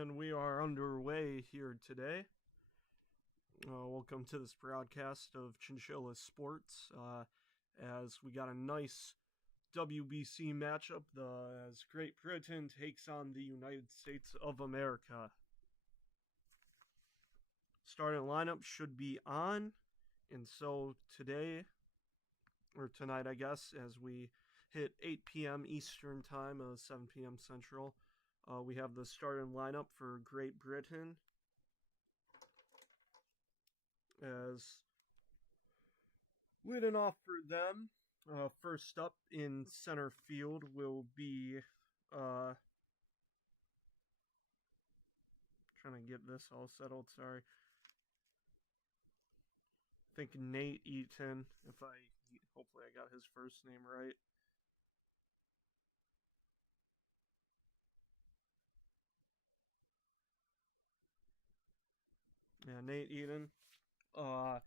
And we are underway here today. Welcome to this broadcast of Chinchilla Sports. As we got a nice WBC matchup, as Great Britain takes on the United States of America. Starting lineup should be on, and so today, or tonight, I guess, as we hit 8 p.m. Eastern Time, 7 p.m. Central, we have the starting lineup for Great Britain. As leading off for them, first up in center field will be trying to get this all settled. Sorry, I think Nate Eaton. Hopefully I got his first name right. Yeah, Nate Eaton. I'm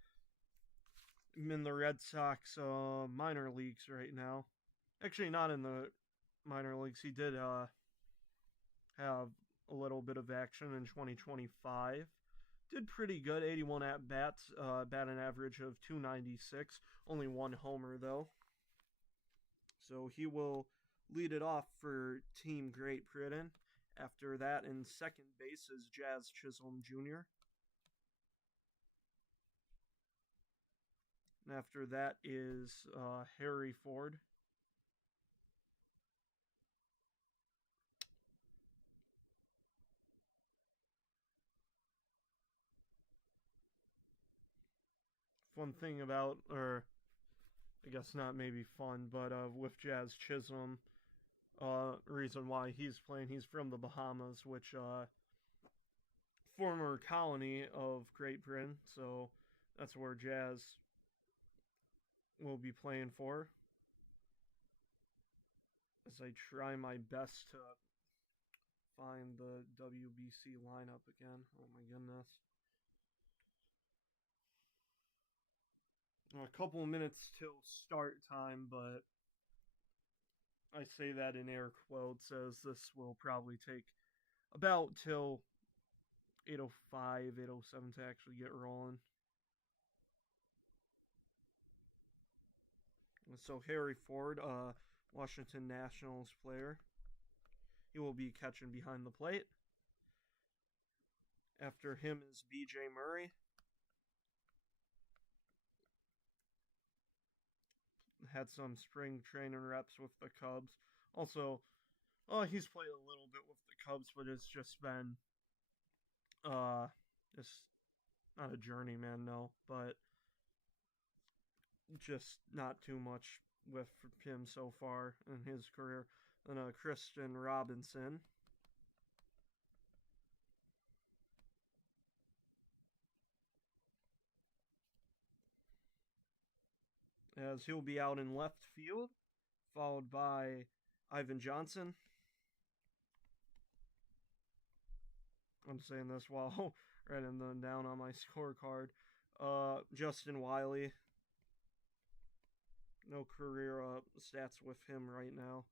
in the Red Sox minor leagues right now. Actually, not in the minor leagues. He did have a little bit of action in 2025. Did pretty good, 81 at bats, batting average of 296. Only one homer though. So he will lead it off for Team Great Britain. After that, in second base is Jazz Chisholm Jr. And after that is Harry Ford. Fun thing about, or I guess not maybe fun, but with Jazz Chisholm, reason why he's playing, he's from the Bahamas, which former colony of Great Britain, so that's where Jazz will be playing for. As I try my best to find the WBC lineup again. Oh my goodness. A couple of minutes till start time, but I say that in air quotes as this will probably take about till 8:05, 8:07 to actually get rolling. So Harry Ford, Washington Nationals player. He will be catching behind the plate. After him is B.J. Murray. Had some spring training reps with the Cubs. Also, he's played a little bit with the Cubs, but it's just been just not a journeyman, no, but just not too much with him so far in his career. And Christian Robinson. As he'll be out in left field, followed by Ivan Johnson. I'm saying this while writing them down on my scorecard. Justin Wiley. No career stats with him right now.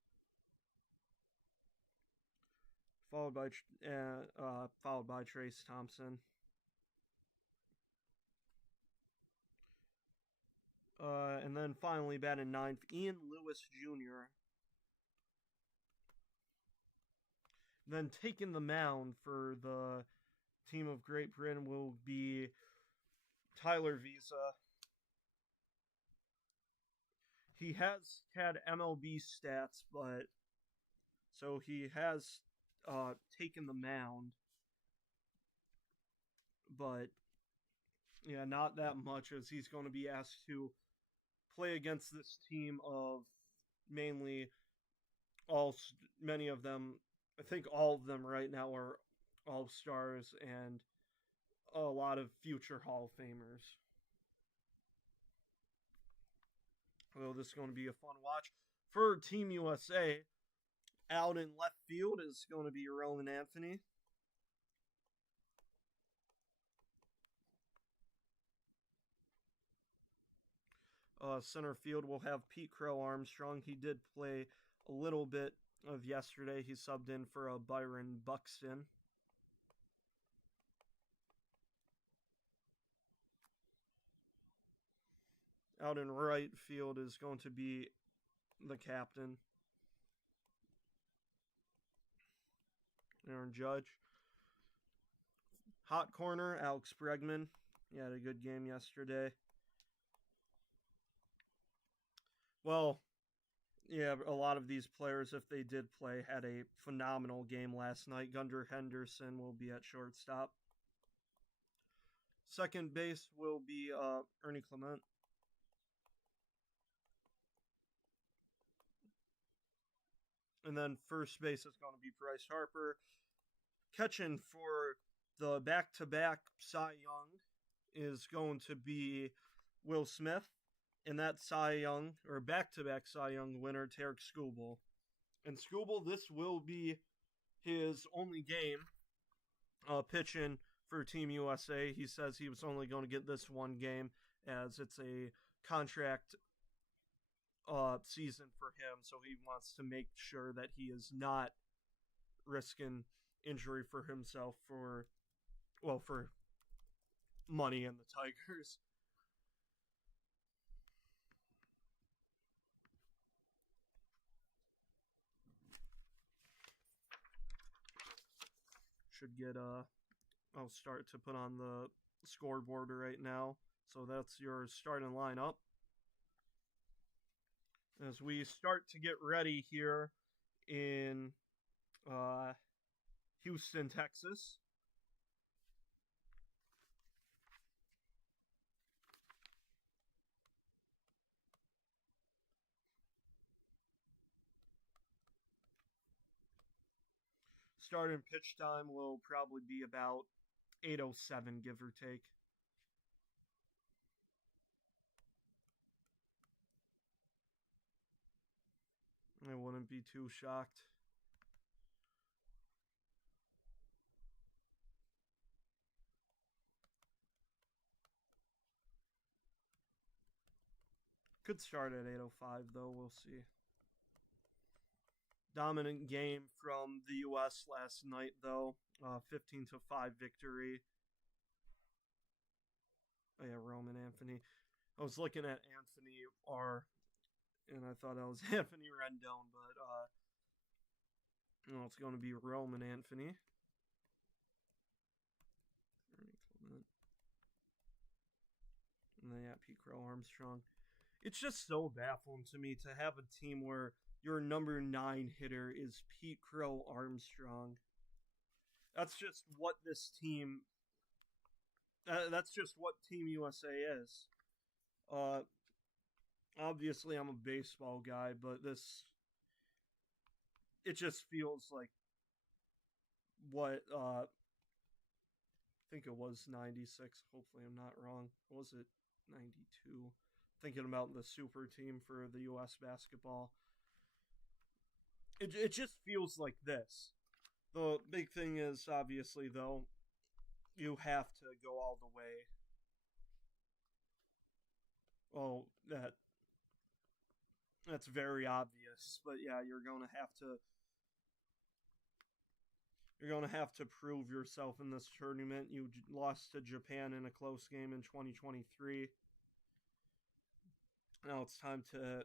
Followed by Trace Thompson. And then finally batting ninth, Ian Lewis Jr. Then taking the mound for the team of Great Britain will be Tyler Visa. He has had MLB stats, but so he has taken the mound, but yeah, not that much, as he's going to be asked to play against this team of mainly many of them. I think all of them right now are all-stars and a lot of future Hall of Famers. So this is going to be a fun watch. For Team USA, out in left field is going to be Rowan Anthony. Center field will have Pete Crow Armstrong. He did play a little bit of yesterday. He subbed in for Byron Buxton. Out in right field is going to be the captain, Aaron Judge. Hot corner, Alex Bregman. He had a good game yesterday. Well, yeah, a lot of these players, if they did play, had a phenomenal game last night. Gunnar Henderson will be at shortstop. Second base will be Ernie Clement. And then first base is going to be Bryce Harper. Catching for the back-to-back Cy Young is going to be Will Smith. And that Cy Young, or back-to-back Cy Young winner, Tarek Skubal. And Skubal, this will be his only game pitching for Team USA. He says he was only going to get this one game as it's a contract season for him, so he wants to make sure that he is not risking injury for himself for money in the Tigers. Should get I'll start to put on the scoreboard right now. So that's your starting lineup. As we start to get ready here in Houston, Texas. Starting pitch time will probably be about 8:07, give or take. I wouldn't be too shocked. Could start at 8:05 though, we'll see. Dominant game from the US last night though. 15-5 victory. Oh yeah, Roman Anthony. I was looking at Anthony R and I thought that was Anthony Rendon, but it's going to be Roman Anthony. And then yeah, Pete Crow Armstrong. It's just so baffling to me to have a team where your number 9 hitter is Pete Crow Armstrong. That's just what this team. That's just what Team USA is. Obviously, I'm a baseball guy, but it just feels like what I think it was 96. Hopefully, I'm not wrong. Was it 92? Thinking about the super team for the U.S. basketball. It just feels like this. The big thing is, obviously, though, you have to go all the way. Well, that's very obvious, but yeah, you're going to have to prove yourself in this tournament. You lost to Japan in a close game in 2023. Now it's time to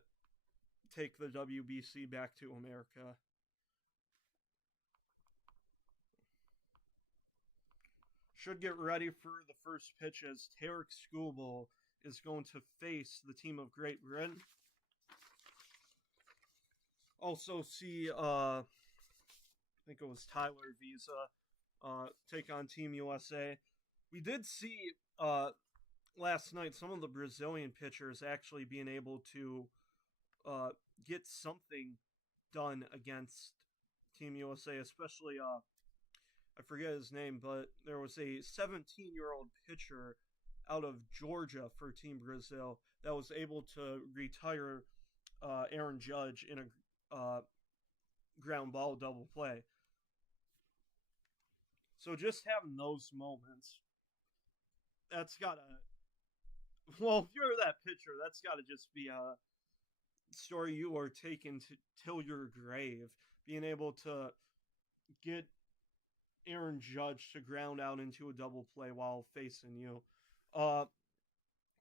take the WBC back to America. Should get ready for the first pitch as Tarek Skubal is going to face the team of Great Britain. Also see, I think it was Tyler Visa take on Team USA. We did see last night some of the Brazilian pitchers actually being able to get something done against Team USA, especially I forget his name, but there was a 17-year-old pitcher out of Georgia for Team Brazil that was able to retire Aaron Judge in a ground ball double play. So just having those moments, that's gotta. Well, if you're that pitcher, that's gotta just be a story you are taking till your grave. Being able to get Aaron Judge to ground out into a double play while facing you.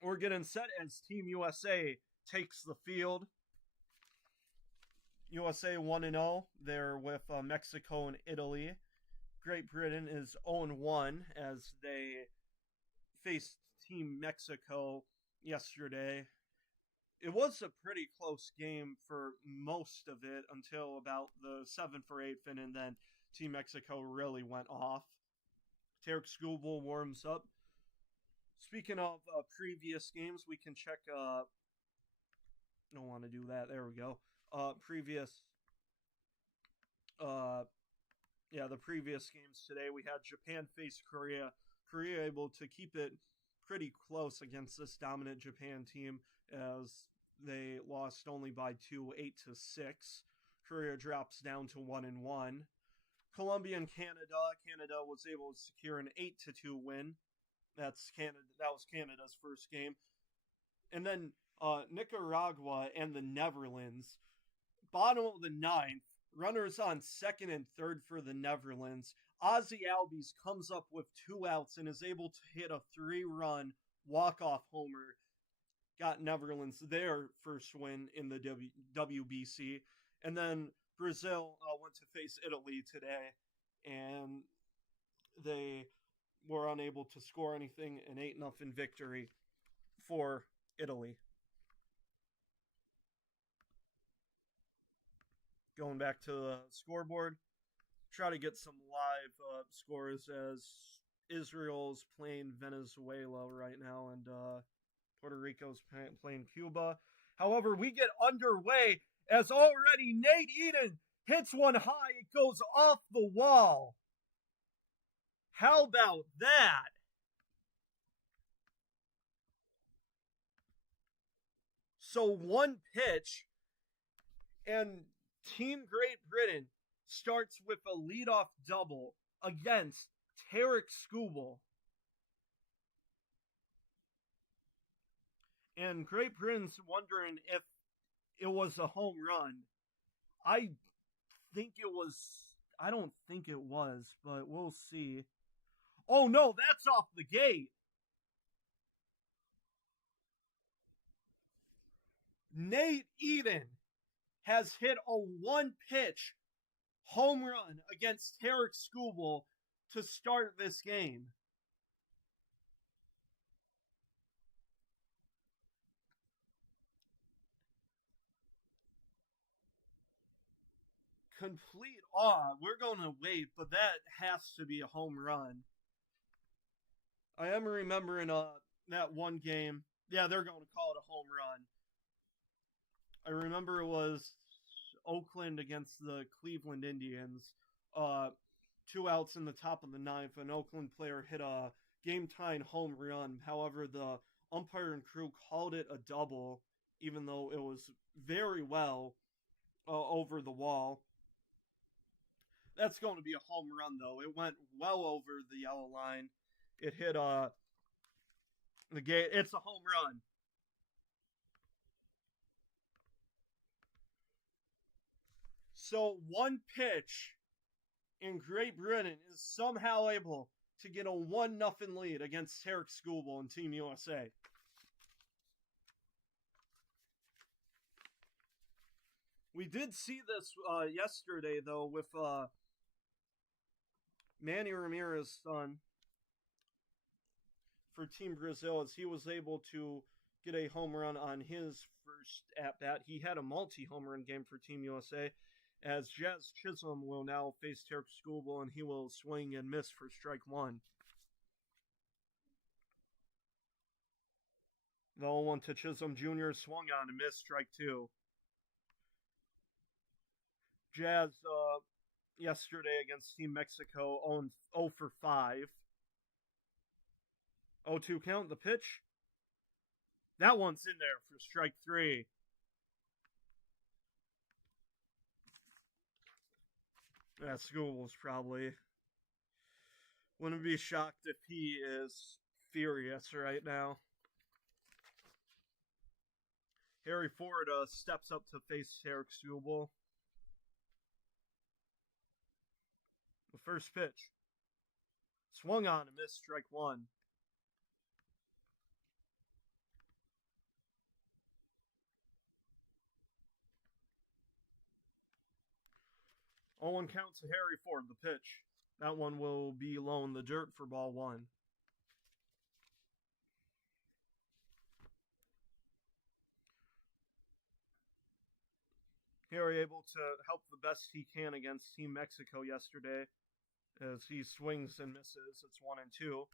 We're getting set as Team USA takes the field. USA 1-0. They're with Mexico and Italy. Great Britain is 0-1 as they faced Team Mexico yesterday. It was a pretty close game for most of it until about the 7-8 fin, and then Team Mexico really went off. Tarek Skubal warms up. Speaking of previous games, we can check. Don't want to do that. There we go. Previous. The previous games today, we had Japan face Korea. Korea able to keep it pretty close against this dominant Japan team as they lost only by 2, 8-6. Korea drops down to 1-1. Colombia and Canada. Canada was able to secure an 8-2 win. That's Canada. That was Canada's first game. And then Nicaragua and the Netherlands. Bottom of the ninth. Runners on second and third for the Netherlands. Ozzy Albies comes up with 2 outs and is able to hit a 3-run walk-off homer. Got Netherlands their first win in the WBC. And then Brazil went to face Italy today, and they were unable to score anything, an 8-0 victory for Italy. Going back to the scoreboard, try to get some live scores as Israel's playing Venezuela right now, and Puerto Rico's playing Cuba. However, we get underway as already Nate Eden hits one high. It goes off the wall. How about that? So one pitch, and Team Great Britain starts with a leadoff double against Tarek Skubal. And Great Britain's wondering if it was a home run. I don't think it was, but we'll see. Oh no, that's off the gate. Nate Eden has hit a one-pitch home run against Tarek Skubal to start this game. Complete awe. We're going to wait, but that has to be a home run. I am remembering that one game. Yeah, they're going to call it a home run. I remember it was Oakland against the Cleveland Indians. 2 outs in the top of the ninth. An Oakland player hit a game-tying home run. However, the umpire and crew called it a double, even though it was very well over the wall. That's going to be a home run, though. It went well over the yellow line. It hit the gate. It's a home run. So one pitch in Great Britain is somehow able to get a 1-0 lead against Tarek Skubal and Team USA. We did see this yesterday, though, with Manny Ramirez's son for Team Brazil, as he was able to get a home run on his first at-bat. He had a multi-home run game for Team USA, as Jazz Chisholm will now face Tarek Skubal, and he will swing and miss for strike one. The 0-1 to Chisholm Jr. swung on and missed strike two. Jazz yesterday against Team Mexico 0 for 5. 0-2 count, the pitch. That one's in there for strike three. That Skubal's probably wouldn't be shocked if he is furious right now. Harry Ford steps up to face Tarek Skubal. The first pitch. Swung on and missed strike one. 0-1 count to Harry Ford, the pitch. That one will be low in the dirt for ball one. Harry able to help the best he can against Team Mexico yesterday as he swings and misses. It's 1-2.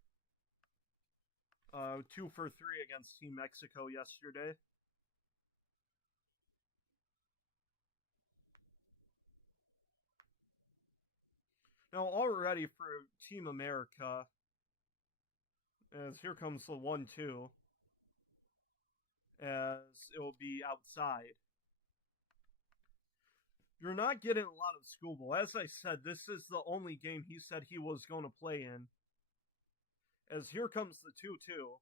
2 for 3 against Team Mexico yesterday. Now already for Team America, as here comes the 1-2, as it will be outside. You're not getting a lot of schoolball. As I said, this is the only game he said he was going to play in. As here comes the 2-2.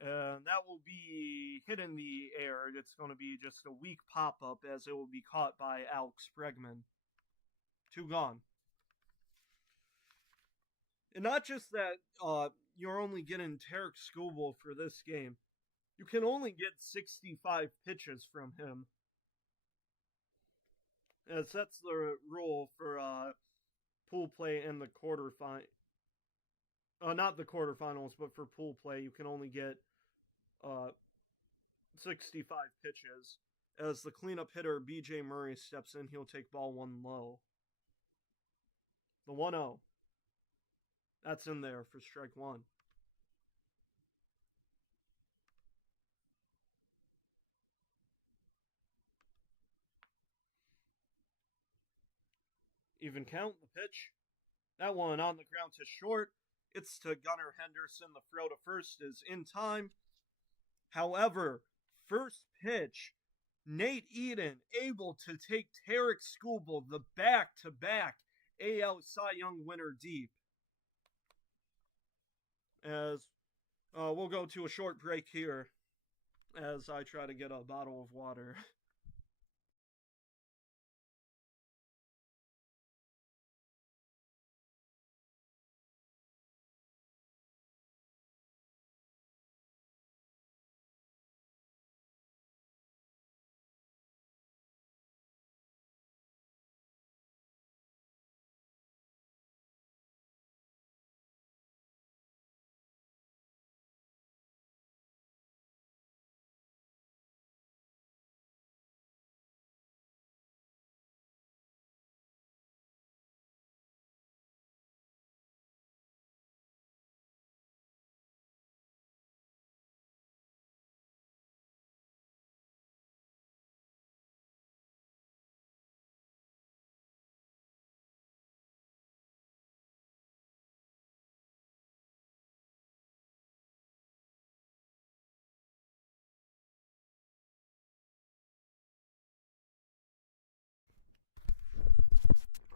And that will be hit in the air. It's going to be just a weak pop-up as it will be caught by Alex Bregman. 2 gone. And not just that you're only getting Tarek Skubal for this game. You can only get 65 pitches from him. As that's the rule for pool play in the quarterfinals. Not the quarterfinals, but for pool play, you can only get 65 pitches. As the cleanup hitter, B.J. Murray, steps in, he'll take ball one low. The 1-0. That's in there for strike one. Even count the pitch. That one on the ground to short. It's to Gunnar Henderson. The throw to first is in time. However, first pitch, Nate Eden able to take Tarek Skubal, the back-to-back AL Cy Young winner, deep. As we'll go to a short break here as I try to get a bottle of water.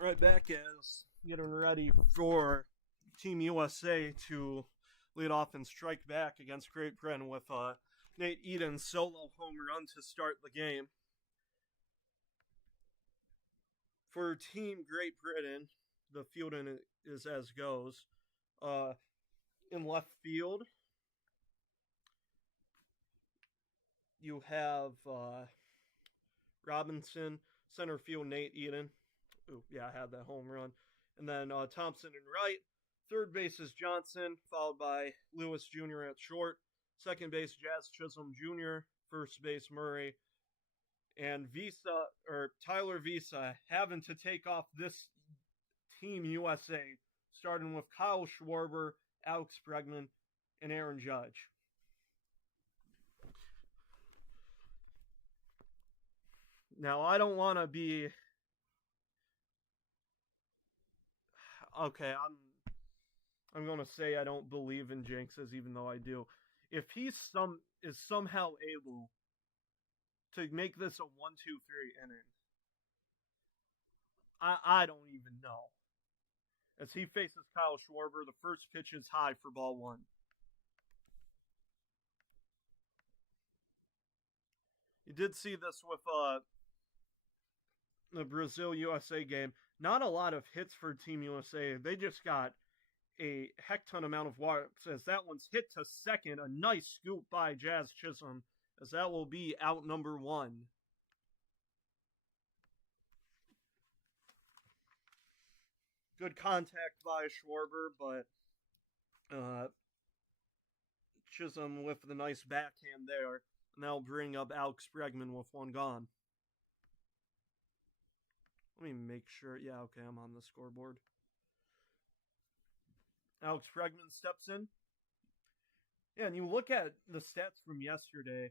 Right back as getting ready for Team USA to lead off and strike back against Great Britain with Nate Eden's solo home run to start the game. For Team Great Britain, the fielding is as goes. In left field, you have Robinson. Center field, Nate Eden. Ooh, yeah, I had that home run. And then Thompson in right. Third base is Johnson, followed by Lewis Jr. at short. Second base, Jazz Chisholm Jr. First base, Murray. And Tyler Visa having to take off this Team USA, starting with Kyle Schwarber, Alex Bregman, and Aaron Judge. Now, I don't want to be... Okay, I'm going to say I don't believe in jinxes, even though I do. If he is somehow able to make this a 1-2-3 inning, I don't even know. As he faces Kyle Schwarber, the first pitch is high for ball one. You did see this with the Brazil-USA game. Not a lot of hits for Team USA. They just got a heck ton amount of walks as that one's hit to second. A nice scoop by Jazz Chisholm as that will be out number one. Good contact by Schwarber, but Chisholm with the nice backhand there. And that'll bring up Alex Bregman with one gone. Let me make sure. Yeah, okay, I'm on the scoreboard. Alex Bregman steps in. Yeah, and you look at the stats from yesterday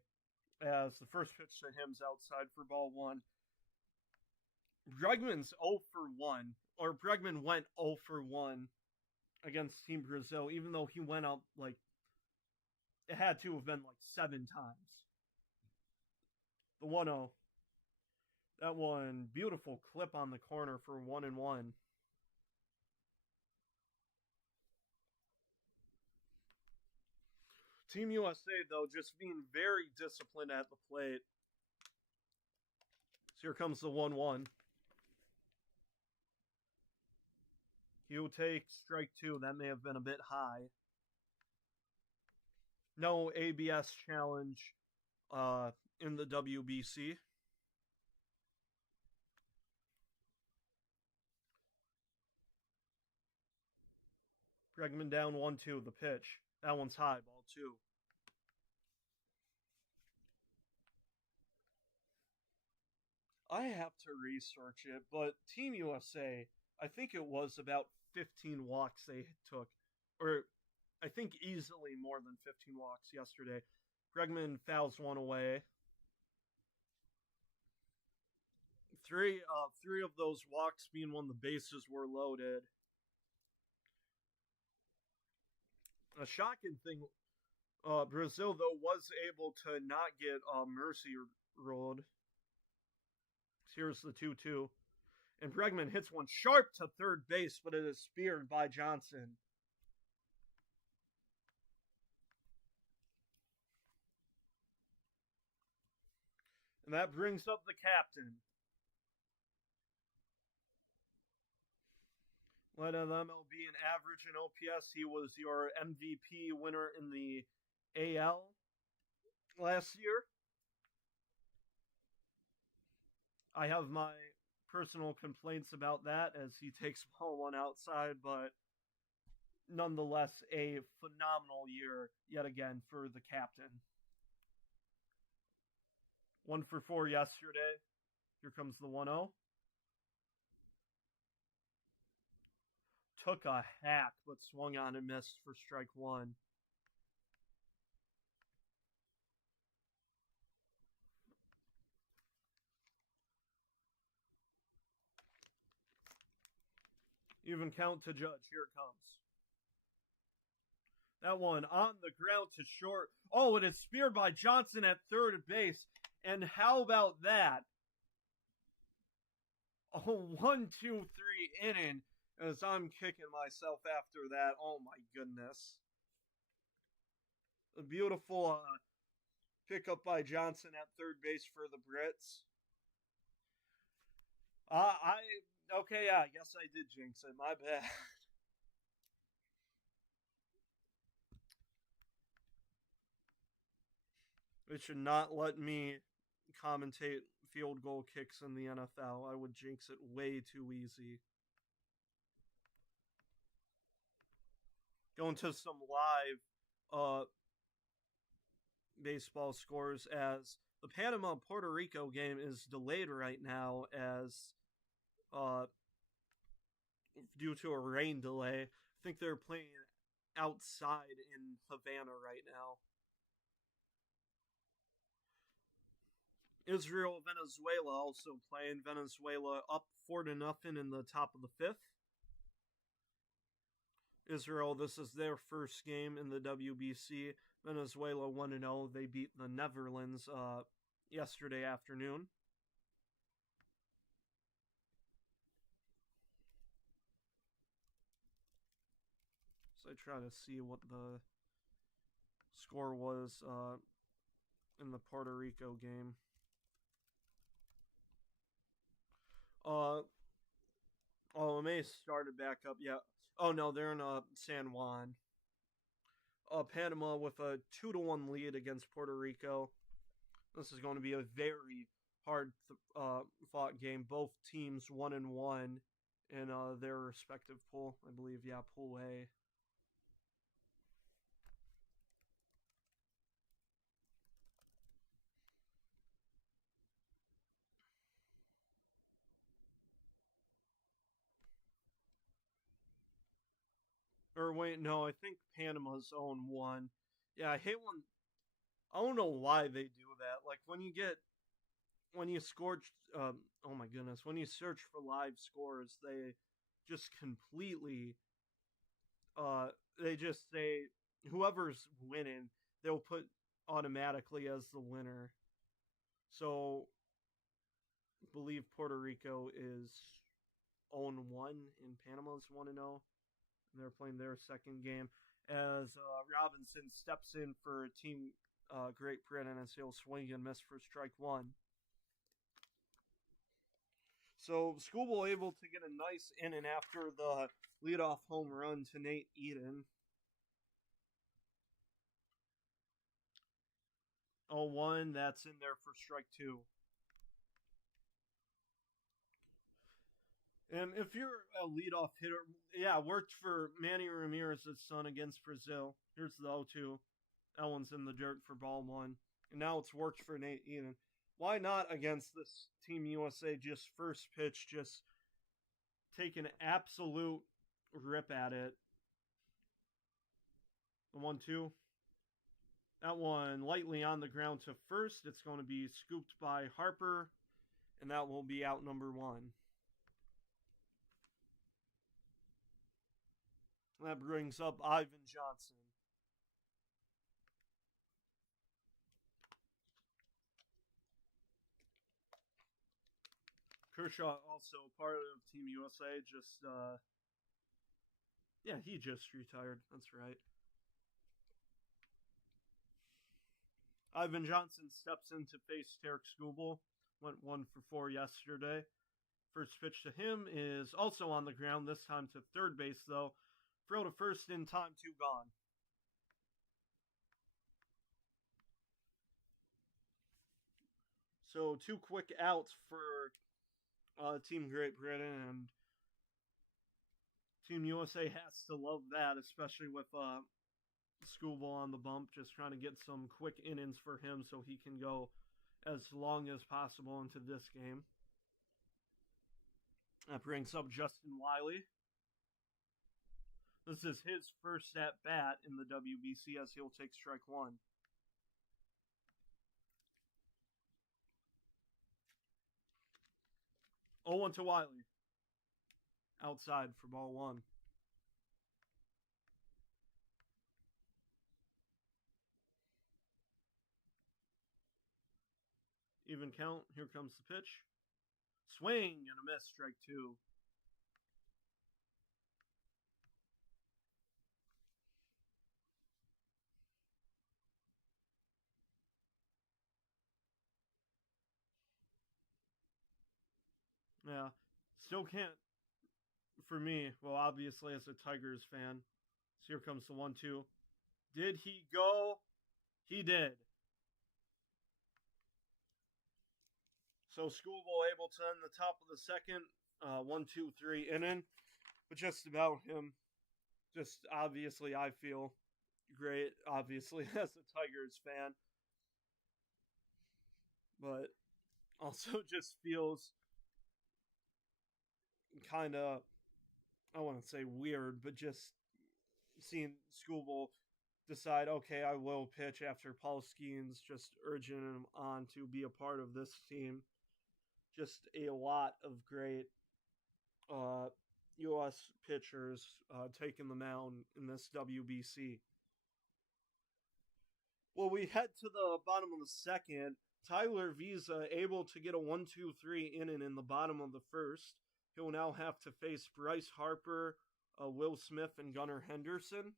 as the first pitch to him's outside for ball one. Bregman's 0 for 1, or Bregman went 0 for 1 against Team Brazil, even though he went up like it had to have been like 7 times. The 1-0. That one, beautiful clip on the corner for 1-1. Team USA, though, just being very disciplined at the plate. So here comes the 1-1. He'll take strike 2. That may have been a bit high. No ABS challenge in the WBC. Bregman down 1-2, the pitch. That one's high, ball 2. I have to research it, but Team USA, I think it was about 15 walks they took. Or I think easily more than 15 walks yesterday. Bregman fouls one away. Three of those walks being when the bases were loaded. A shocking thing, Brazil, though, was able to not get mercy ruled. Here's the 2-2. And Bregman hits one sharp to third base, but it is speared by Johnson. And that brings up the captain. Led of MLB in average and OPS. He was your MVP winner in the AL last year. I have my personal complaints about that as he takes ball one outside, but nonetheless a phenomenal year yet again for the captain. 1 for 4 yesterday. Here comes the 1-0. Took a hack, but swung on and missed for strike 1. Even count to judge. Here it comes. That one on the ground to short. Oh, it is speared by Johnson at third base. And how about that? A 1-2-3 inning as I'm kicking myself after that. Oh my goodness. A beautiful pickup by Johnson at third base for the Brits. Okay, yeah, I guess I did jinx it. My bad. It should not let me commentate field goal kicks in the NFL. I would jinx it way too easy. Going to some live baseball scores as the Panama-Puerto Rico game is delayed right now as due to a rain delay. I think they're playing outside in Havana right now. Israel, Venezuela also playing. Venezuela up 4-0 in the top of the 5th. Israel, this is their first game in the WBC. Venezuela 1-0. They beat the Netherlands yesterday afternoon. So I try to see what the score was in the Puerto Rico game. May started back up. Yeah. Oh no, they're in San Juan. Panama with a 2-1 lead against Puerto Rico. This is going to be a very hard fought game. Both teams 1-1 in their respective pool. I believe, yeah, Pool A. Or wait, no, I think Panama's own one. Yeah, I hate when I don't know why they do that. Like when you score, oh my goodness, when you search for live scores, they just completely, uh, they just say whoever's winning, they'll put automatically as the winner. So, I believe Puerto Rico is 0-1 and Panama's 1-0. And they're playing their second game as Robinson steps in for Team Great Britain as he'll swing and miss for strike one. So Schoolboy able to get a nice inning after the leadoff home run to Nate Eden. 0-1, that's in there for strike two. And if you're a leadoff hitter, yeah, worked for Manny Ramirez's son against Brazil. Here's the 0-2. That one's in the dirt for ball one. And now it's worked for Nate Eden. Why not against this Team USA just first pitch, just take an absolute rip at it? The 1-2. That one lightly on the ground to first. It's going to be scooped by Harper, and that will be out number one. That brings up Ivan Johnson. Kershaw also part of Team USA. Yeah, he just retired. That's right. Ivan Johnson steps in to face Tarek Skubal. Went 1-for-4 yesterday. First pitch to him is also on the ground, this time to third base, though. Throw to first in time, 2 gone. So 2 quick outs for Team Great Britain, and Team USA has to love that, especially with Schoolball on the bump, just trying to get some quick innings for him so he can go as long as possible into this game. That brings up Justin Wiley. This is his first at bat in the WBC as he'll take strike one. 0-1 to Wiley. Outside for ball one. Even count. Here comes the pitch. Swing and a miss. Strike two. Yeah. Still can't. For me, well, obviously as a Tigers fan. So here comes the 1-2. Did he go? He did. So Schoolboy able to end the top of the second, 1-2-3 inning, but just about him. Just obviously, I feel great. Obviously, as a Tigers fan, but also just feels kind of, I want to say weird, but just seeing Schoolboy decide, okay, I will pitch after Paul Skeens just urging him on to be a part of this team. Just a lot of great U.S. pitchers taking the mound in this WBC. Well, we head to the bottom of the second. Tyler Visa able to get a 1-2-3 inning in the bottom of the first. He'll now have to face Bryce Harper, Will Smith, and Gunnar Henderson.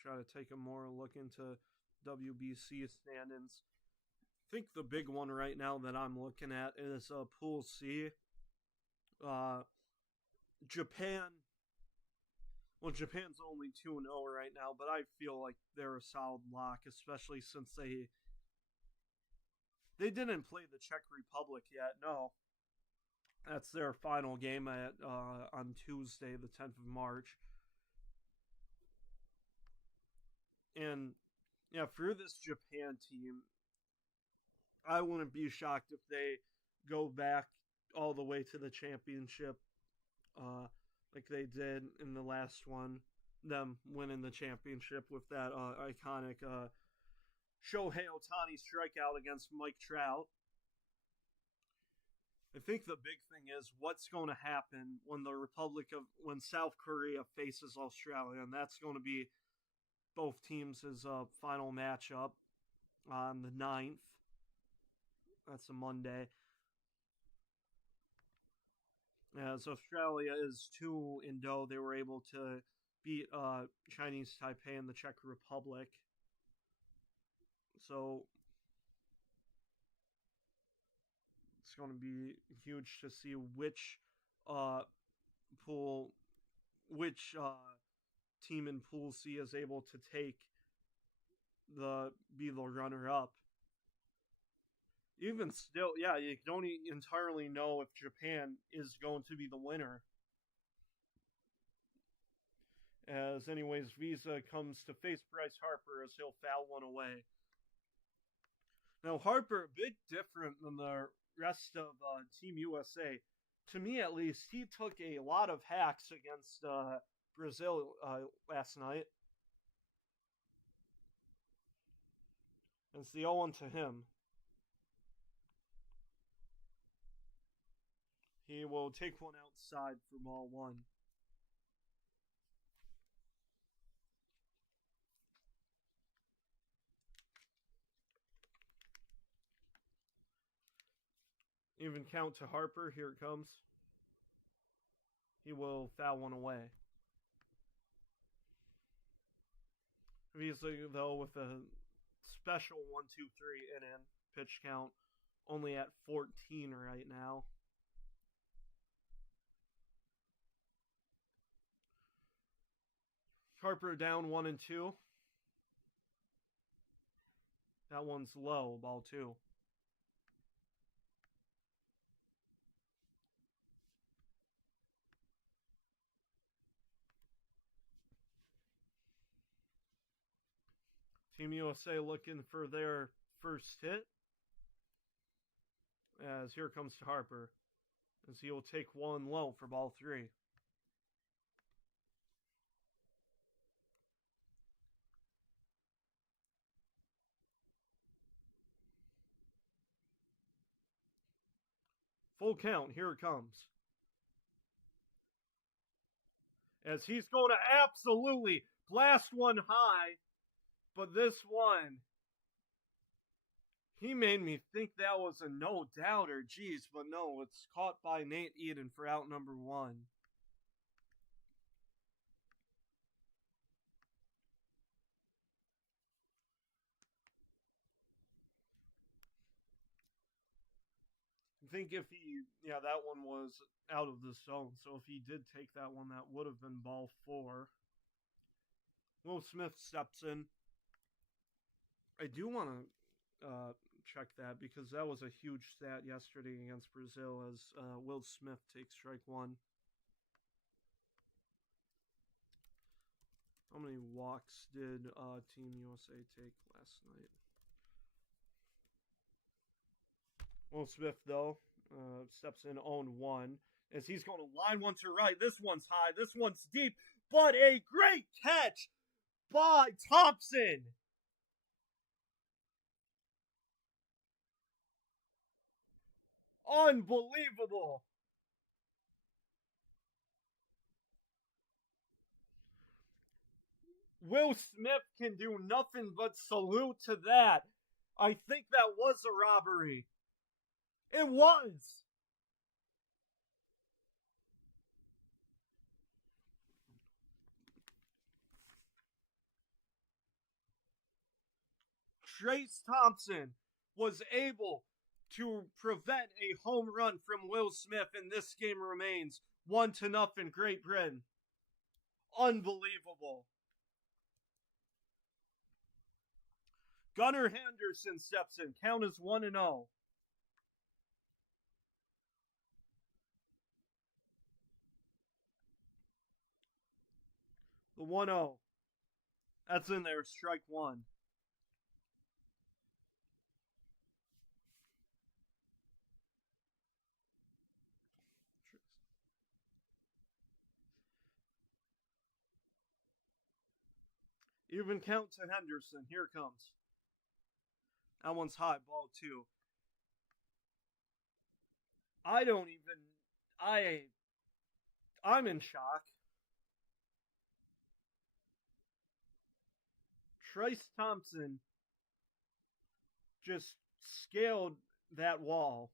Try to take a more look into WBC standings. think the big one right now that I'm looking at is Pool C. Uh, Japan. Well, Japan's only 2-0 right now, but I feel like they're a solid lock, especially since they didn't play the Czech Republic yet. No, that's their final game at on Tuesday, the 10th of March. And yeah, for this Japan team, I wouldn't be shocked if they go back all the way to the championship, like they did in the last one. Them winning the championship with that iconic Shohei Ohtani strikeout against Mike Trout. I think the big thing is what's going to happen when South Korea faces Australia, and that's going to be both teams' final matchup on the 9th. That's a Monday. As Australia is 2-0, they were able to beat Chinese Taipei and the Czech Republic. So it's going to be huge to see which pool, which team in Pool C is able to be the runner up. Even still, yeah, you don't entirely know if Japan is going to be the winner. As anyways, Visa comes to face Bryce Harper as he'll foul one away. Now Harper, a bit different than the rest of Team USA. To me, at least, he took a lot of hacks against Brazil last night. It's the 0-1 to him. He will take one outside for ball 1. Even count to Harper. Here it comes. He will foul one away. Obviously, though, with a special 1-2-3 inning pitch count, only at 14 right now. Harper down 1-2. That one's low, ball 2. Team USA looking for their first hit. As here comes to Harper. As he will take one low for ball 3. Full count. Here it comes. As he's going to absolutely blast one high. But this one, he made me think that was a no-doubter. Jeez, but no, it's caught by Nate Eden for out number 1. I think if that one was out of the zone. So if he did take that one, that would have been ball 4. Will Smith steps in. I do want to check that because that was a huge stat yesterday against Brazil as Will Smith takes strike 1. How many walks did Team USA take last night? Will Smith, though, steps in on 1 as he's going to line one to right. This one's high. This one's deep. But a great catch by Thompson. Unbelievable. Will Smith can do nothing but salute to that. I think that was a robbery. It was. Trace Thompson was able to prevent a home run from Will Smith, and this game remains 1-0 Great Britain. Unbelievable. Gunnar Henderson steps in. Count is 1-0. The 1-0. That's in there. Strike one. Even count to Henderson. Here it comes. That one's high. Ball two. I don't even. I'm in shock. Trice Thompson just scaled that wall.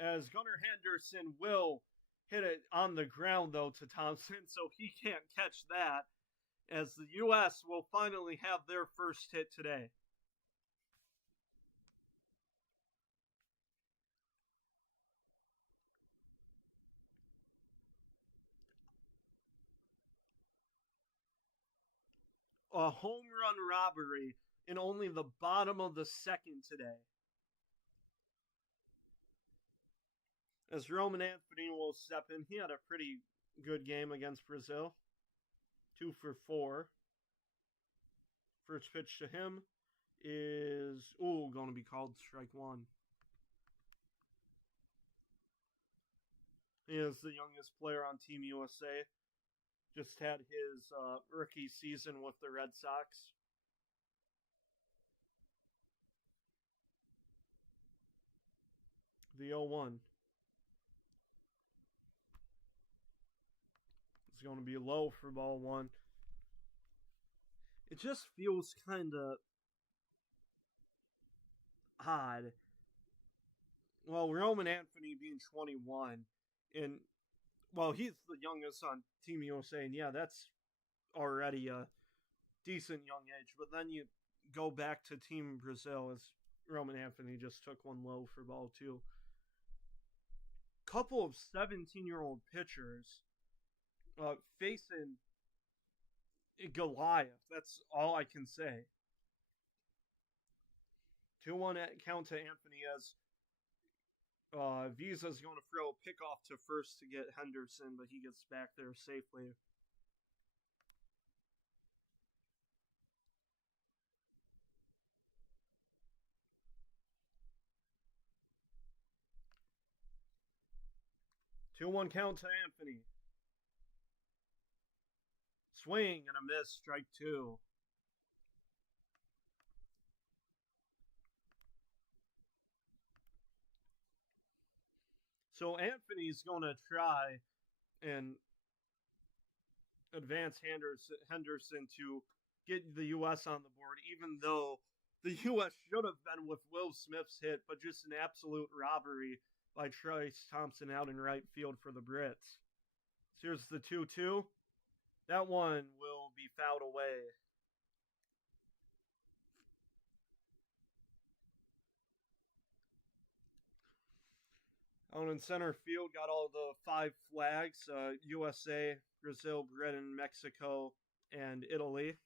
As Gunnar Henderson will hit it on the ground, though, to Thompson, so he can't catch that. As the U.S. will finally have their first hit today. A home run robbery in only the bottom of the second today. As Roman Anthony will step in, he had a pretty good game against Brazil. 2 for 4. First pitch to him is going to be called strike one. He is the youngest player on Team USA. Just had his rookie season with the Red Sox. The 0-1. It's going to be low for ball one. It just feels kind of odd. Well, Roman Anthony being 21, and well, he's the youngest on Team USA, and yeah, that's already a decent young age. But then you go back to Team Brazil as Roman Anthony just took one low for ball two. Couple of 17-year-old pitchers facing Goliath. That's all I can say. 2-1 count to Anthony as Visa's going to throw a pickoff to first to get Henderson, but he gets back there safely. Two one count to Anthony. Swing and a miss, strike two. So Anthony's going to try and advance Henderson to get the U.S. on the board, even though the U.S. should have been with Will Smith's hit, but just an absolute robbery by Trice Thompson out in right field for the Brits. So here's the 2-2. That one will be fouled away. Out in center field, got all the 5 flags, USA, Brazil, Britain, Mexico, and Italy.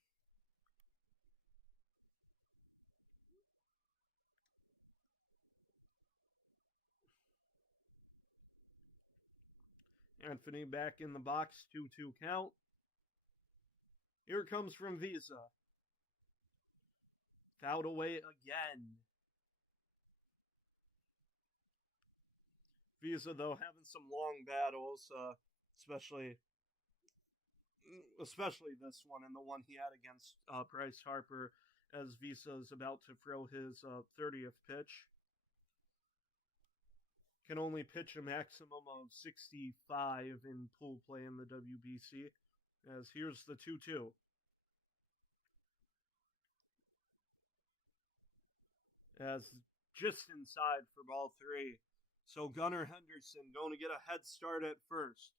Anthony back in the box, 2-2 count. Here comes from Visa. Fouled away again. Visa, though, having some long battles, especially this one and the one he had against Bryce Harper, as Visa is about to throw his 30th pitch. Can only pitch a maximum of 65 in pool play in the WBC. As here's the 2-2. As just inside for ball 3. So Gunnar Henderson going to get a head start at first.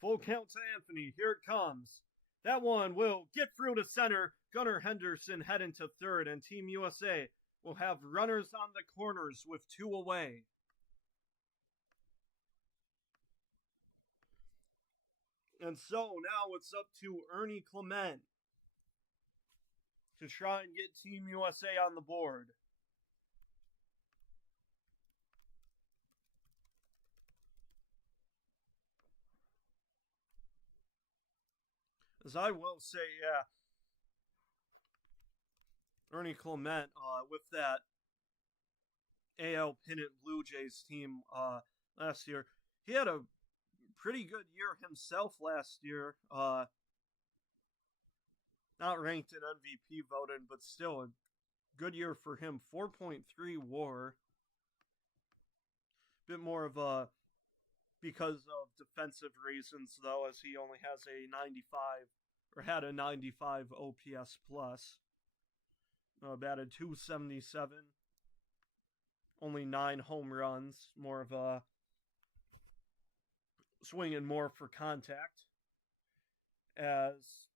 Full count to Anthony. Here it comes. That one will get through to center. Gunnar Henderson head into third, and Team USA will have runners on the corners with 2 away. And so now it's up to Ernie Clement to try and get Team USA on the board. As I will say, yeah, Ernie Clement with that AL pennant Blue Jays team last year, he had a pretty good year himself last year. Not ranked in MVP voting, but still a good year for him. 4.3 WAR. Bit more of a because of defensive reasons, though, as he only has a 95 or had a 95 OPS plus. Batted 277. Only 9 home runs. More of a swinging more for contact. As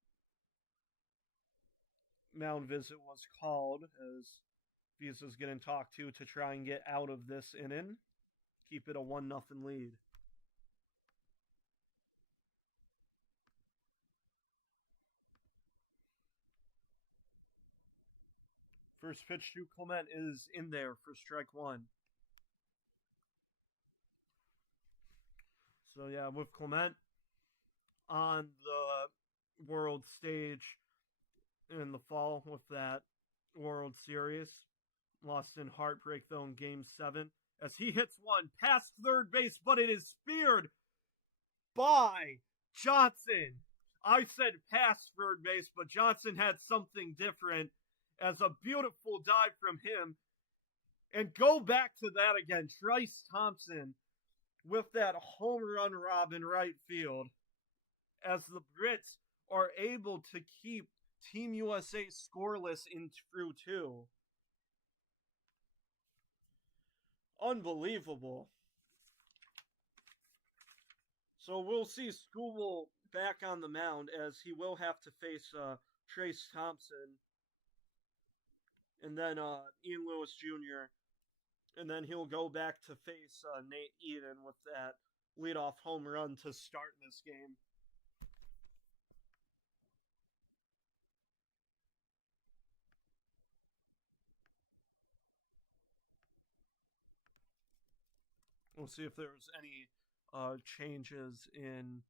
mound visit was called, as Visa's getting talked to try and get out of this inning. Keep it a 1-0 lead. First pitch to Clement is in there for strike 1. So yeah, with Clement on the world stage in the fall with that World Series. Lost in heartbreak though in Game 7. As he hits one past third base, but it is speared by Johnson. I said past third base, but Johnson had something different. As a beautiful dive from him. And go back to that again. Trice Thompson with that home run rob in right field. As the Brits are able to keep Team USA scoreless in through 2. Unbelievable. So we'll see Skubal back on the mound as he will have to face Trice Thompson. And then Ian Lewis Jr. And then he'll go back to face Nate Eden with that leadoff home run to start this game. We'll see if there's any changes in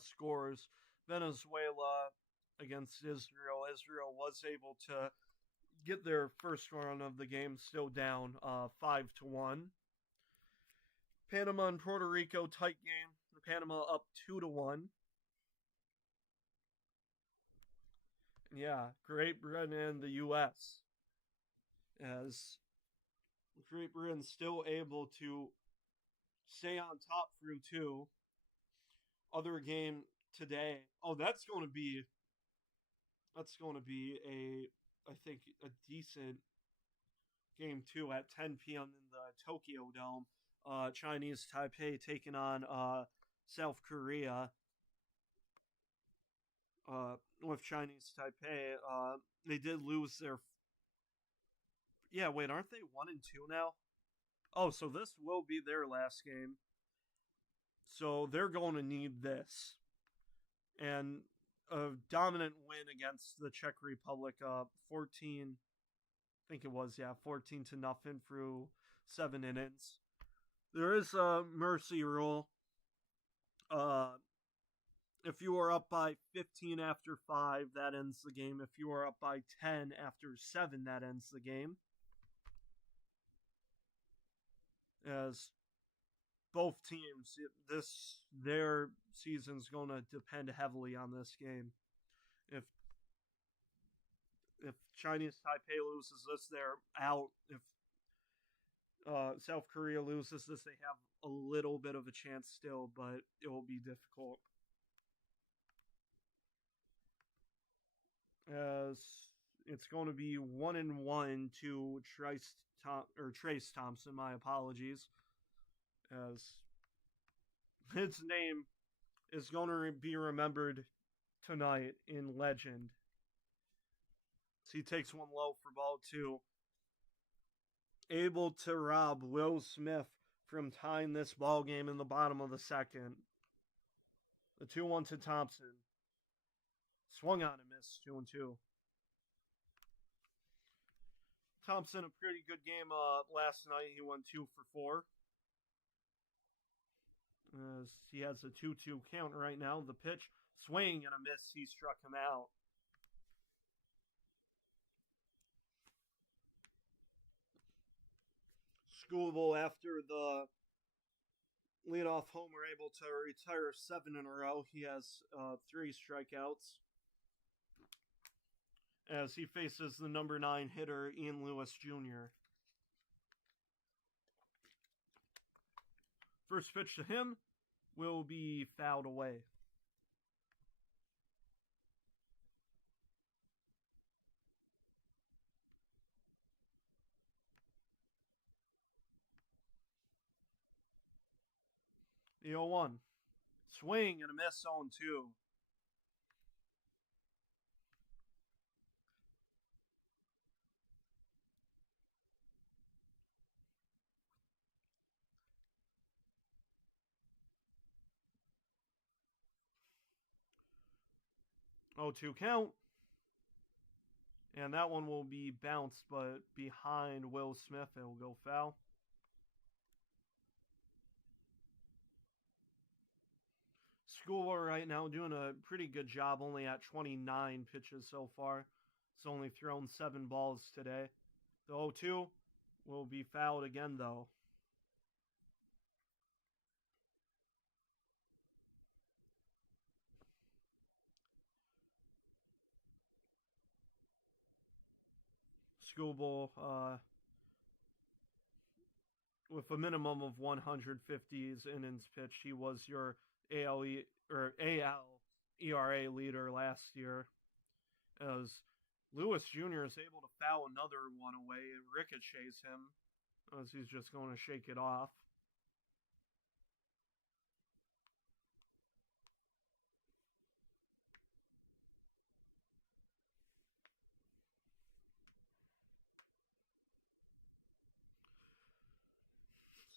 scores. Venezuela against Israel. Israel was able to get their first run of the game, still down 5-1. Panama and Puerto Rico, tight game. Panama up 2-1. Yeah, Great Britain and the U.S. as Great Britain still able to stay on top through 2. Other game today. Oh, that's going to be I think a decent game 2 at 10 p.m. in the Tokyo Dome. Chinese Taipei taking on South Korea. With Chinese Taipei, they did lose their. Yeah, wait, aren't they 1-2 now? Oh, so this will be their last game. So they're going to need this. And a dominant win against the Czech Republic, 14, I think it was, 14-0 through 7 innings. There is a mercy rule. If you are up by 15 after 5, that ends the game. If you are up by 10 after 7, that ends the game. As both teams, their season's going to depend heavily on this game. If Chinese Taipei loses this, they're out. If South Korea loses this, they have a little bit of a chance still, but it will be difficult. As it's going to be 1-1 to Trace Thompson. My apologies. As his name is going to be remembered tonight in legend. So he takes one low for ball 2. Able to rob Will Smith from tying this ball game in the bottom of the second. The 2-1 to Thompson. Swung on and missed, 2-2. Thompson, a pretty good game last night. He went 2 for 4. As he has a 2-2 count right now. The pitch, swing and a miss. He struck him out. Skubal, after the leadoff homer, able to retire 7 in a row. He has 3 strikeouts as he faces the number 9 hitter, Ian Lewis Jr. First pitch to him will be fouled away. The 0-1. Swing and a miss, 0-2. Oh, 2 count. And that one will be bounced, but behind Will Smith, it will go foul. Schooler right now doing a pretty good job, only at 29 pitches so far. He's only thrown 7 balls today. The 0-2 will be fouled again, though. Skubal, with a minimum of 150s innings pitched, he was your AL ERA leader last year. As Lewis Jr. is able to foul another one away, it ricochets him as he's just going to shake it off.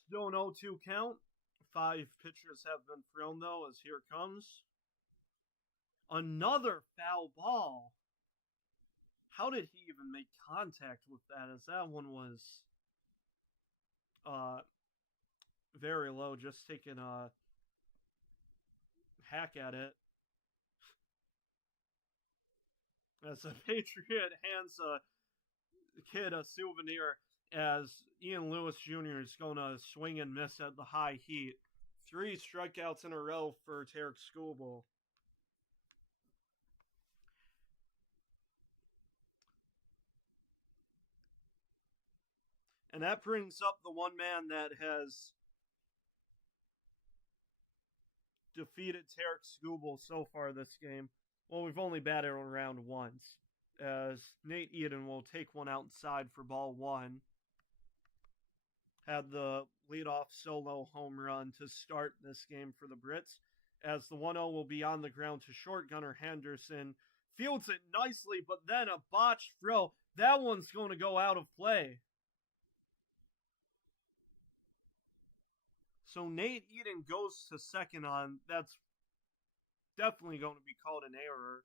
Still an 0-2 count. 5 pitchers have been thrown, though, as here comes another foul ball. How did he even make contact with that? As that one was very low, just taking a hack at it. As a Patriot hands a kid a souvenir, as Ian Lewis Jr. is going to swing and miss at the high heat. 3 strikeouts in a row for Tarek Skubal. And that brings up the one man that has defeated Tarek Skubal so far this game. Well, we've only batted around once, as Nate Eden will take one outside for ball 1. Had the leadoff solo home run to start this game for the Brits, as the 1-0 will be on the ground to short. Gunnar Henderson fields it nicely, but then a botched throw. That one's going to go out of play. So Nate Eden goes to second on. That's definitely going to be called an error.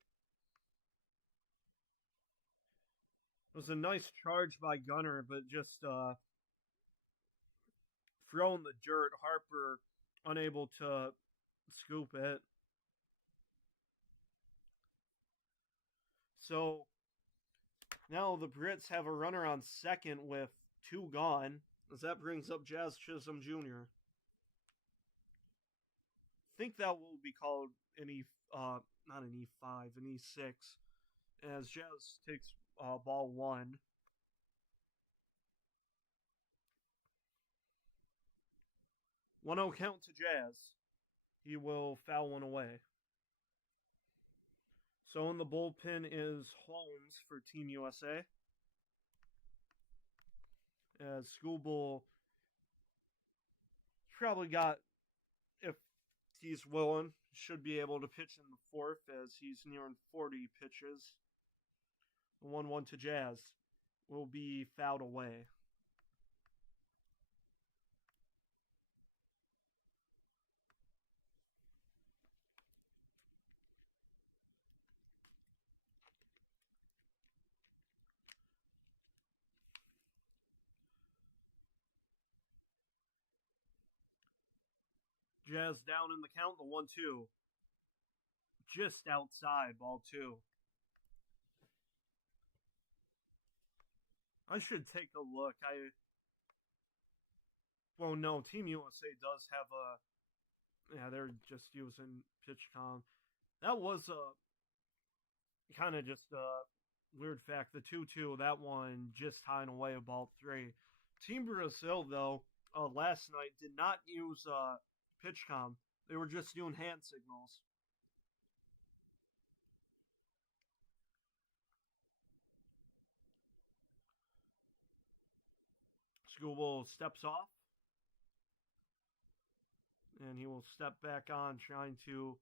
It was a nice charge by Gunnar, but just thrown the dirt. Harper unable to scoop it. So now the Brits have a runner on second with 2 gone, as that brings up Jazz Chisholm Jr. I think that will be called an not an E5, an E6, as Jazz takes ball 1. One 0 count to Jazz. He will foul one away. So in the bullpen is Holmes for Team USA. As Skubal probably got, if he's willing. Should be able to pitch in the fourth as he's nearing 40 pitches. The 1-1 to Jazz will be fouled away. Jazz down in the count, the 1-2. Just outside, ball 2. I should take a look. Well, no, Team USA does have a. Yeah, they're just using PitchCom. That was a kind of just a weird fact. The 2-2, that one just tying away a ball 3. Team Brazil, though, last night did not use PitchCom. They were just doing hand signals. Skubal steps off. And he will step back on, trying to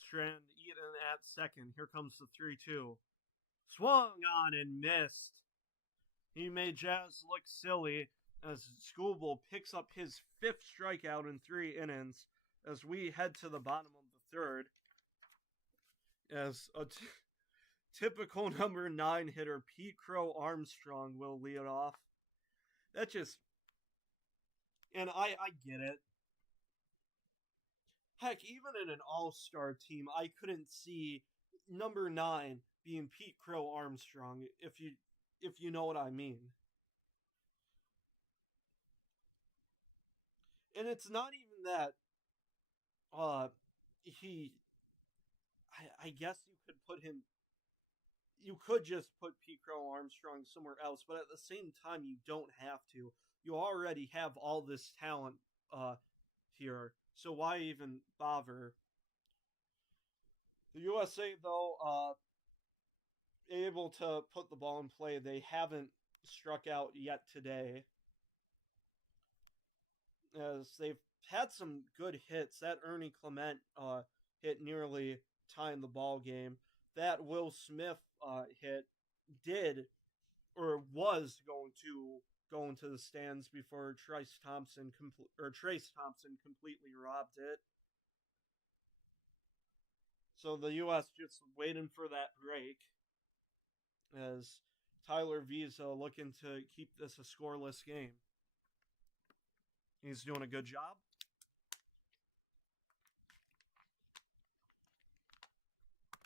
strand Eden at second. Here comes the 3-2. Swung on and missed. He made Jazz look silly as Skubal picks up his 5th strikeout in 3 innings as we head to the bottom of the 3rd. As a typical number 9 hitter, Pete Crow Armstrong will lead off. That just... And I get it. Heck, even in an all-star team, I couldn't see number 9 being Pete Crow Armstrong, if you know what I mean. And it's not even that I guess you could put him, you could just put Pete Crow Armstrong somewhere else, but at the same time you don't have to. You already have all this talent here, so why even bother? The USA, though, able to put the ball in play. They haven't struck out yet today, as they've had some good hits. That Ernie Clement hit nearly tying the ball game. That Will Smith hit did, or was going to go into the stands before Trace Thompson completely robbed it. So the U.S. just waiting for that break as Tyler Visa looking to keep this a scoreless game. He's doing a good job.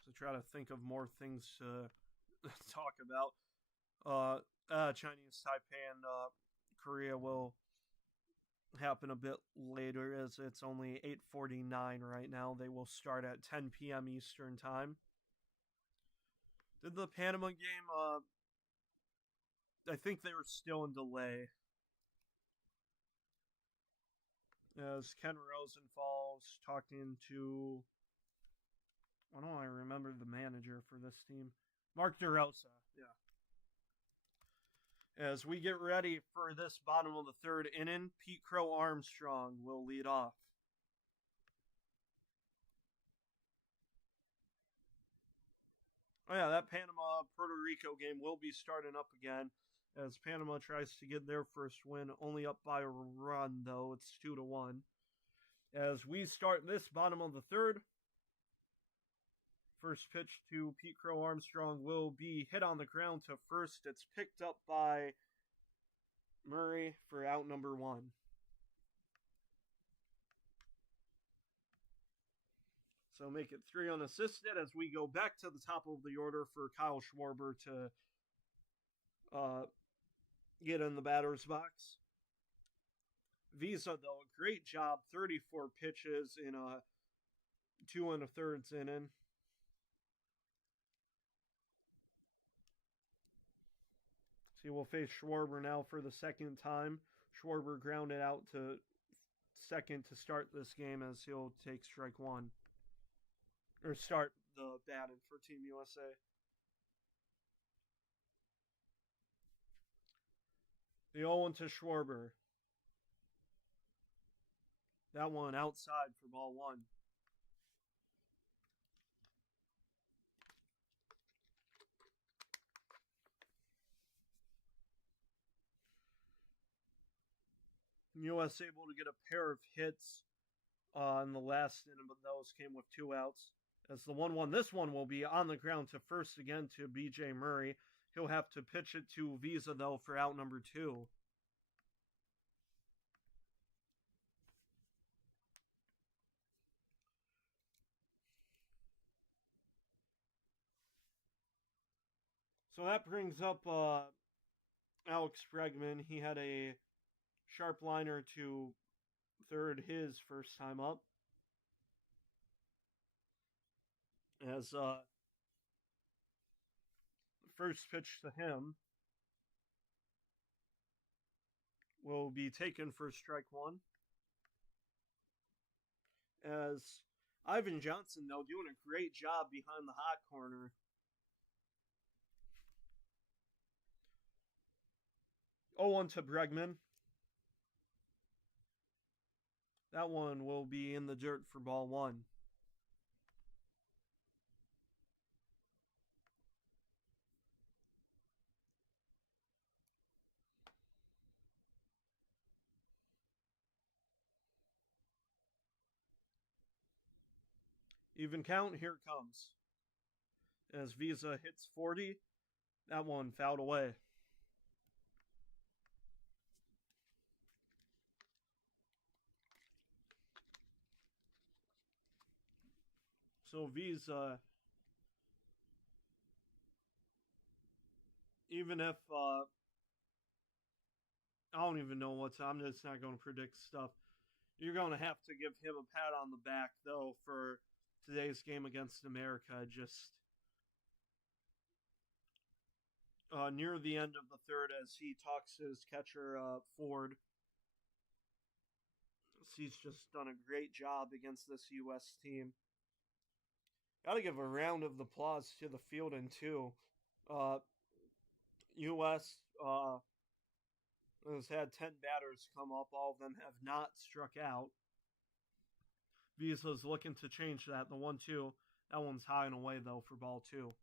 So try to think of more things to talk about. Chinese Taipei and Korea will happen a bit later, as it's only 8:49 right now. They will start at 10 p.m. Eastern time. Did the Panama game, I think they were still in delay. As Ken Rosenthal's talking to, I don't want to remember the manager for this team, Mark DeRosa, yeah. As we get ready for this bottom of the 3rd inning, Pete Crow Armstrong will lead off. Oh yeah, that Panama-Puerto Rico game will be starting up again as Panama tries to get their first win, only up by a run, though. It's 2-1. As we start this bottom of the 3rd, first pitch to Pete Crow Armstrong will be hit on the ground to first. It's picked up by Murray for out number 1. So make it 3 unassisted as we go back to the top of the order for Kyle Schwarber to get in the batter's box. Visa, though, a great job. 34 pitches in a 2 1/3 inning. So he will face Schwarber now for the second time. Schwarber grounded out to second to start this game as he'll take strike 1. Or start the batting for Team USA. The 0-1 to Schwarber. That one outside for ball one. U.S. able to get a pair of hits in the last inning, but those came with 2 outs. As the 1-1, this one will be on the ground to first again to B.J. Murray. He'll have to pitch it to Visa, though, for out number 2. So that brings up Alex Bregman. He had a sharp liner to third his first time up. As first pitch to him will be taken for strike one. As Ivan Johnson, though, doing a great job behind the hot corner. 0-1 to Bregman. That one will be in the dirt for ball one. Even count, here comes. As Visa hits 40, that one fouled away. So Visa, even if I don't even know what's, I'm just not going to predict stuff. You're going to have to give him a pat on the back, though, for today's game against America. Just near the end of the third, as he talks his catcher Ford. He's just done a great job against this U.S. team. Got to give a round of applause to the fielding, too. U.S. Has had 10 batters come up. All of them have not struck out. Visa's looking to change that. The 1-2. That one's high and away, though, for ball two.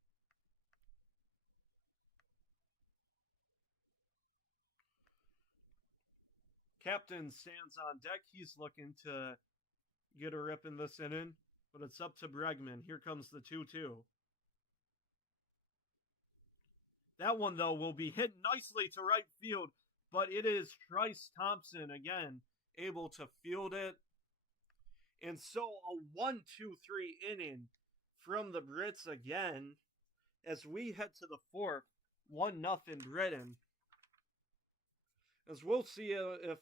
Captain stands on deck. He's looking to get a rip in this inning, but it's up to Bregman. Here comes the 2-2. That one, though, will be hit nicely to right field, but it is Trice Thompson again able to field it. And so a 1-2-3 inning from the Brits again as we head to the fourth, 1-0 Britain. As we'll see if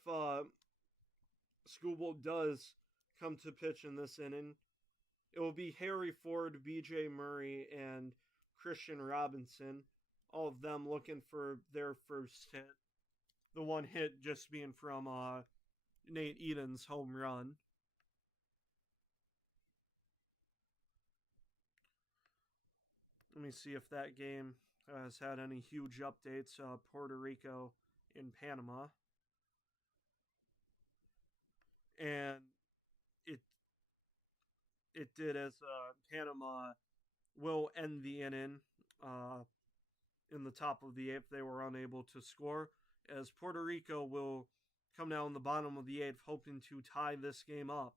Skubal does come to pitch in this inning. It will be Harry Ford, B.J. Murray, and Christian Robinson. All of them looking for their first hit. The one hit just being from Nate Eden's home run. Let me see if that game has had any huge updates. Puerto Rico in Panama. And it did, as Panama will end the inning in the top of the eighth. They were unable to score, as Puerto Rico will come down the bottom of the eighth, hoping to tie this game up.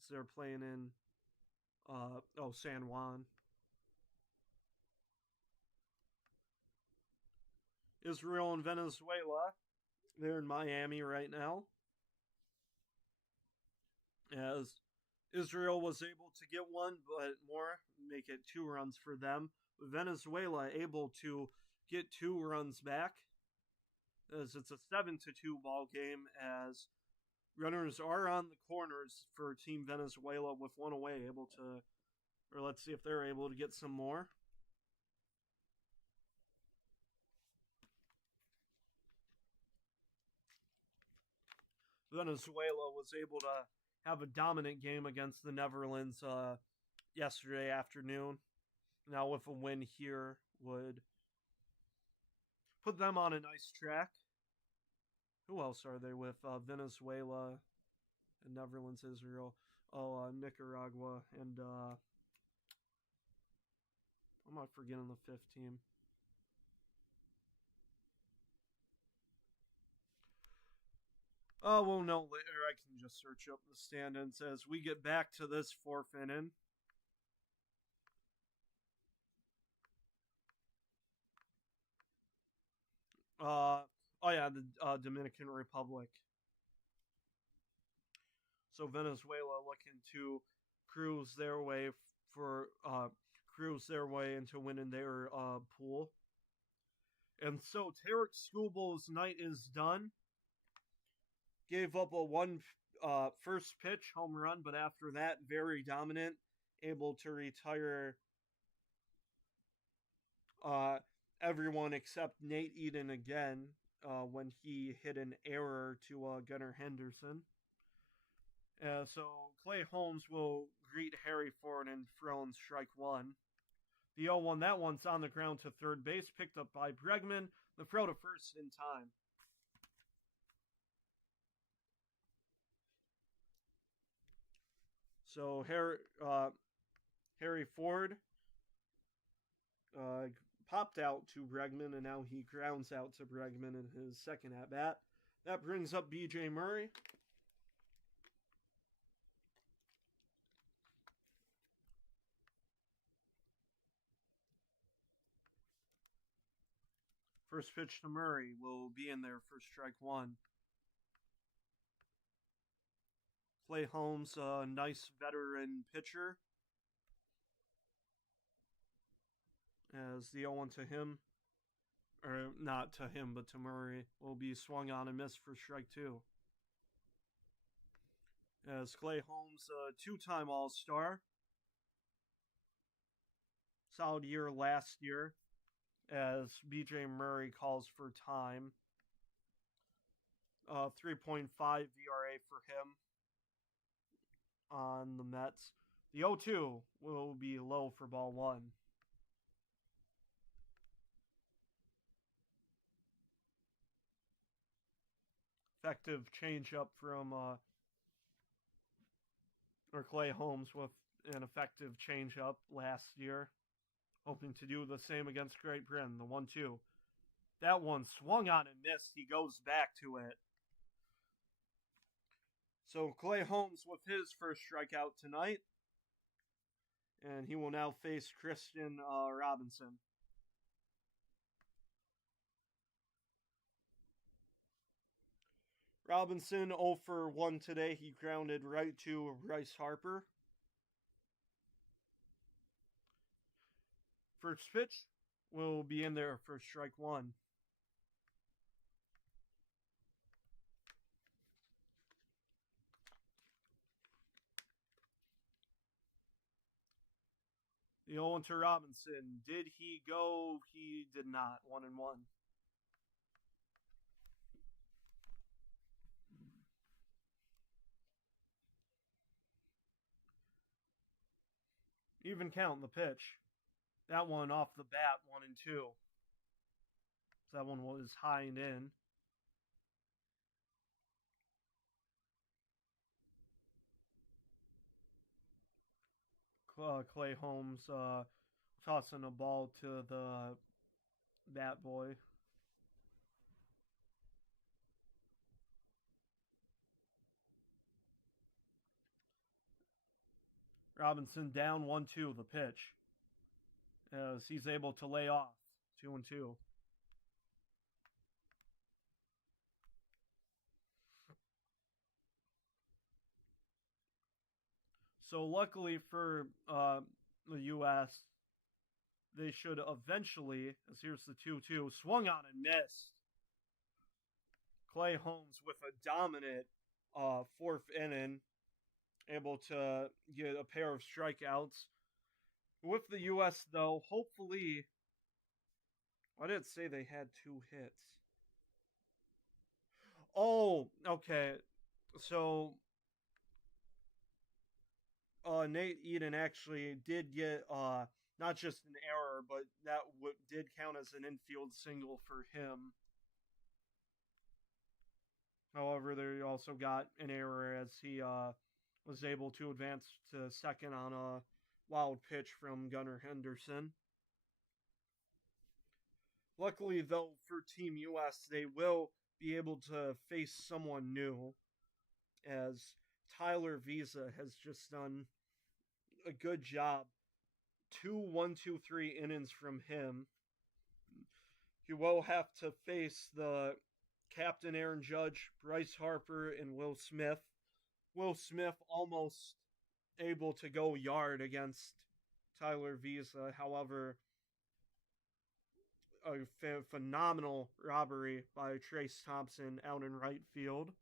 So they're playing in San Juan. Israel and Venezuela. They're in Miami right now. As Israel was able to get one, but more, make it 2 runs for them. Venezuela able to get 2 runs back, as it's a 7-2 ball game, as runners are on the corners for Team Venezuela with 1 away, able to, or let's see if they're able to get some more. Venezuela was able to have a dominant game against the Netherlands yesterday afternoon. Now with a win here would put them on a nice track. Who else are they with? Venezuela And Netherlands, Israel. Nicaragua, and I'm not forgetting the fifth team. Oh, we'll know later. I can just search up the stand-ins as we get back to this fourth inning. The Dominican Republic. So Venezuela looking to cruise their way for cruise their way into winning their pool. And so Tarek Schoolball's night is done. Gave up a first pitch home run, but after that, very dominant, able to retire everyone except Nate Eden again when he hit an error to Gunnar Henderson. So Clay Holmes will greet Harry Ford and throw in strike one. The 0-1, that one's on the ground to third base, picked up by Bregman. The throw to first in time. So Harry Ford popped out to Bregman, and now he grounds out to Bregman in his second at bat. That brings up B.J. Murray. First pitch to Murray will be in there for strike one. Clay Holmes, a nice veteran pitcher. As the 0-1 to him, or not to him, but to Murray, will be swung on and missed for strike two. As Clay Holmes, a two-time All-Star. Solid year last year, as B.J. Murray calls for time. 3.5 ERA for him on the Mets. The 0-2 will be low for ball one. Effective changeup from Clay Holmes with an effective changeup last year. Hoping to do the same against Great Britain. The 1-2. That one swung on and missed. He goes back to it. So Clay Holmes with his first strikeout tonight. And he will now face Christian Robinson. Robinson 0 for 1 today. He grounded right to Bryce Harper. First pitch will be in there for strike one. The 0-1 to Robinson. Did he go? He did not. 1-1. Even count the pitch. That one off the bat, 1-2. So that one was high and in. Clay Holmes tossing a ball to the bat boy. Robinson down 1-2 the pitch. As he's able to lay off 2-2. So luckily for the U.S., they should eventually, as here's the 2-2, swung on and missed. Clay Holmes with a dominant fourth inning, able to get a pair of strikeouts. With the U.S., though, hopefully, I didn't say they had 2 hits. Oh, okay. So, Nate Eden actually did get not just an error, but that did count as an infield single for him. However, they also got an error as he was able to advance to second on a wild pitch from Gunnar Henderson. Luckily, though, for Team US, they will be able to face someone new, as Tyler Visa has just done a good job. 2 1-2-3 innings from him. He will have to face the captain Aaron Judge, Bryce Harper, and Will Smith. Will Smith almost able to go yard against Tyler Visa. However, a phenomenal robbery by Trace Thompson out in right field.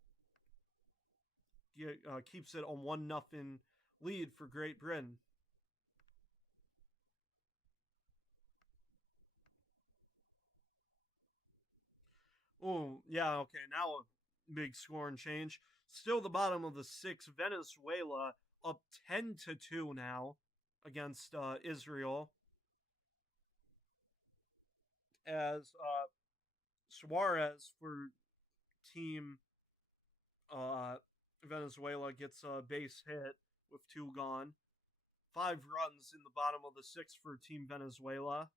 Keeps it a 1-0 lead for Great Britain. Oh, yeah, okay, now a big score and change. Still the bottom of the sixth. Venezuela up 10-2 now against Israel. As Suarez for Team Venezuela gets a base hit with 2 gone. 5 runs in the bottom of the sixth for Team Venezuela,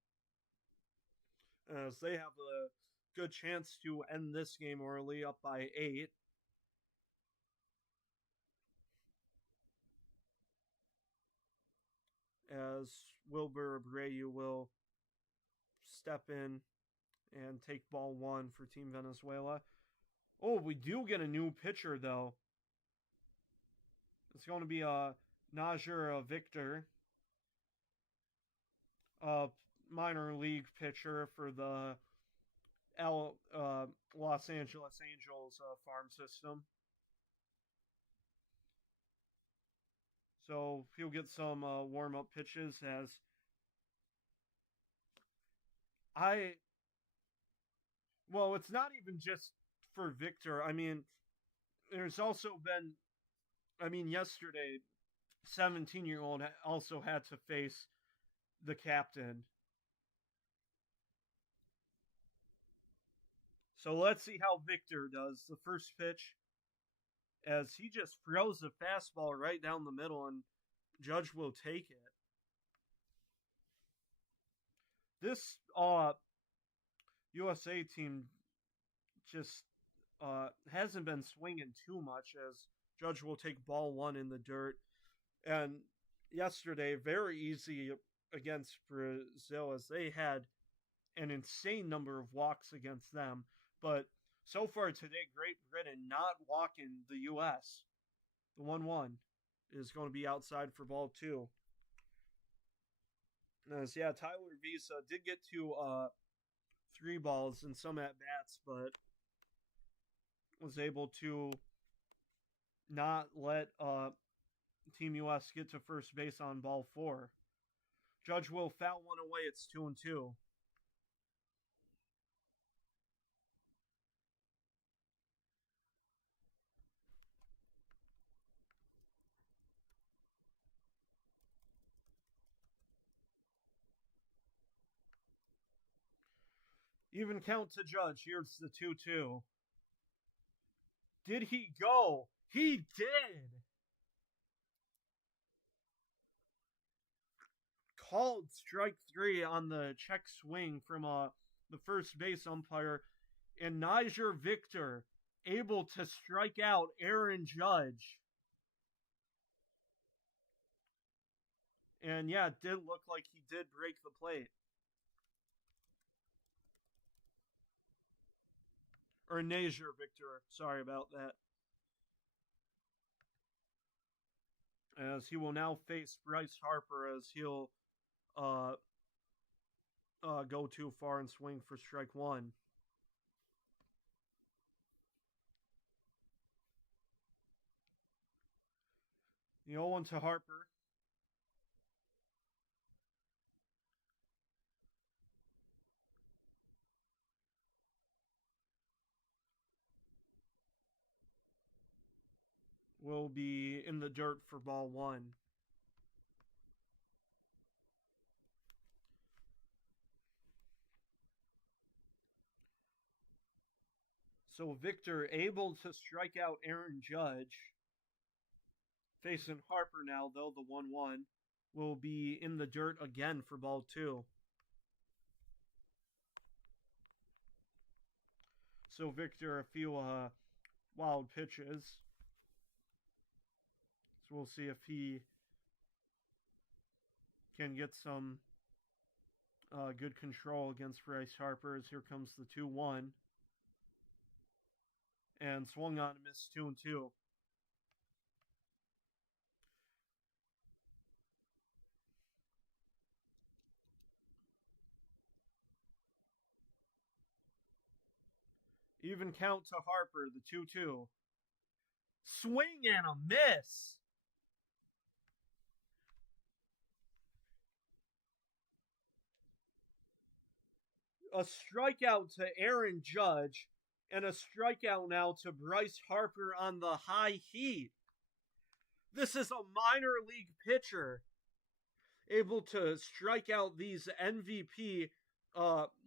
as they have a good chance to end this game early, up by 8. As Wilber Abreu will step in and take ball 1 for Team Venezuela. Oh, we do get a new pitcher, though. It's going to be Najir Victor, a minor league pitcher for the Los Angeles Angels farm system. So he'll get some warm-up pitches. As well, it's not even just for Victor. I mean, there's also been, yesterday, 17-year-old also had to face the captain. So let's see how Victor does. The first pitch, as he just throws the fastball right down the middle, and Judge will take it. This USA team just hasn't been swinging too much, as Judge will take ball 1 in the dirt. And yesterday, very easy against Brazil, as they had an insane number of walks against them. But so far today, Great Britain not walking the U.S. The 1-1 is going to be outside for ball 2. As, yeah, Tyler Visa did get to 3 balls in some at-bats, but was able to not let Team U.S. get to first base on ball 4. Judge will foul one away. It's 2-2. Even count to Judge. Here's the 2-2. Did he go? He did! Called strike 3 on the check swing from the first base umpire. And Niger Victor able to strike out Aaron Judge. And yeah, it did look like he did break the plate. Or Niger Victor, sorry about that. As he will now face Bryce Harper, as he'll go too far and swing for strike 1. The 0-1 to Harper. Will be in the dirt for ball 1. So Victor able to strike out Aaron Judge. Facing Harper now, though, the 1-1 will be in the dirt again for ball 2. So Victor a few wild pitches. So we'll see if he can get some good control against Bryce Harper. As here comes the 2-1. And swung on and missed 2-2. Even count to Harper, the 2-2. Swing and a miss. A strikeout to Aaron Judge and a strikeout now to Bryce Harper on the high heat. This is a minor league pitcher able to strike out these MVP,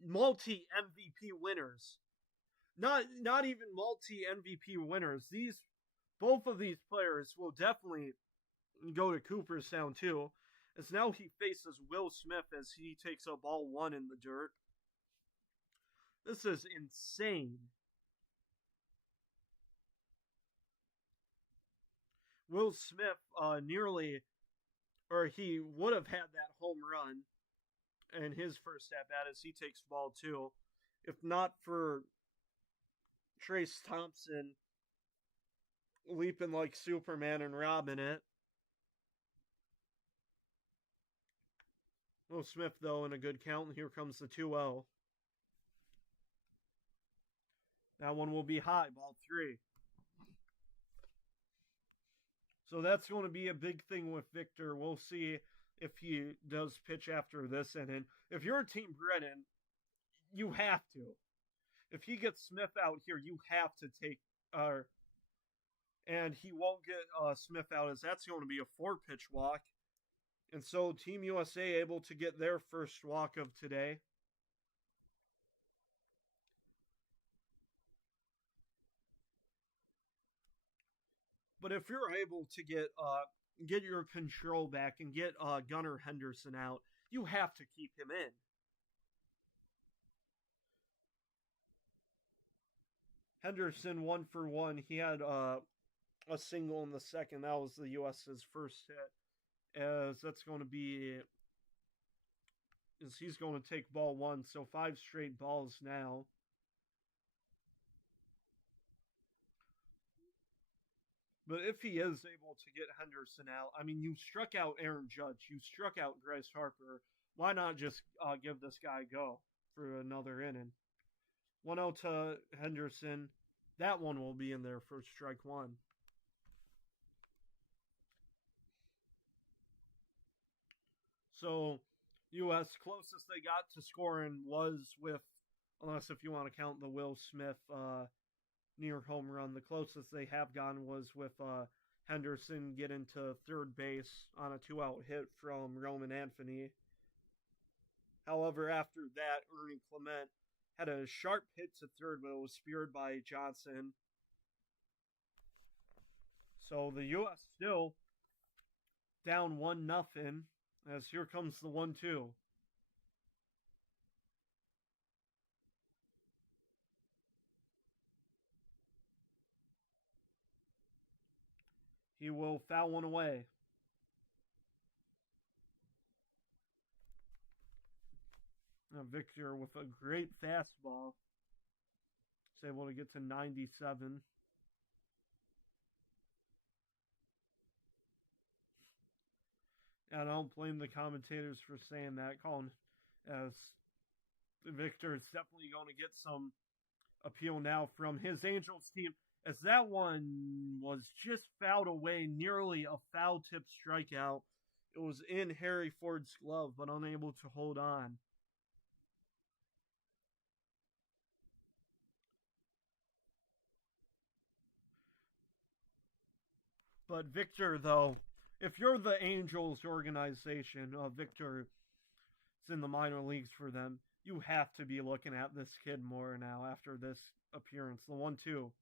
multi MVP winners. Not even multi MVP winners. Both of these players will definitely go to Cooperstown too. As now he faces Will Smith as he takes up ball 1 in the dirt. This is insane. Will Smith he would have had that home run in his first at bat as he takes ball 2. If not for Trace Thompson leaping like Superman and robbing it. Will Smith, though, in a good count. Here comes the 2-0. That one will be high, ball 3. So that's going to be a big thing with Victor. We'll see if he does pitch after this inning. If you're Team Brennan, you have to. If he gets Smith out here, you have to take and he won't get Smith out, as that's going to be a 4-pitch walk. And so Team USA able to get their first walk of today. But if you're able to get your control back and get Gunnar Henderson out, you have to keep him in. Henderson 1 for 1. He had a single in the second. That was the US's first hit. As that's going to be, as he's going to take ball 1. So 5 straight balls now. But if he is able to get Henderson out, I mean, you struck out Aaron Judge. You struck out Bryce Harper. Why not just give this guy a go for another inning? 1-0 to Henderson. That one will be in there for strike 1. So, U.S. closest they got to scoring was with, unless if you want to count the Will Smith near home run, the closest they have gone was with Henderson getting to third base on a 2-out hit from Roman Anthony. However, after that, Ernie Clement had a sharp hit to third, but it was speared by Johnson. So the U.S. still down 1-0, as here comes the 1-2. He will foul one away. Now Victor with a great fastball is able to get to 97. And I don't blame the commentators for saying that, calling as Victor is definitely going to get some appeal now from his Angels team, as that one was just fouled away, nearly a foul tip strikeout. It was in Harry Ford's glove, but unable to hold on. But Victor, though, if you're the Angels organization, Victor is in the minor leagues for them, You have to be looking at this kid more now after this appearance. The 1-2.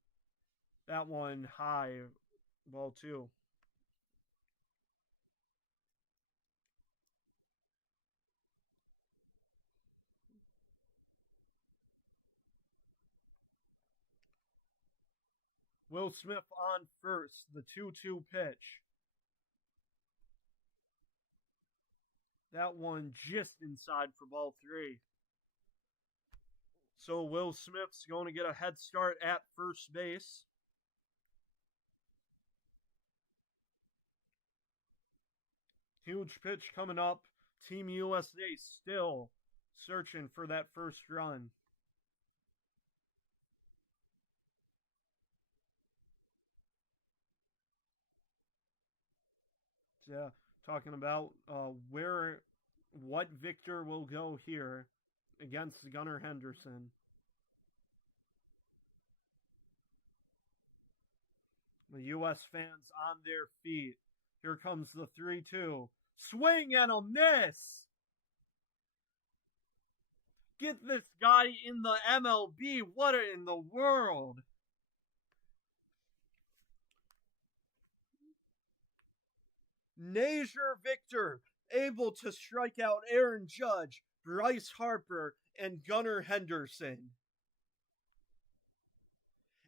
That one high, ball 2. Will Smith on first. The 2-2 pitch. That one just inside for ball 3. So Will Smith's going to get a head start at first base. Huge pitch coming up. Team USA still searching for that first run. Yeah, talking about what Victor will go here against Gunnar Henderson. The U.S. fans on their feet. Here comes the 3-2. Swing and a miss! Get this guy in the MLB. What in the world? Najer Victor able to strike out Aaron Judge, Bryce Harper, and Gunnar Henderson.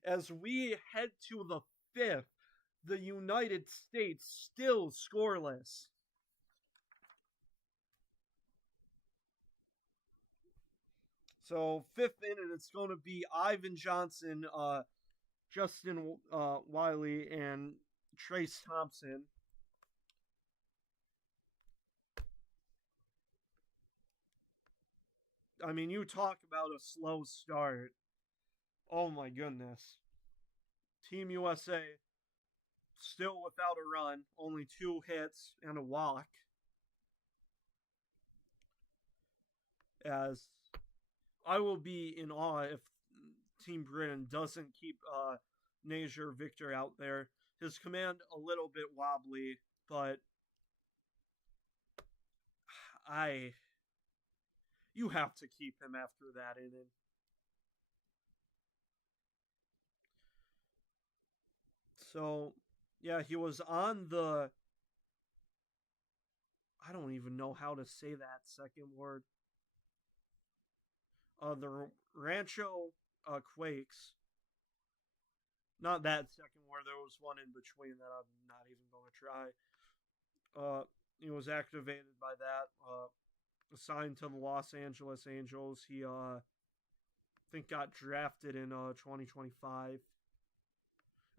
As we head to the 5th, the United States still scoreless. So 5th inning, it's going to be Ivan Johnson, Justin Wiley, and Trace Thompson. I mean, you talk about a slow start. Oh my goodness. Team USA still without a run, only 2 hits and a walk. As I will be in awe if Team Britain doesn't keep Najer Victor out there. His command a little bit wobbly, but you have to keep him after that inning. So, yeah, he was on the... I don't even know how to say that second word. The Rancho Quakes. Not that second word. There was one in between that I'm not even going to try. He was activated by that. Assigned to the Los Angeles Angels. He, I think, got drafted in 2025.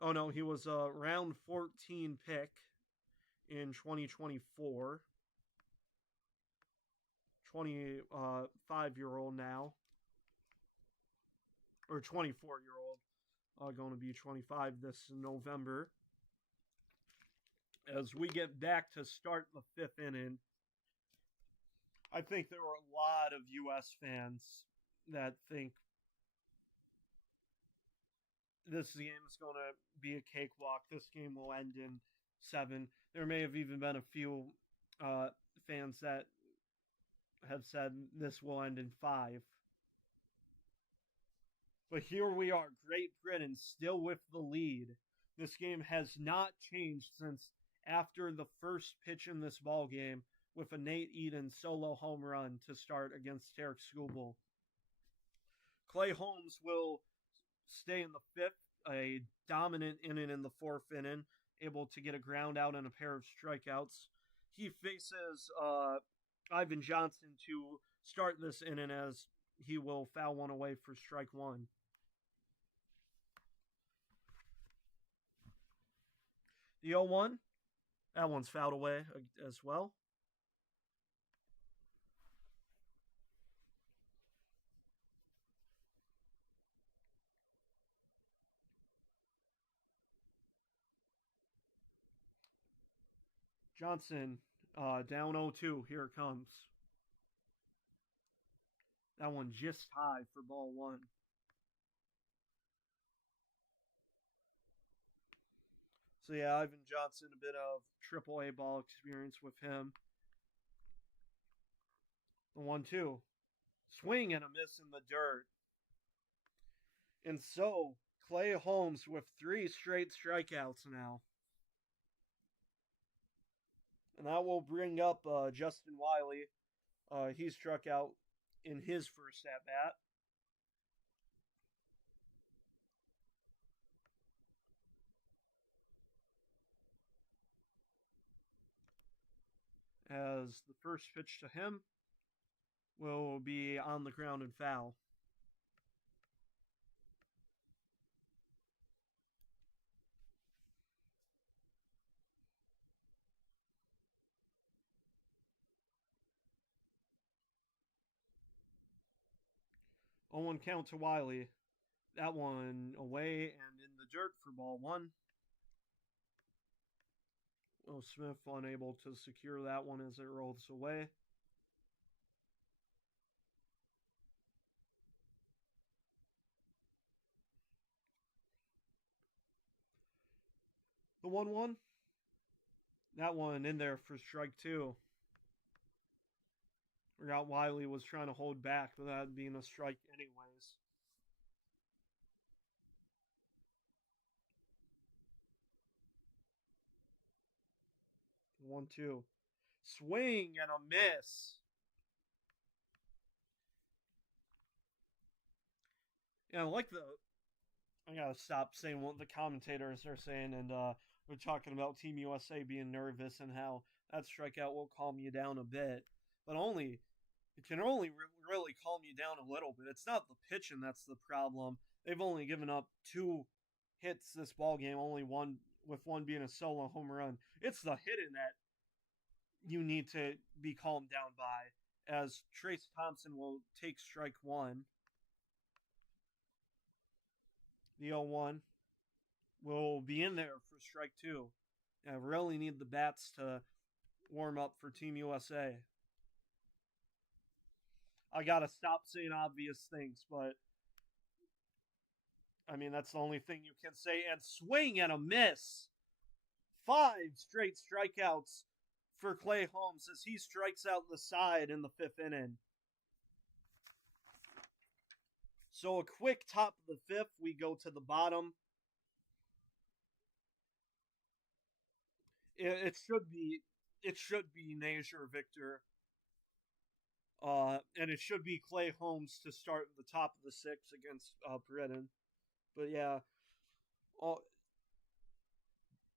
Oh, no, he was a round 14 pick in 2024. 25-year-old now. Or 24-year-old. Going to be 25 this November. As we get back to start the 5th inning, I think there were a lot of U.S. fans that think this game is going to be a cakewalk. This game will end in 7. There may have even been a few fans that have said this will end in 5. But here we are, Great Britain still with the lead. This game has not changed since after the first pitch in this ball game with a Nate Eden solo home run to start against Tarek Skubal. Clay Holmes will stay in the 5th, a dominant inning in the 4th inning, able to get a ground out and a pair of strikeouts. He faces Ivan Johnson to start this inning as he will foul one away for strike 1. The 0-1, that one's fouled away as well. Johnson down 0-2. Here it comes. That one just high for ball 1. So yeah, Ivan Johnson, a bit of AAA ball experience with him. The 1-2. Swing and a miss in the dirt. And so, Clay Holmes with 3 straight strikeouts now. And that will bring up Justin Wiley. He struck out in his first at bat. As the first pitch to him will be on the ground and foul. On 1 count to Wiley. That one away and in the dirt for ball 1. Will Smith unable to secure that one as it rolls away. The 1-1. That one in there for strike 2. Forgot Wiley was trying to hold back without being a strike anyways. One, two. Swing and a miss. Yeah, I gotta stop saying what the commentators are saying, and we're talking about Team USA being nervous and how that strikeout will calm you down a bit, but it can only really calm you down a little bit. It's not the pitching that's the problem. They've only given up 2 hits this ball game, only one with one being a solo home run. It's the hitting that you need to be calmed down by, as Trace Thompson will take strike 1. The 0-1 will be in there for strike 2. I really need the bats to warm up for Team USA. I gotta stop saying obvious things, but I mean, that's the only thing you can say. And swing and a miss. 5 straight strikeouts for Clay Holmes as he strikes out the side in the 5th inning. So a quick top of the 5th, we go to the bottom. It should be Najir Victor. And it should be Clay Holmes to start the top of the 6th against Britain. But yeah,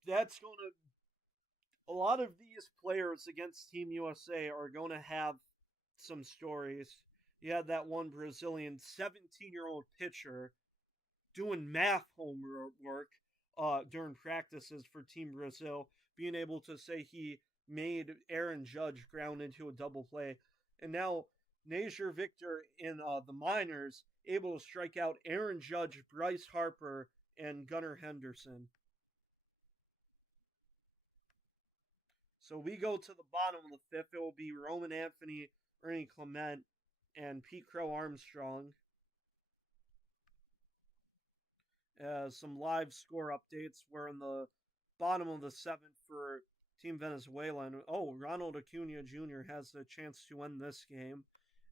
that's going to. A lot of these players against Team USA are going to have some stories. You had that one Brazilian 17-year-old pitcher doing math homework during practices for Team Brazil, being able to say he made Aaron Judge ground into a double play. And now Najir Victor in the minors able to strike out Aaron Judge, Bryce Harper, and Gunnar Henderson. So we go to the bottom of the 5th. It will be Roman Anthony, Ernie Clement, and Pete Crow Armstrong. Some live score updates. We're in the bottom of the 7th for Team Venezuela. And Ronald Acuna Jr. has a chance to win this game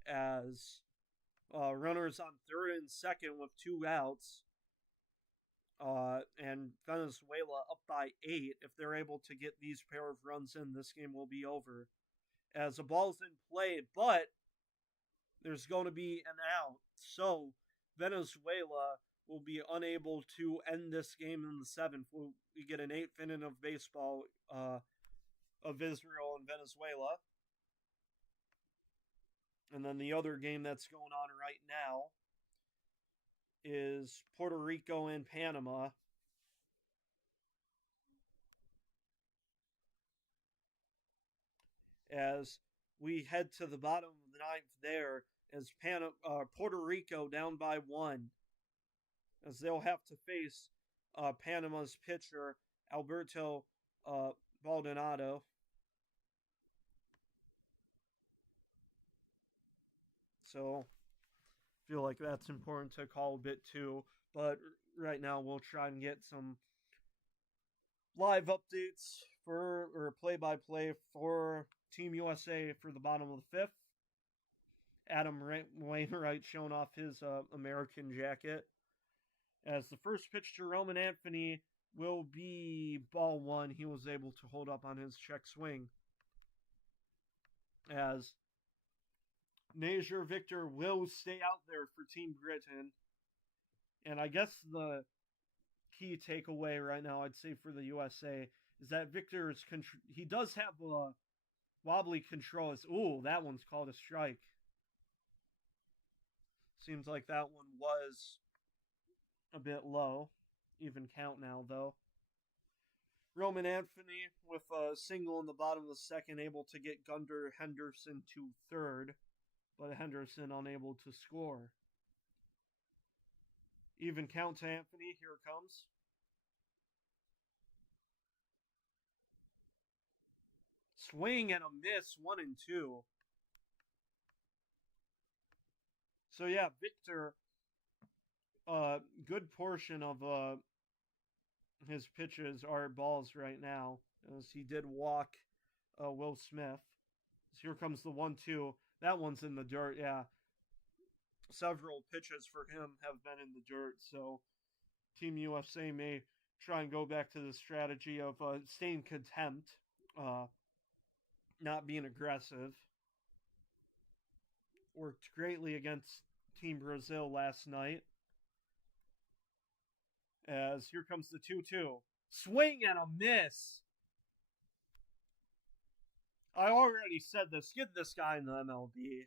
as runners on 3rd and 2nd with 2 outs. And Venezuela up by 8. If they're able to get these pair of runs in, this game will be over. As the ball's in play, but there's going to be an out. So Venezuela will be unable to end this game in the 7th. We get an 8th inning of baseball of Israel and Venezuela. And then the other game that's going on right now is Puerto Rico and Panama. As we head to the bottom of the 9th there, as Puerto Rico down by 1, as they'll have to face Panama's pitcher, Alberto Baldonado. So I feel like that's important to call a bit too. But right now we'll try and get some live updates or play-by-play for Team USA for the bottom of the 5th. Adam Wainwright showing off his American jacket. As the first pitch to Roman Anthony will be ball one. He was able to hold up on his check swing. As Najer Victor will stay out there for Team Britain. And I guess the key takeaway right now, I'd say, for the USA is that Victor's he does have a wobbly control. Ooh, that one's called a strike. Seems like that one was a bit low. Even count now, though. Roman Anthony with a single in the bottom of the second, able to get Gunnar Henderson to third, but Henderson unable to score. Even count to Anthony. Here it comes. Swing and a miss, 1-2. So yeah, Victor, good portion of his pitches are balls right now, as he did walk Will Smith. So here comes the 1-2. That one's in the dirt, yeah. Several pitches for him have been in the dirt, so Team USA may try and go back to the strategy of staying contempt, not being aggressive. Worked greatly against Team Brazil last night. As here comes the 2-2. Swing and a miss. I already said this. Get this guy in the MLB.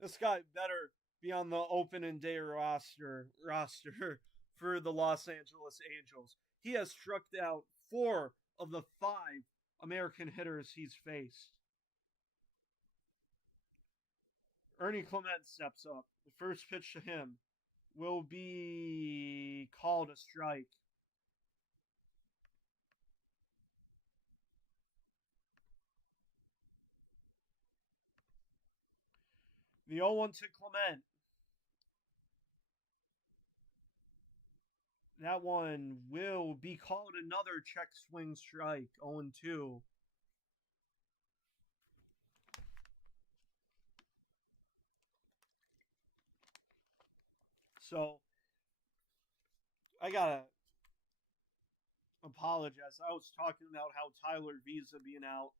This guy better be on the opening day roster for the Los Angeles Angels. He has struck out 4 of the 5 American hitters he's faced. Ernie Clement steps up. The first pitch to him will be called a strike. The 0-1 to Clement. That one will be called another check swing strike. 0-2. So, I gotta apologize. I was talking about how Tyler Visa being out.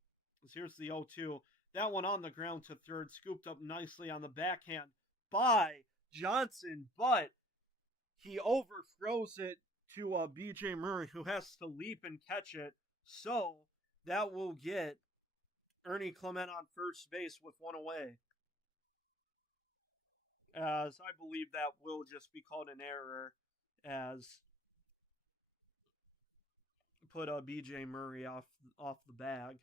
Here's the 0-2. That one on the ground to third, scooped up nicely on the backhand by Johnson, but he overthrows it to B.J. Murray, who has to leap and catch it. So that will get Ernie Clement on first base with one away. As I believe that will just be called an error, as put B.J. Murray off the bag.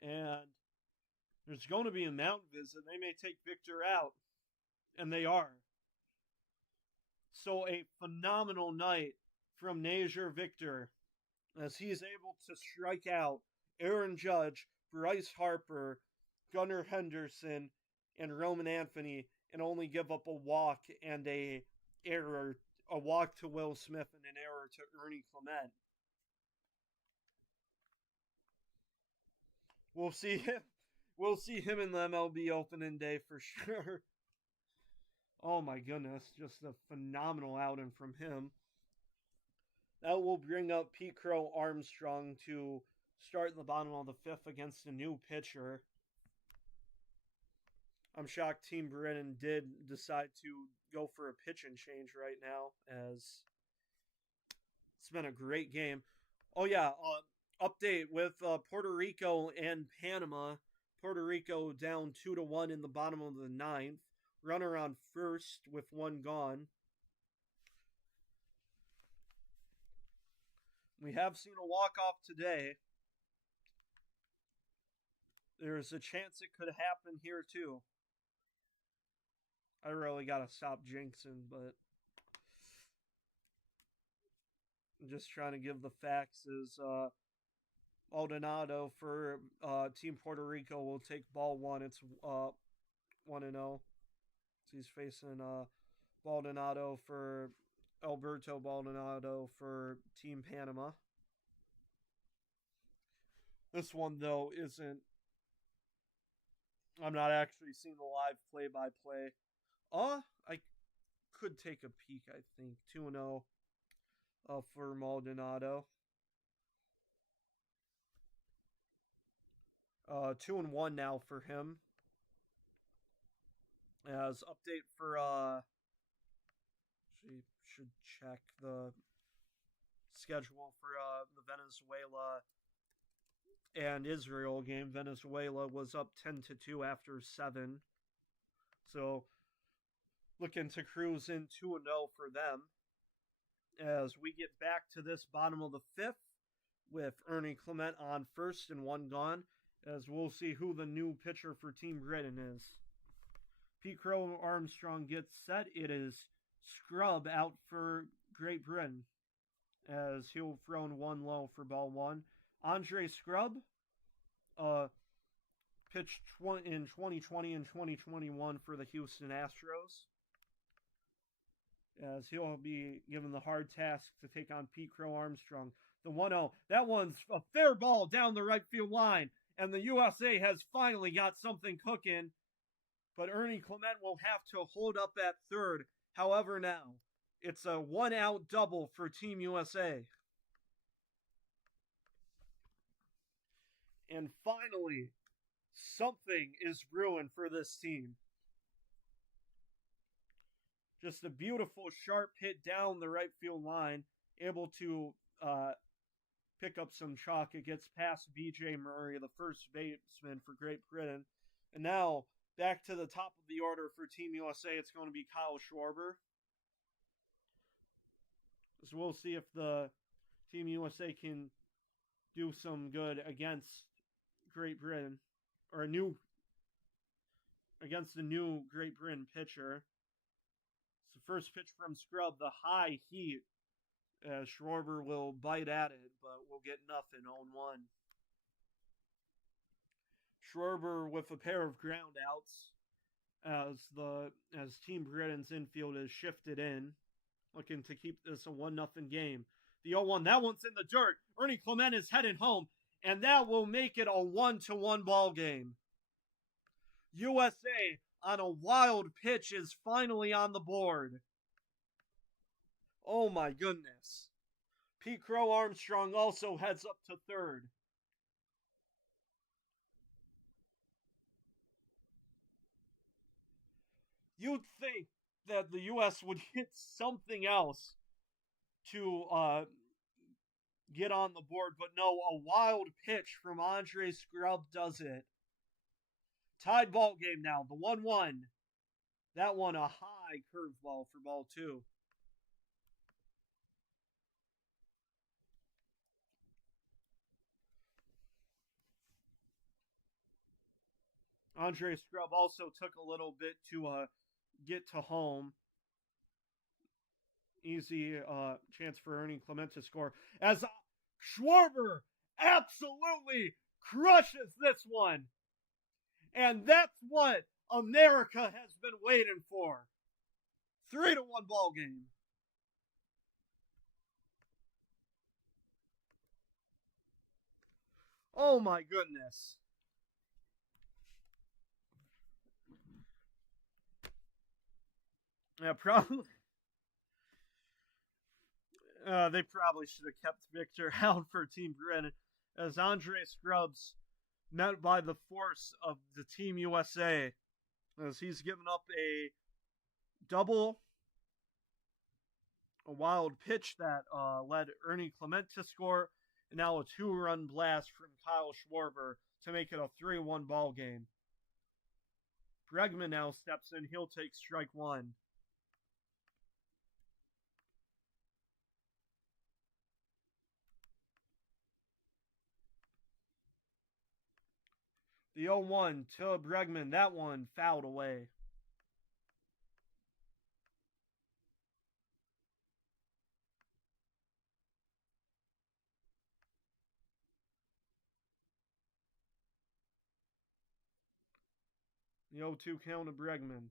And there's going to be a mound visit. They may take Victor out. And they are. So a phenomenal night from Najer Victor, as he is able to strike out Aaron Judge, Bryce Harper, Gunnar Henderson, and Roman Anthony, and only give up a walk and a walk to Will Smith and an error to Ernie Clement. We'll see him in the MLB opening day for sure. Oh my goodness, just a phenomenal outing from him. That will bring up Pete Crow Armstrong to start in the bottom of the 5th against a new pitcher. I'm shocked Team Britain did decide to go for a pitch and change right now, as it's been a great game. Oh yeah, update with Puerto Rico and Panama. Puerto Rico down 2-1 in the bottom of the 9th. Runner on first with one gone. We have seen a walk-off today. There's a chance it could happen here too. I really gotta stop jinxing, but I'm just trying to give the facts as Maldonado for Team Puerto Rico will take ball one. It's 1-0. So he's facing Maldonado for Alberto Maldonado for Team Panama. This one, though, isn't. I'm not actually seeing the live play by play. I could take a peek, I think. 2-0 for Maldonado. 2-1 now for him. As update for she should check the schedule for the Venezuela and Israel game. Venezuela was up 10-2 after 7. So looking to cruise in 2-0 for them. As we get back to this bottom of the 5th with Ernie Clement on first and 1 gone, as we'll see who the new pitcher for Team Britain is. Pete Crow Armstrong gets set. It is Scrub out for Great Britain, as he'll thrown 1 low for ball 1. Andre Scrub pitched in 2020 and 2021 for the Houston Astros, as he'll be given the hard task to take on Pete Crow Armstrong. The 1-0, that one's a fair ball down the right field line, and the USA has finally got something cooking, but Ernie Clement will have to hold up at third. However, now it's a 1-out double for Team USA. And finally, something is brewing for this team. Just a beautiful sharp hit down the right field line, able to pick up some chalk. It gets past B.J. Murray, the first baseman for Great Britain. And now, back to the top of the order for Team USA, it's going to be Kyle Schwarber. So we'll see if the Team USA can do some good against Great Britain, or against the new Great Britain pitcher. It's the first pitch from Scrub, the high heat. Schwarber will bite at it, but we'll get nothing. 0-1. Schwarber with a pair of ground outs as Team Britain's infield is shifted in, looking to keep this a 1-0 game. The 0-1, that one's in the dirt. Ernie Clement is heading home, and that will make it a 1-1 ball game. USA on a wild pitch is finally on the board. Oh my goodness. Pete Crow Armstrong also heads up to third. You'd think that the U.S. would hit something else to get on the board, but no, a wild pitch from Andre Scrub does it. Tied ball game now, the 1-1. That one, a high curveball for ball 2. Andre Scrub also took a little bit to get to home. Easy chance for Ernie Clement to score. As Schwarber absolutely crushes this one. And that's what America has been waiting for. 3-1 ball game. Oh my goodness. Yeah, probably. They probably should have kept Victor out for Team Britain, as Andre Scrubs met by the force of the Team USA, as he's given up a double, a wild pitch that led Ernie Clement to score, and now a 2-run blast from Kyle Schwarber to make it a 3-1 ball game. Bregman now steps in. He'll take strike 1. The 0-1 to Bregman. That one fouled away. The 0-2 count to Bregman.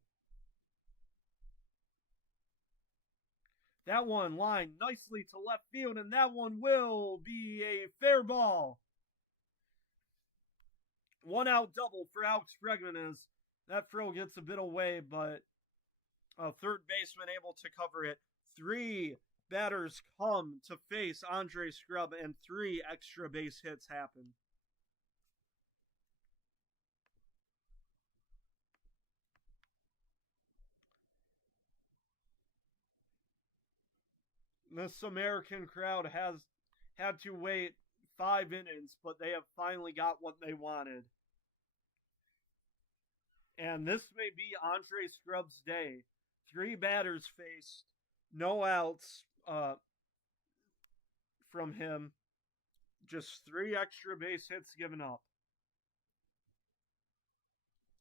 That one lined nicely to left field, and that one will be a fair ball. 1 out double for Alex Bregman as that throw gets a bit away, but third baseman able to cover it. 3 batters come to face Andre Scrub, and 3 extra base hits happen. This American crowd has had to wait 5 innings, but they have finally got what they wanted. And this may be Andre Scrub's day. 3 batters faced, no outs from him. Just 3 extra base hits given up.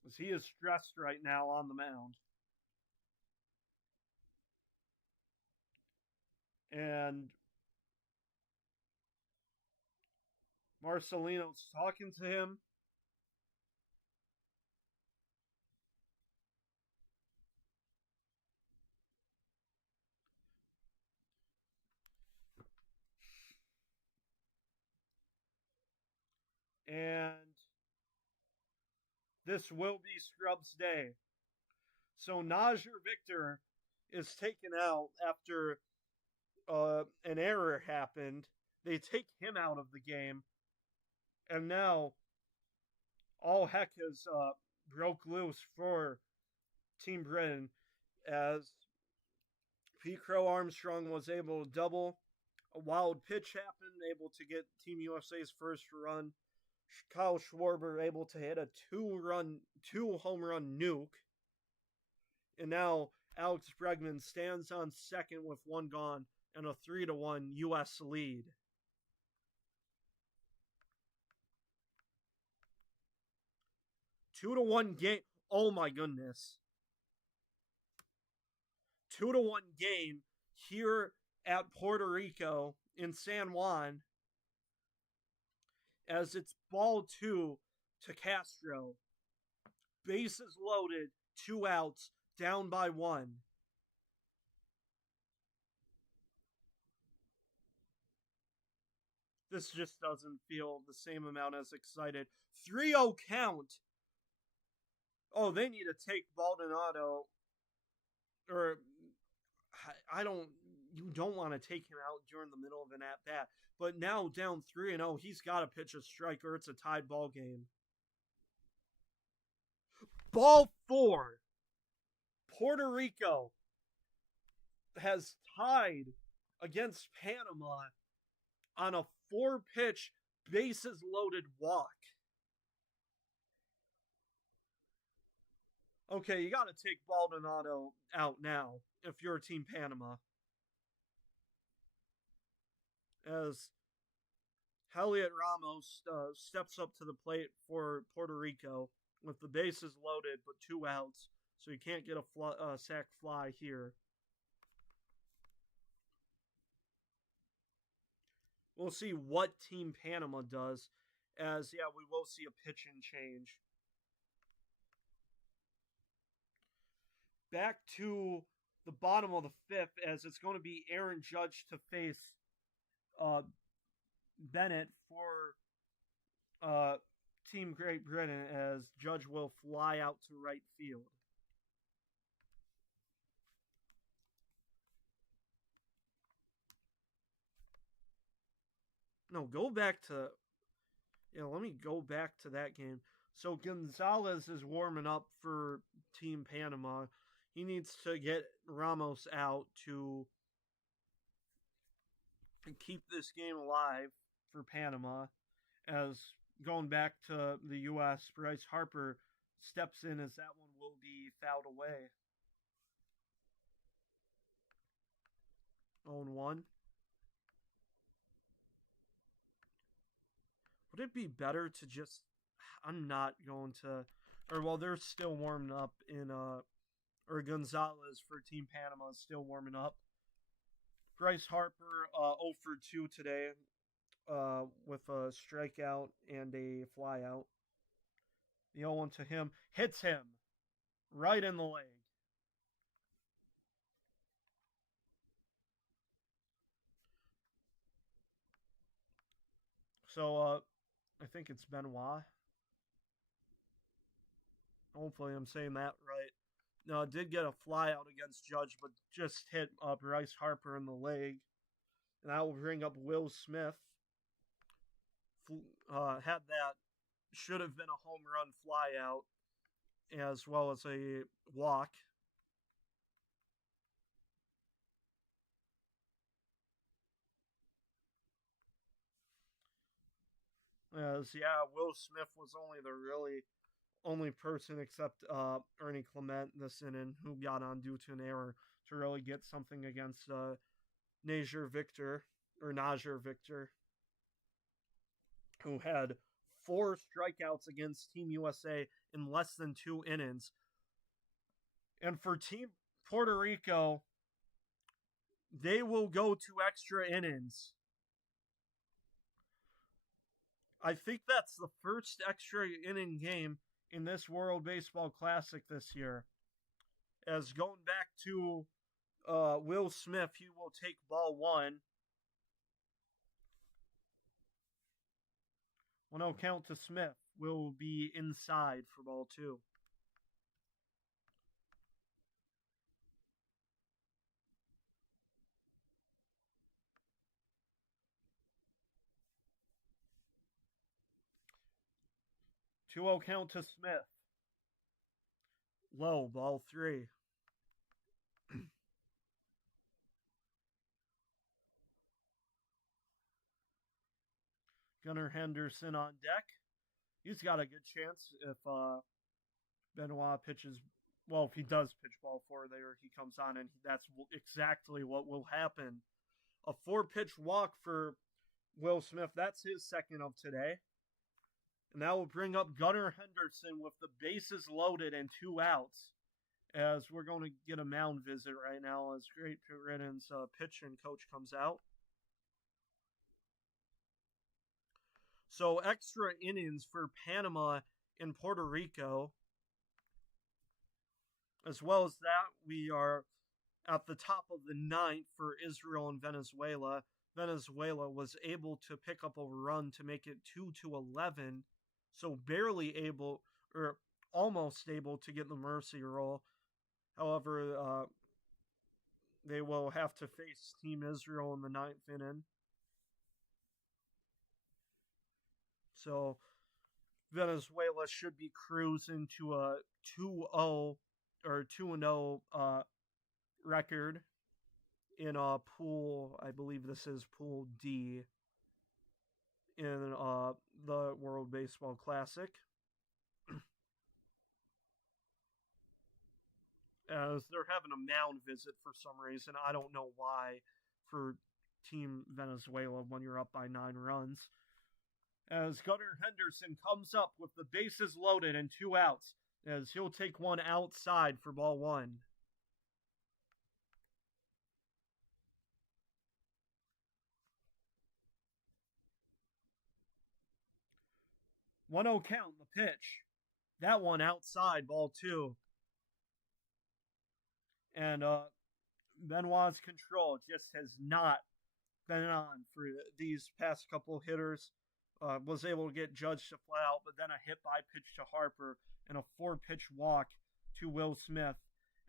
As he is stressed right now on the mound. And Marcelino's talking to him. And this will be Scrub's day. So Najir Victor is taken out after an error happened. They take him out of the game. And now all heck has broke loose for Team Britain as Pete Crow Armstrong was able to double. A wild pitch happened, able to get Team USA's first run. Kyle Schwarber able to hit a 2 home run nuke. And now Alex Bregman stands on second with 1 gone and a 3-1 US lead. Two to one game. Oh my goodness. 2-1 game here at Puerto Rico in San Juan. As it's ball 2 to Castro. Bases loaded, 2 outs, down by 1. This just doesn't feel the same amount as excited. 3-0 count. Oh, they need to take Baldonado. Or, you don't want to take him out during the middle of an at-bat. But now down 3-0, he's got to pitch a strike or it's a tied ball game. Ball 4. Puerto Rico has tied against Panama on a 4-pitch, bases-loaded walk. Okay, you got to take Baldonado out now if you're Team Panama. As Heliot Ramos steps up to the plate for Puerto Rico with the bases loaded but 2 outs, so you can't get a sac fly here. We'll see what Team Panama does, as, yeah, we will see a pitching change. Back to the bottom of the 5th, as it's going to be Aaron Judge to face Bennett for Team Great Britain, as Judge will fly out to right field. No, go back to... Yeah, let me go back to that game. So Gonzalez is warming up for Team Panama. He needs to get Ramos out to keep this game alive for Panama. As going back to the U.S., Bryce Harper steps in as that one will be fouled away. 0-1. Would it be better to just... I'm not going to... Or, well, they're still warming up in... Or Gonzalez for Team Panama is still warming up. Bryce Harper 0 for 2 today with a strikeout and a flyout. The 0-1 to him hits him right in the leg. So I think it's Benoit. Hopefully, I'm saying that right. Did get a fly out against Judge, but just hit Bryce Harper in the leg. And that will bring up Will Smith. Had that, should have been a home run fly out, as well as a walk. As Will Smith was only the really only person except Ernie Clement this inning who got on due to an error to really get something against Najir Victor, who had 4 strikeouts against Team USA in less than 2 innings. And for Team Puerto Rico, they will go to extra innings. I think that's the first extra inning game in this World Baseball Classic this year. As going back to Will Smith, he will take ball 1. 1-0 count to Smith. Will be inside for ball 2. Two-zero count to Smith. Low, ball 3. Gunnar Henderson on deck. He's got a good chance if Benoit pitches. Well, if he does pitch ball 4 there, he comes on, and that's exactly what will happen. A 4-pitch walk for Will Smith. That's his second of today. And that will bring up Gunnar Henderson with the bases loaded and 2 outs. As we're going to get a mound visit right now as Great Riddance pitching coach comes out. So extra innings for Panama and Puerto Rico. As well as that, we are at the top of the 9th for Israel and Venezuela. Venezuela was able to pick up a run to make it 2-11. So barely able, or almost able to get the mercy roll. However, they will have to face Team Israel in the 9th inning. So Venezuela should be cruising to a 2-0 or 2-0 record in a pool. I believe this is Pool D in the World Baseball Classic. As they're having a mound visit for some reason. I don't know why for Team Venezuela when you're up by 9 runs. As Gunnar Henderson comes up with the bases loaded and 2 outs, as he'll take one outside for ball 1. One 0 count, the pitch. That one outside, ball 2. And Benoit's control just has not been on for these past couple hitters. Was able to get Judge to fly out, but then a hit by pitch to Harper and a 4-pitch walk to Will Smith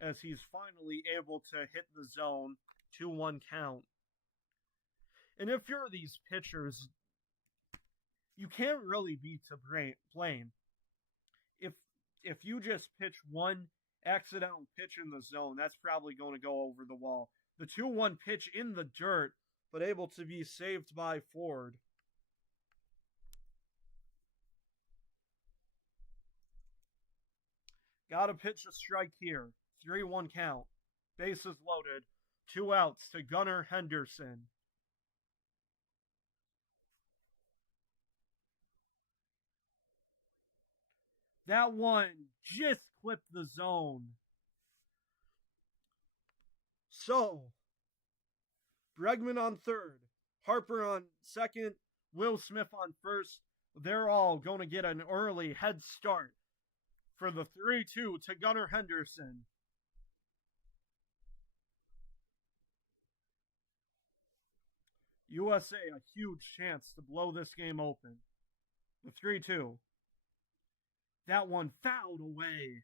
as he's finally able to hit the zone. 2-1 count. And if you're these pitchers, you can't really be to blame. If you just pitch one accidental pitch in the zone, that's probably going to go over the wall. The 2-1 pitch in the dirt, but able to be saved by Ford. Got to pitch a strike here. 3-1 count. Bases loaded. 2 outs to Gunnar Henderson. That one just clipped the zone. So, Bregman on third, Harper on second, Will Smith on first. They're all going to get an early head start for the 3-2 to Gunnar Henderson. USA a huge chance to blow this game open. The 3-2. That one fouled away.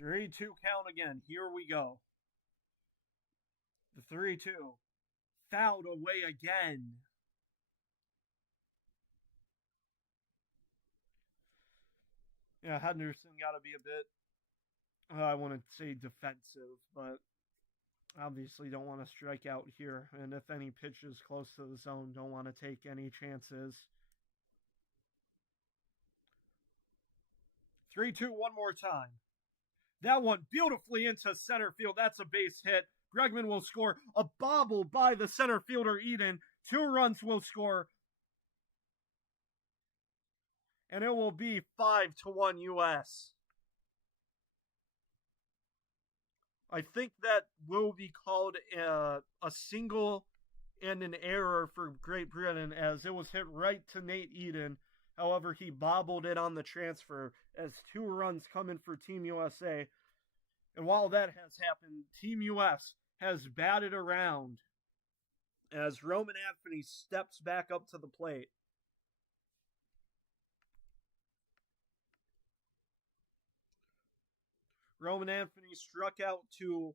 Three-two count again. Here we go. The 3-2. Fouled away again. Yeah, Henderson got to be a bit, I want to say defensive, but obviously don't want to strike out here. And if any pitch is close to the zone, don't want to take any chances. 3-2 one more time. That one beautifully into center field. That's a base hit. Bregman will score. A bobble by the center fielder, Eden. 2 runs will score. And it will be 5-1 US. I think that will be called a single and an error for Great Britain, as it was hit right to Nate Eden. However, he bobbled it on the transfer as 2 runs come in for Team USA. And while that has happened, Team US has batted around as Roman Anthony steps back up to the plate. Roman Anthony struck out to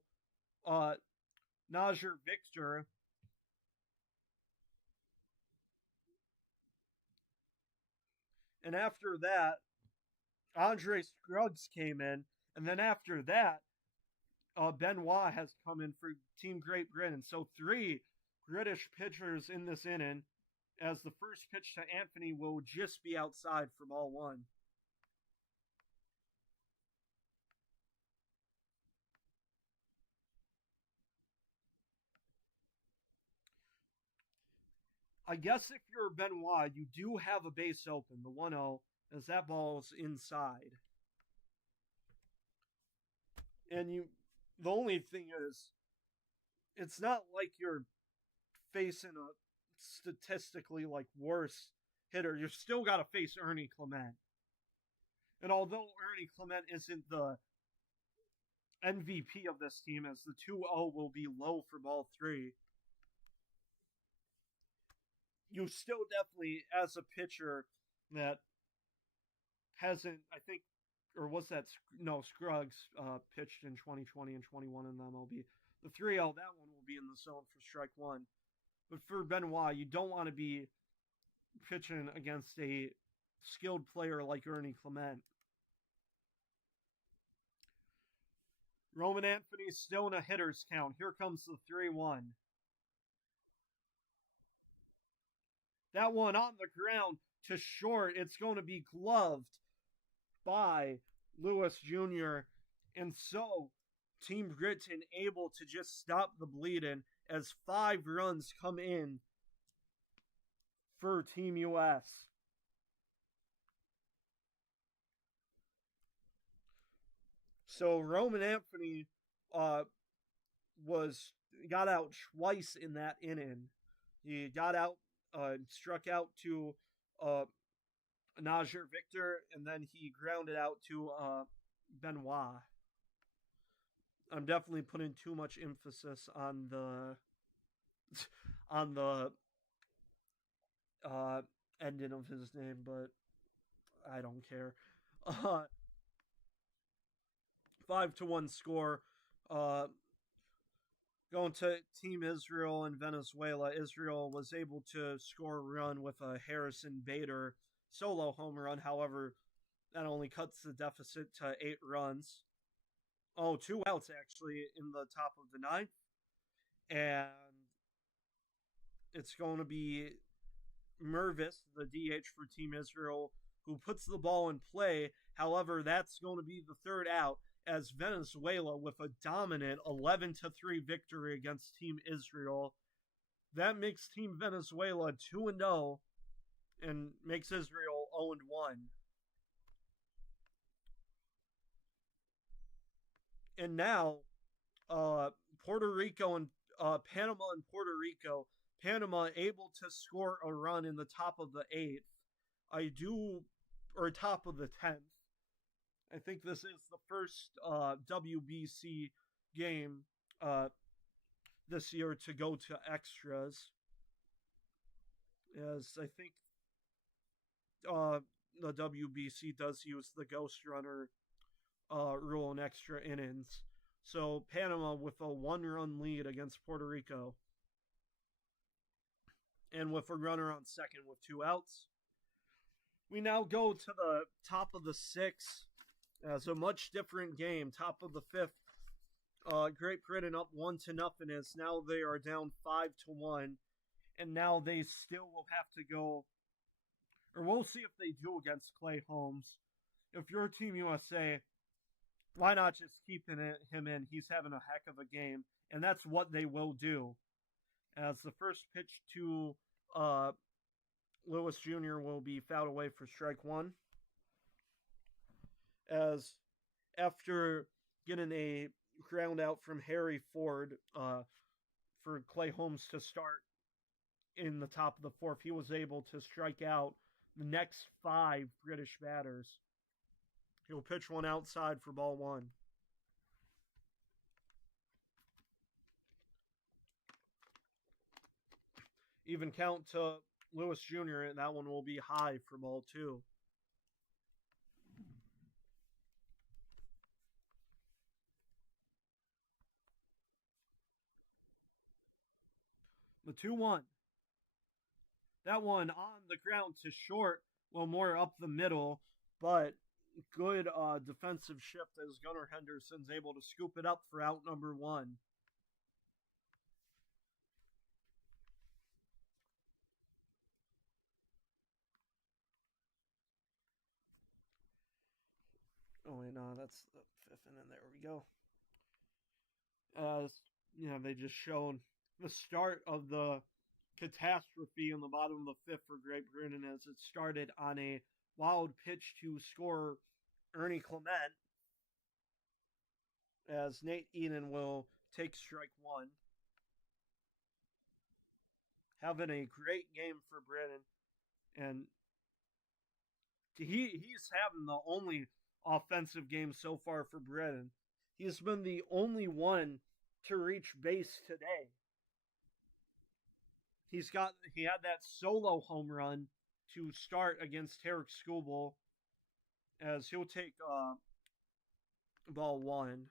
Najir Victor. And after that, Andre Scruggs came in. And then after that, Benoit has come in for Team Great Britain. So 3 British pitchers in this inning, as the first pitch to Anthony will just be outside for ball 1. I guess if you're Benoit, you do have a base open, the 1-0, as that ball is inside. And the only thing is, it's not like you're facing a statistically worse hitter. You still got to face Ernie Clement. And although Ernie Clement isn't the MVP of this team, as the 2-0 will be low for ball 3, you still definitely, as a pitcher that hasn't, I think, or was that, no, Scruggs pitched in 2020 and 21 in the MLB. The 3-0, that one will be in the zone for strike 1. But for Benoit, you don't want to be pitching against a skilled player like Ernie Clement. Roman Anthony still in a hitter's count. Here comes the 3-1. That one on the ground to short. It's going to be gloved by Lewis Jr. And so, Team Britain able to just stop the bleeding as 5 runs come in for Team US. So Roman Anthony got out twice in that inning. He got out, struck out to Najir Victor, and then he grounded out to Benoit. I'm definitely putting too much emphasis on the ending of his name, but I don't care. 5-1 score. Going to Team Israel and Venezuela. Israel was able to score a run with a Harrison Bader solo home run. However, that only cuts the deficit to 8 runs. 2 outs actually in the top of the 9th. And it's going to be Mervis, the DH for Team Israel, who puts the ball in play. However, that's going to be the 3rd out, as Venezuela with a dominant 11-3 victory against Team Israel. That makes Team Venezuela 2-0 and makes Israel 0-1. And now, uh, Puerto Rico and Panama and Puerto Rico. Panama able to score a run in the top of the eighth. I do, or top of the 10th. I think this is the first WBC game uh, this year to go to extras. As I think uh, the WBC does use the ghost runner rule in extra innings. So Panama with a 1-run lead against Puerto Rico. And with a runner on second with 2 outs. We now go to the top of the 6th. It's a much different game. Top of the 5th. Great Britain up 1-0 as now they are down 5-1. And now they still will have to go, or we'll see if they do against Clay Holmes. If you're Team USA, why not just keep him in? He's having a heck of a game. And that's what they will do. As the first pitch to Lewis Jr. will be fouled away for strike 1. As after getting a ground out from Harry Ford for Clay Holmes to start in the top of the 4th, he was able to strike out the next 5 British batters. He'll pitch one outside for ball 1. Even count to Lewis Jr., and that one will be high for ball 2. The 2-1. That one on the ground to short, well, more up the middle, but good defensive shift as Gunnar Henderson's able to scoop it up for out number 1. Oh, wait, no, that's the 5th inning. There we go. As, they just showed the start of the catastrophe in the bottom of the 5th for Great Britain as it started on a wild pitch to score Ernie Clement. As Nate Eden will take strike 1. Having a great game for Britain. And he's having the only offensive game so far for Britain. He's been the only one to reach base today. He had that solo home run to start against Tarek Skubal, as he'll take ball 1.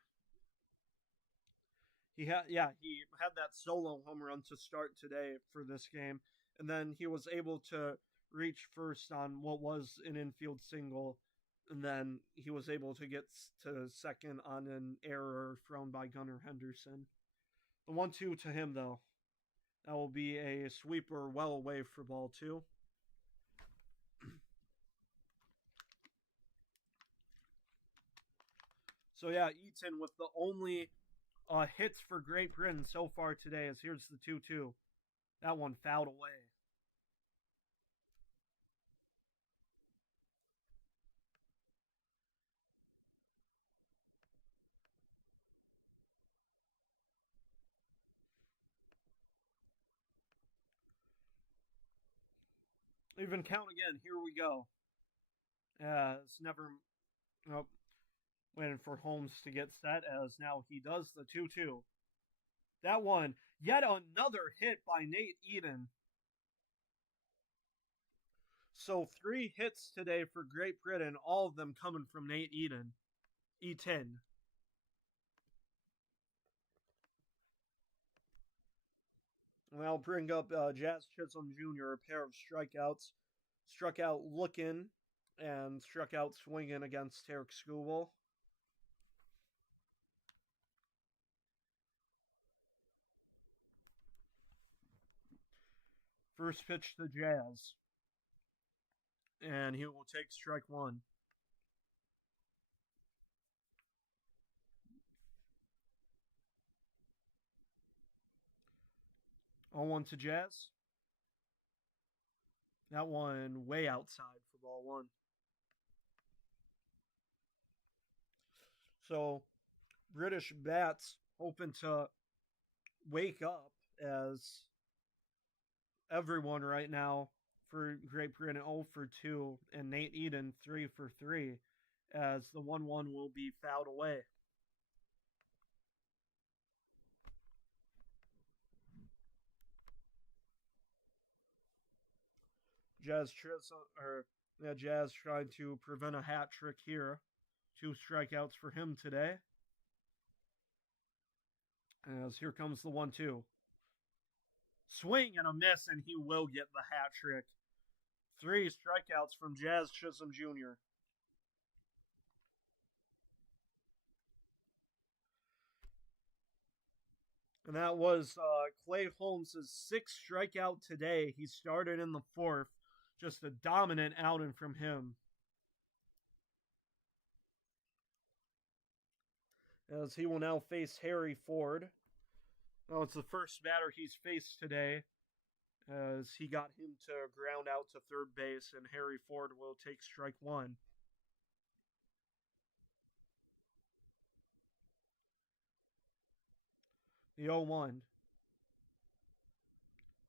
He had that solo home run to start today for this game, and then he was able to reach first on what was an infield single, and then he was able to get to second on an error thrown by Gunnar Henderson. The 1-2 to him, though. That will be a sweeper well away for ball 2. So yeah, Eaton with the only hits for Great Britain so far today, as here's the 2-2. That one fouled away. Even count again. Here we go. It's never. Nope. Waiting for Holmes to get set, as now he does the 2-2. That one, yet another hit by Nate Eden. So 3 hits today for Great Britain, all of them coming from Nate Eden. Eaton. And I'll bring up Jazz Chisholm Jr., a pair of strikeouts. Struck out looking and struck out swinging against Tarek Skubal. First pitch to Jazz. And he will take strike 1. On 1 to Jazz. That one way outside for ball 1. So British bats hoping to wake up as everyone right now for Great Britain 0 for 2 and Nate Eden 3 for 3 as the 1-1 will be fouled away. Jazz trying to prevent a hat trick here. 2 strikeouts for him today. As here comes the 1-2. Swing and a miss, and he will get the hat trick. 3 strikeouts from Jazz Chisholm Jr. And that was Clay Holmes' 6th strikeout today. He started in the 4th. Just a dominant outing from him. As he will now face Harry Ford. Well, it's the first batter he's faced today, as he got him to ground out to third base, and Harry Ford will take strike 1. The 0-1.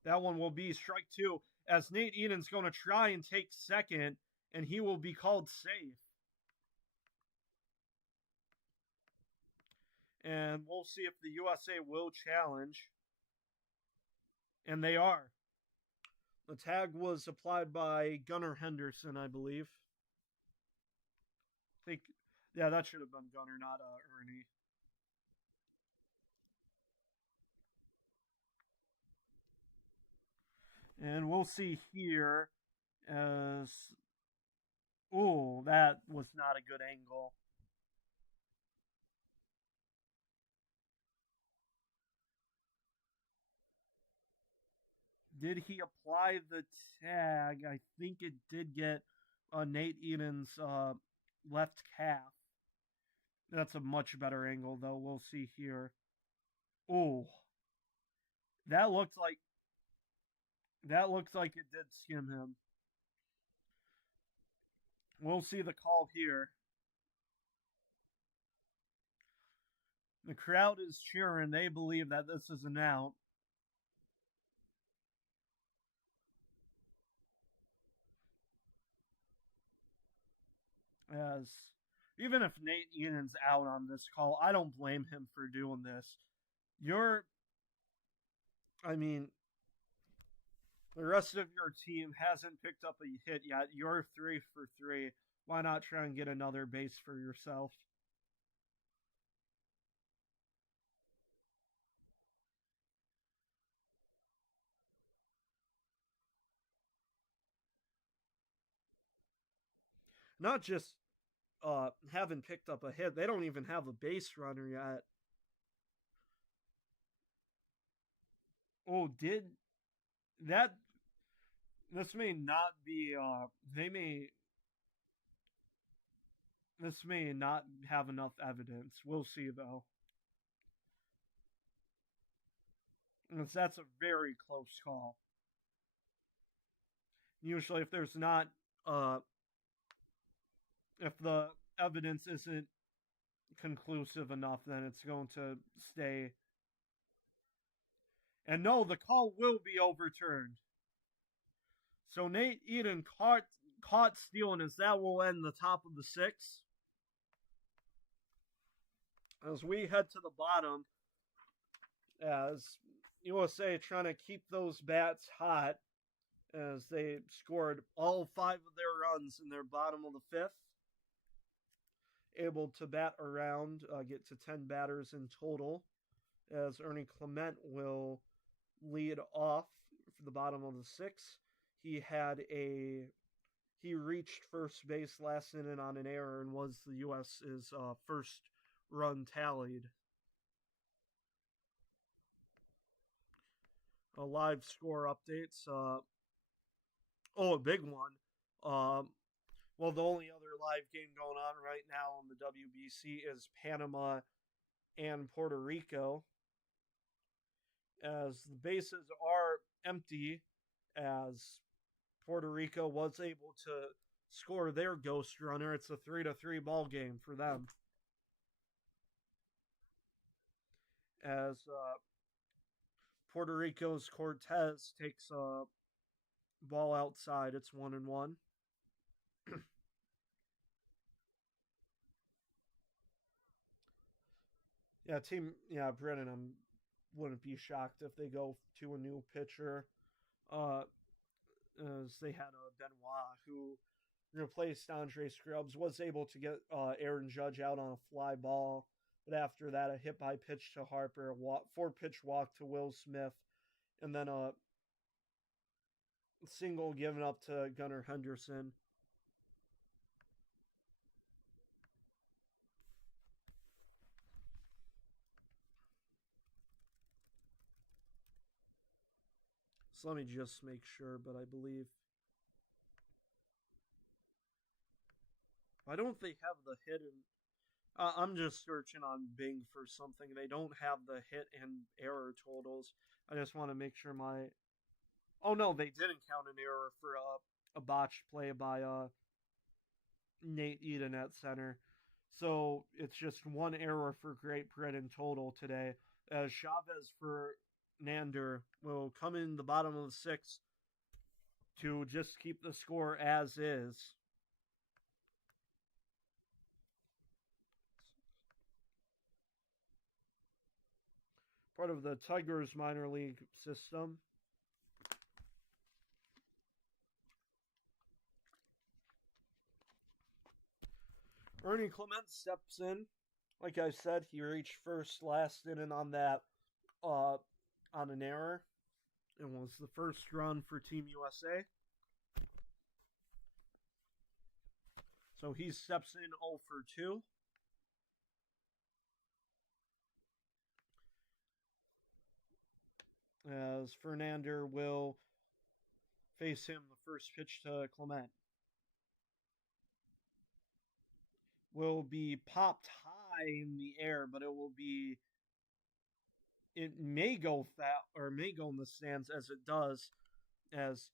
That one will be strike 2, as Nate Eden's going to try and take second, and he will be called safe. And we'll see if the USA will challenge. And they are. The tag was applied by Gunnar Henderson, I believe. Yeah, that should have been Gunnar, not Ernie. And we'll see here as... Ooh, that was not a good angle. Did he apply the tag? I think it did get Nate Eden's left calf. That's a much better angle, though. We'll see here. Oh, that looks like it did skim him. We'll see the call here. The crowd is cheering. They believe that this is an out. As even if Nate Eden's out on this call, I don't blame him for doing this. The rest of your team hasn't picked up a hit yet. You're 3 for 3. Why not try and get another base for yourself? Not just haven't picked up a hit, they don't even have a base runner yet. Oh, did that? This may not be. This may not have enough evidence. We'll see though. That's a very close call. Usually, if there's not, if the evidence isn't conclusive enough, then it's going to stay. And no, the call will be overturned. So Nate Eden caught stealing, as that will end the top of the 6th. As we head to the bottom, as USA trying to keep those bats hot, as they scored all 5 of their runs in their bottom of the 5th. Able to bat around, get to 10 batters in total, as Ernie Clement will lead off for the bottom of the 6th. He reached first base last inning on an error and was the U.S.'s first run tallied. Live score updates. A big one. Well, the only other live game going on right now on the WBC is Panama and Puerto Rico, as the bases are empty, as Puerto Rico was able to score their ghost runner. It's a 3-3 ball game for them. as Puerto Rico's Cortez takes a ball outside. It's 1-1. Yeah, Brennan. I wouldn't be shocked if they go to a new pitcher. Uh, as they had a Benoit who replaced Andre Scrubs, was able to get Aaron Judge out on a fly ball. But after that, a hit by pitch to Harper, a 4-pitch walk to Will Smith, and then a single given up to Gunnar Henderson. So let me just make sure, but I believe. Why don't they have the hit and I'm just searching on Bing for something. They don't have the hit and error totals. I just want to make sure my. Oh no, they didn't count an error for a botched play by Nate Eden at center. So it's just one error for Great Britain total today. As Chavez for Nander will come in the bottom of the sixth to just keep the score as is. Part of the Tigers minor league system. Ernie Clement steps in. Like I said, he reached first last inning on that on an error. It was the first run for Team USA. So he steps in 0 for 2. As Fernander will face him the first pitch to Clement. Will be popped high in the air, but it will be. It may go foul or may go in the stands as it does, as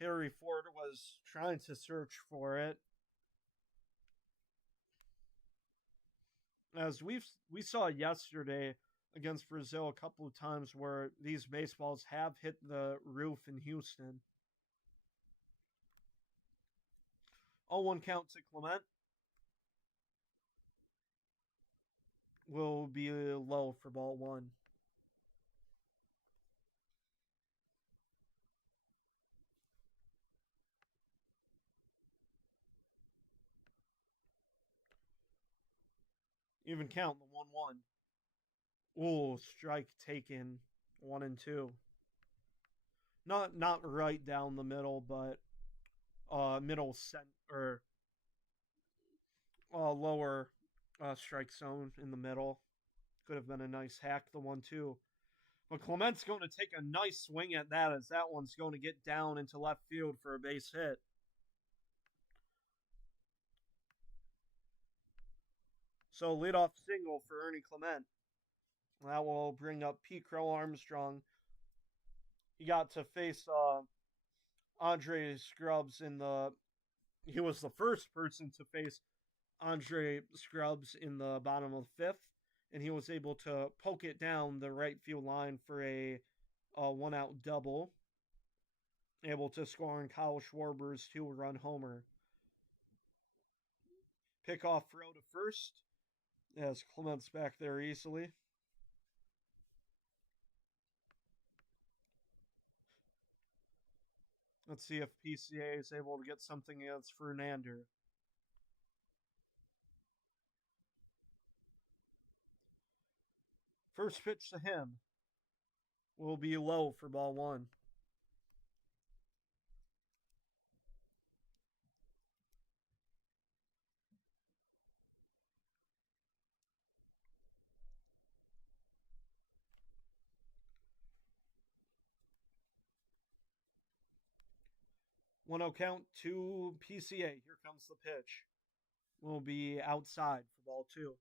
Harry Ford was trying to search for it. As we saw yesterday against Brazil a couple of times where these baseballs have hit the roof in Houston. 0-1 count to Clement. Will be low for ball one. Even count the 1-1. Ooh, strike taken 1-2. Not right down the middle, but middle or lower strike zone in the middle. Could have been a nice hack, the 1-2. But Clement's going to take a nice swing at that, as that one's going to get down into left field for a base hit. So leadoff single for Ernie Clement. That will bring up Pete Crow Armstrong. He got to face Andre Scrubs in the. He was the first person to face Andre Scrubs in the bottom of the fifth, and he was able to poke it down the right field line for a one-out double, able to score on Kyle Schwarber's two-run homer. Pickoff throw to first, as Clement's back there easily. Let's see if PCA is able to get something against Fernander. First pitch to him will be low for ball one. One 0 count to PCA. Here comes the pitch. Will be outside for ball two.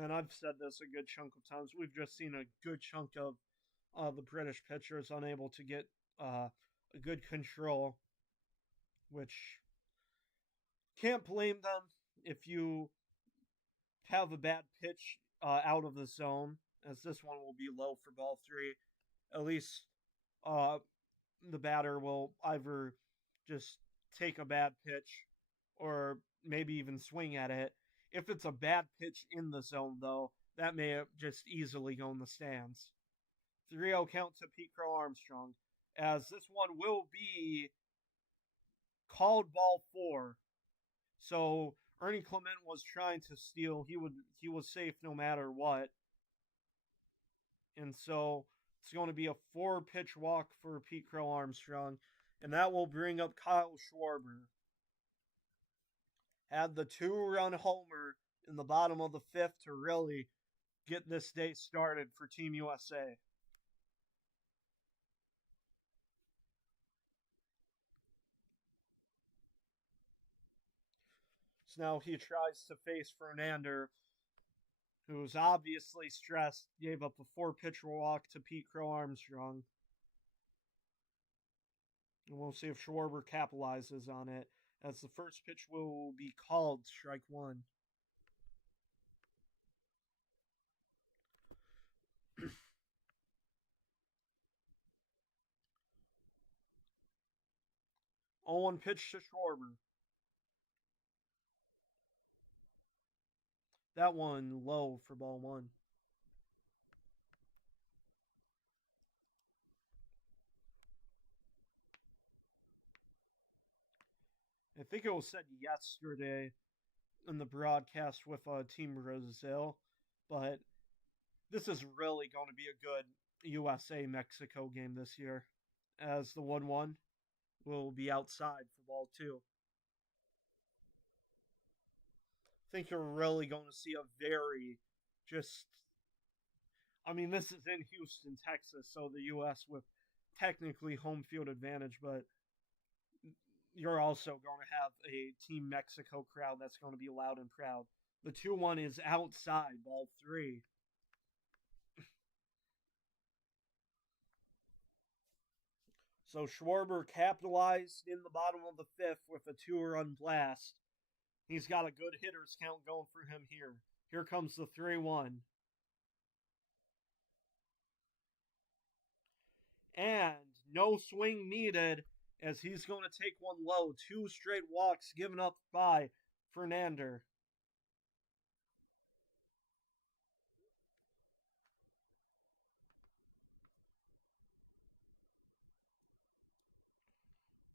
And I've said this a good chunk of times. We've just seen a good chunk of the British pitchers unable to get a good control, which can't blame them if you have a bad pitch out of the zone, as this one will be low for ball three. At least uh, the batter will either just take a bad pitch or maybe even swing at it. If it's a bad pitch in the zone, though, that may just easily go in the stands. 3-0 count to Pete Crow Armstrong, as this one will be called ball four. So Ernie Clement was trying to steal. He was safe no matter what. And so it's going to be a 4-pitch walk for Pete Crow Armstrong. And that will bring up Kyle Schwarber. Had the 2-run homer in the bottom of the fifth to really get this day started for Team USA. So now he tries to face Fernander, who's obviously stressed, gave up a 4-pitch walk to Pete Crow Armstrong. And we'll see if Schwarber capitalizes on it, as the first pitch will be called strike one. On pitch to Schwarber. That one low for ball one. I think it was said yesterday in the broadcast with Team Brazil, but this is really going to be a good USA-Mexico game this year, as the 1-1 will be outside for ball two. I think you're really going to see a very this is in Houston, Texas, so the U.S. with technically home field advantage, but you're also going to have a Team Mexico crowd that's going to be loud and proud. The 2-1 is outside, ball three. So Schwarber capitalized in the bottom of the fifth with a 2-run blast. He's got a good hitter's count going for him here. Here comes the 3-1. And no swing needed, as he's going to take one low. 2 straight walks given up by Fernander.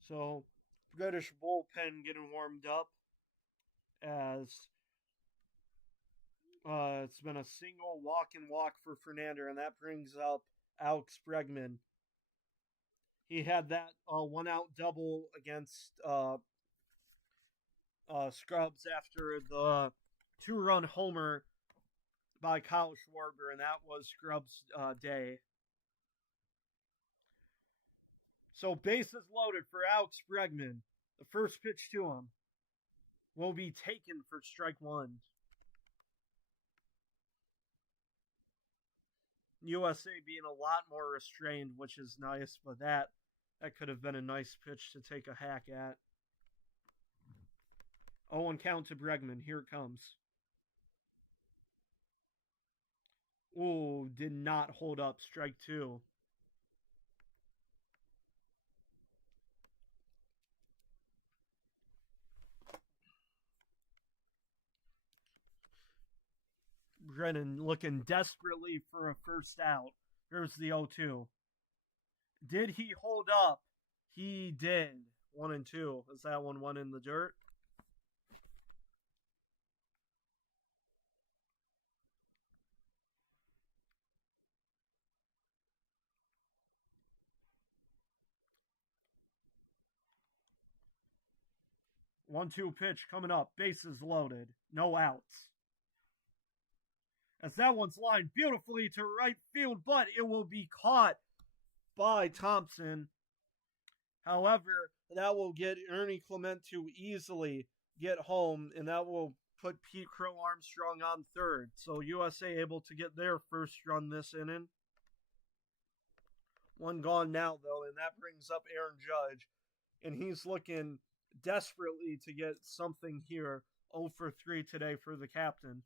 So, British bullpen getting warmed up, as it's been a single walk for Fernander, and that brings up Alex Bregman. He had that 1-out double against Scrubs after the 2-run homer by Kyle Schwarber, and that was Scrubs' day. So bases loaded for Alex Bregman. The first pitch to him will be taken for strike one. USA being a lot more restrained, which is nice, but that could have been a nice pitch to take a hack at. 0-1 count to Bregman. Here it comes. Ooh, did not hold up. Strike two. Brennan looking desperately for a first out. Here's the 0-2. Did he hold up? He did. 1-2. Is that one in the dirt? One-two pitch coming up. Bases loaded. No outs. As that one's lined beautifully to right field, but it will be caught by Thompson. However, that will get Ernie Clement to easily get home, and that will put Pete Crow Armstrong on third. So USA able to get their first run this inning. One gone now, though, and that brings up Aaron Judge. And he's looking desperately to get something here. 0 for 3 today for the captain.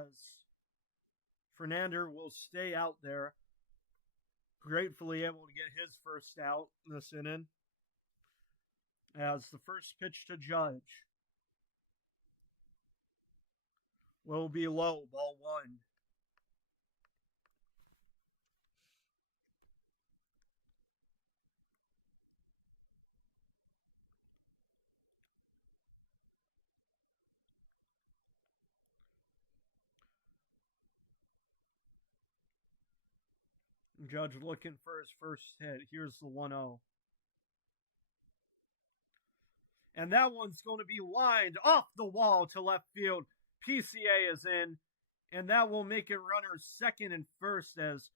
as Fernander will stay out there, gratefully able to get his first out this inning. As the first pitch to Judge will be low, ball one. Judge looking for his first hit. Here's the 1-0. And that one's going to be lined off the wall to left field. PCA is in, and that will make it runners second and first as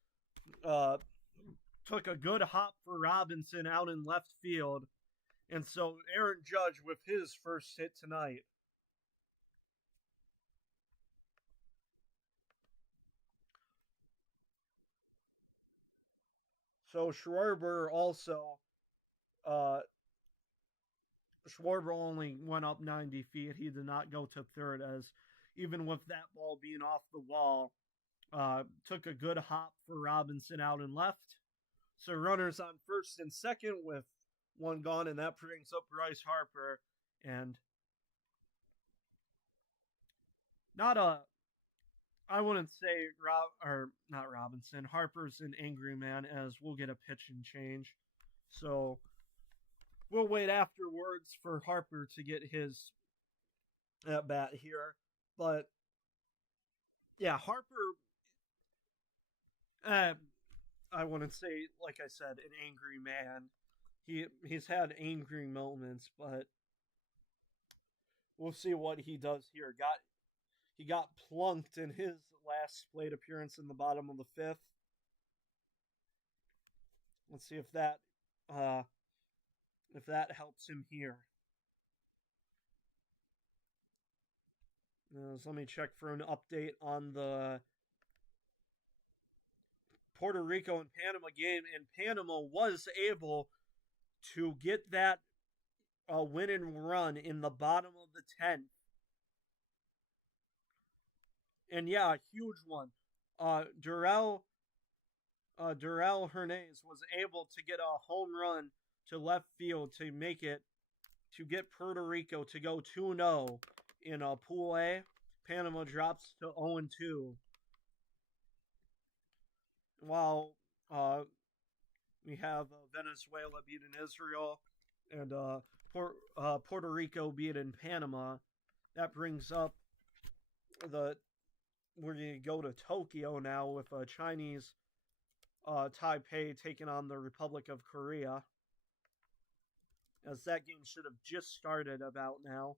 took a good hop for Robinson out in left field. And so Aaron Judge with his first hit tonight. So Schwarber also, Schwarber only went up 90 feet. He did not go to third, as even with that ball being off the wall, took a good hop for Robinson out and left. So runners on first and second with one gone, and that brings up Bryce Harper. And not a, I wouldn't say not Robinson. Harper's an angry man, as we'll get a pitch and change. So we'll wait afterwards for Harper to get his at bat here. But yeah, Harper, I wouldn't say, like I said, an angry man. He's had angry moments, but we'll see what he does here. He got plunked in his last plate appearance in the bottom of the fifth. Let's see if that helps him here. So let me check for an update on the Puerto Rico and Panama game, and Panama was able to get that winning run in the bottom of the 10th. And yeah, a huge one. Durrell Hernandez was able to get a home run to left field to make it, to get Puerto Rico to go 2-0 in Pool A. Panama drops to 0-2. While we have Venezuela beating Israel and Puerto Rico beating Panama. That brings up we're going to go to Tokyo now with Chinese Taipei taking on the Republic of Korea, as that game should have just started about now.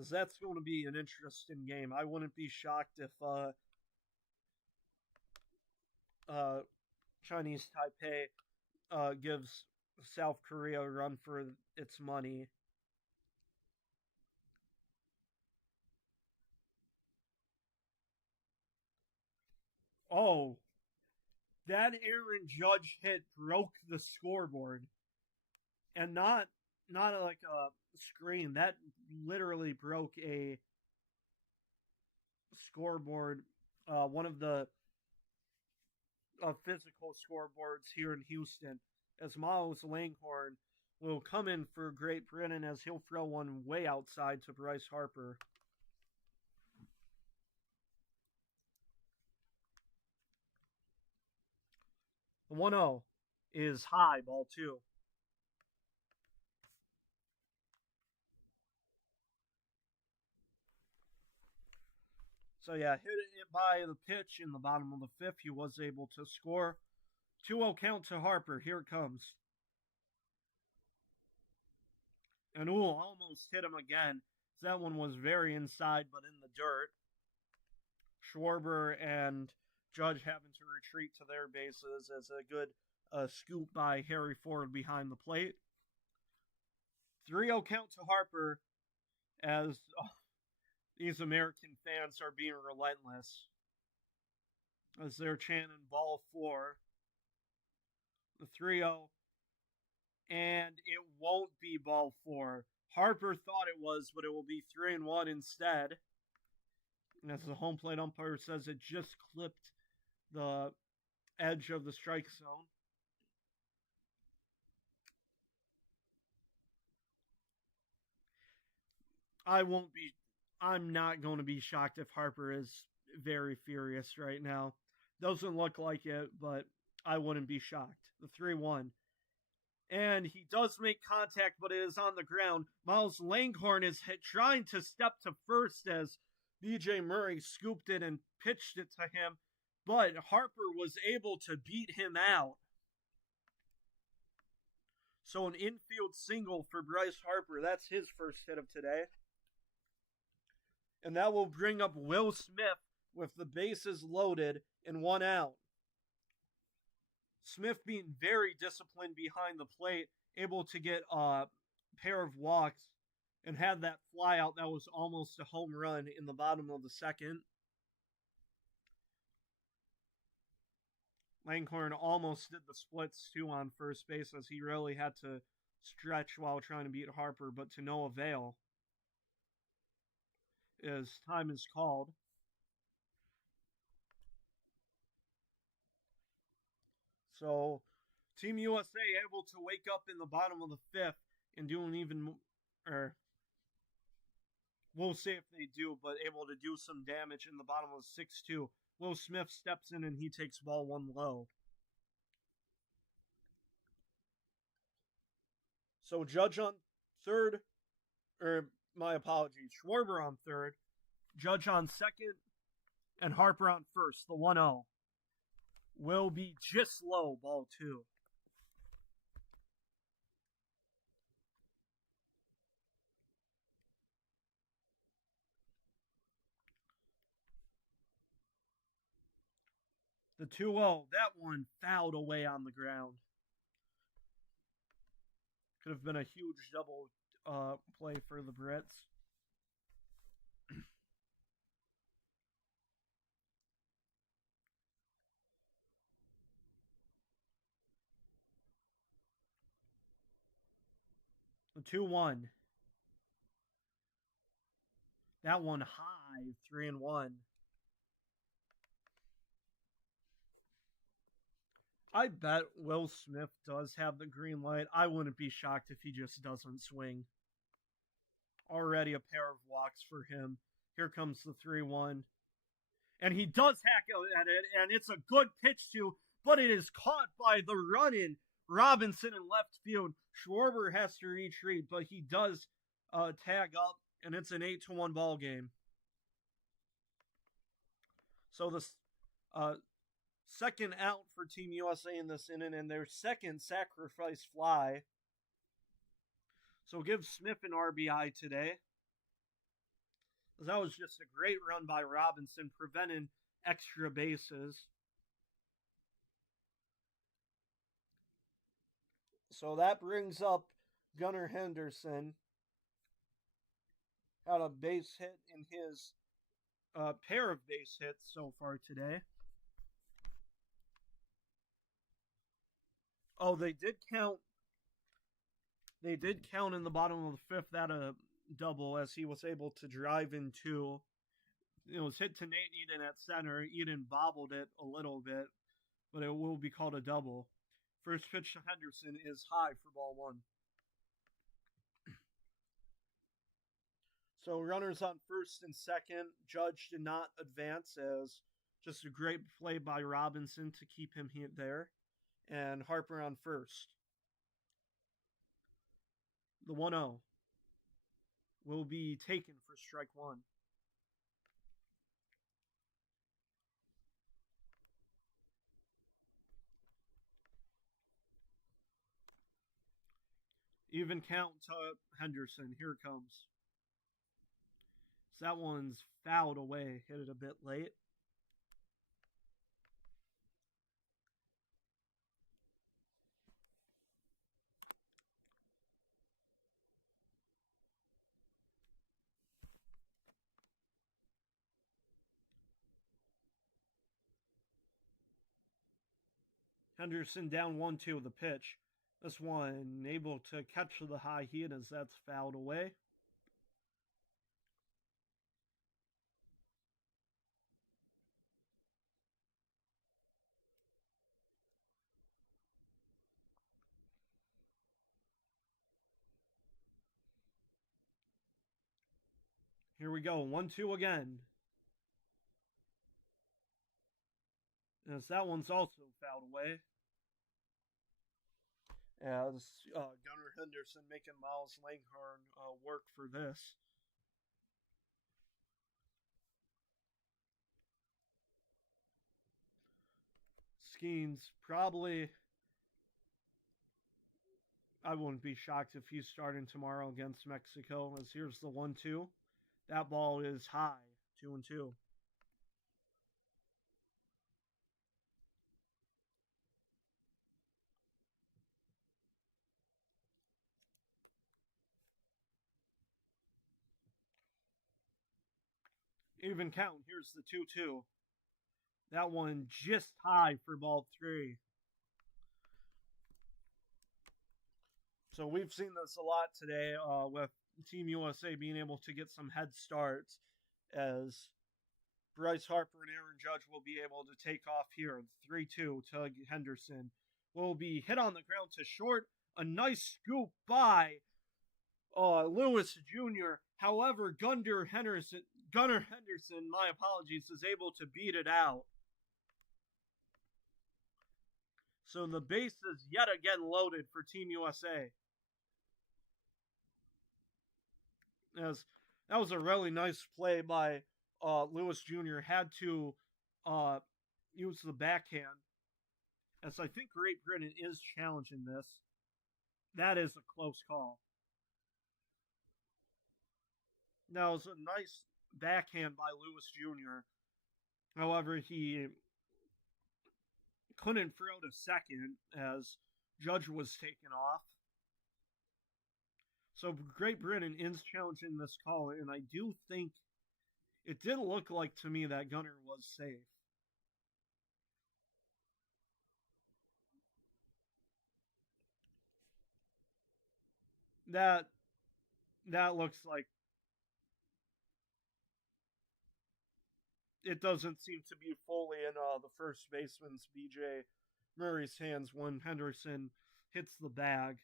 As that's going to be an interesting game. I wouldn't be shocked if Chinese Taipei gives South Korea a run for its money. Oh, that Aaron Judge hit broke the scoreboard. And not like a screen. That literally broke a scoreboard, one of the physical scoreboards here in Houston, as Miles Langhorne will come in for Great Britain, as he'll throw one way outside to Bryce Harper. The 1-0 is high, ball two. So yeah, hit it by the pitch in the bottom of the fifth. He was able to score. 2-0 count to Harper. Here it comes. And almost hit him again. That one was very inside, but in the dirt. Schwarber and Judge having to retreat to their bases as a good scoop by Harry Ford behind the plate. 3-0 count to Harper, as these American fans are being relentless. as they're chanting ball 4. The 3-0. And it won't be ball 4. Harper thought it was, but it will be 3-1 instead. And as the home plate umpire says, it just clipped the edge of the strike zone. I'm not going to be shocked if Harper is very furious right now. Doesn't look like it, but I wouldn't be shocked. The 3-1. And he does make contact, but it is on the ground. Miles Langhorne is trying to step to first as BJ Murray scooped it and pitched it to him, but Harper was able to beat him out. So an infield single for Bryce Harper. That's his first hit of today. And that will bring up Will Smith with the bases loaded and 1 out. Smith being very disciplined behind the plate, able to get a pair of walks and had that fly out that was almost a home run in the bottom of the second. Langhorne almost did the splits too on first base as he really had to stretch while trying to beat Harper, but to no avail. As time is called. So, Team USA able to wake up in the bottom of the 5th and do an even, or we'll see if they do, but able to do some damage in the bottom of 6-2. Will Smith steps in and he takes ball 1 low. So Judge on third, or my apologies, Schwarber on third, Judge on second, and Harper on first. The 1-0 will be just low, ball 2. The 2-0, that one fouled away on the ground. Could have been a huge double play for the Brits. The 2-1. That one high, 3-1. I bet Will Smith does have the green light. I wouldn't be shocked if he just doesn't swing. Already a pair of walks for him. Here comes the 3-1. And he does hack at it, and it's a good pitch too, but it is caught by the run-in Robinson in left field. Schwarber has to retreat, but he does tag up, and it's an 8-1 ball game. So the second out for Team USA in this inning, and their second sacrifice fly. So give Smith an RBI today. That was just a great run by Robinson, preventing extra bases. So that brings up Gunnar Henderson. Had a base hit in his pair of base hits so far today. Oh, they did count. They did count in the bottom of the 5th that a double as he was able to drive in 2. It was hit to Nate Eden at center. Eden bobbled it a little bit, but it will be called a double. First pitch to Henderson is high for ball 1. So runners on first and second. Judge did not advance as just a great play by Robinson to keep him there. And Harper on first. The 1-0 will be taken for strike 1. Even count to Henderson. Here it comes. So that one's fouled away. Hit it a bit late. Henderson down 1-2 the pitch. This one able to catch the high heat as that's fouled away. Here we go, 1-2 again. As that one's also fouled away. As Gunnar Henderson making Miles Langhorne work for this. Skeens probably, I wouldn't be shocked if he's starting tomorrow against Mexico. As here's the 1-2. That ball is high, 2-2. Even count. Here's the 2-2. That one just high for ball 3. So we've seen this a lot today with Team USA being able to get some head starts, as Bryce Harper and Aaron Judge will be able to take off here. 3-2 to Henderson. Will be hit on the ground to short. A nice scoop by Lewis Jr. However, Gunnar Henderson, my apologies, is able to beat it out. So the base is yet again loaded for Team USA. As that was a really nice play by Lewis Jr. Had to use the backhand. As I think Great Britain is challenging this. That is a close call. That was a nice backhand by Lewis Jr. However, he couldn't throw to second as Judge was taken off. So Great Britain is challenging this call, and I do think it did look like to me that Gunnar was safe. That looks like it doesn't seem to be fully in the first baseman's BJ Murray's hands when Henderson hits the bag.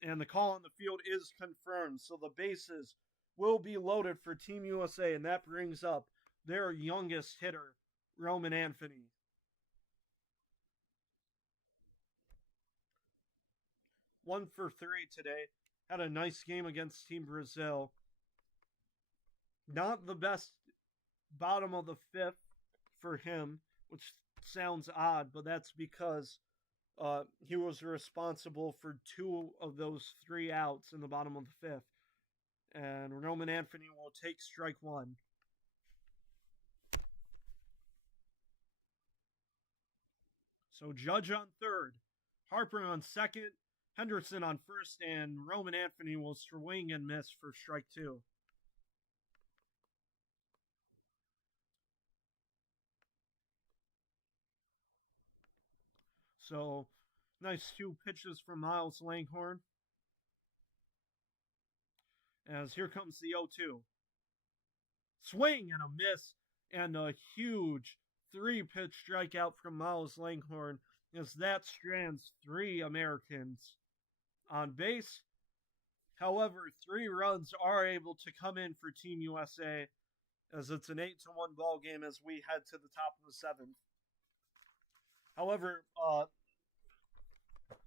And the call on the field is confirmed, so the bases will be loaded for Team USA, and that brings up their youngest hitter, Roman Anthony. One for 3 today. Had a nice game against Team Brazil. Not the best bottom of the 5th for him, which sounds odd, but that's because he was responsible for 2 of those 3 outs in the bottom of the 5th. And Roman Anthony will take strike 1. So Judge on third, Harper on second, Henderson on first, and Roman Anthony will swing and miss for strike 2. So, nice 2 pitches from Miles Langhorne. As here comes the 0-2. Swing and a miss, and a huge 3-pitch strikeout from Miles Langhorne, as that strands 3 Americans on base. However, 3 runs are able to come in for Team USA, as it's an 8-1 ball game as we head to the top of the 7th. However,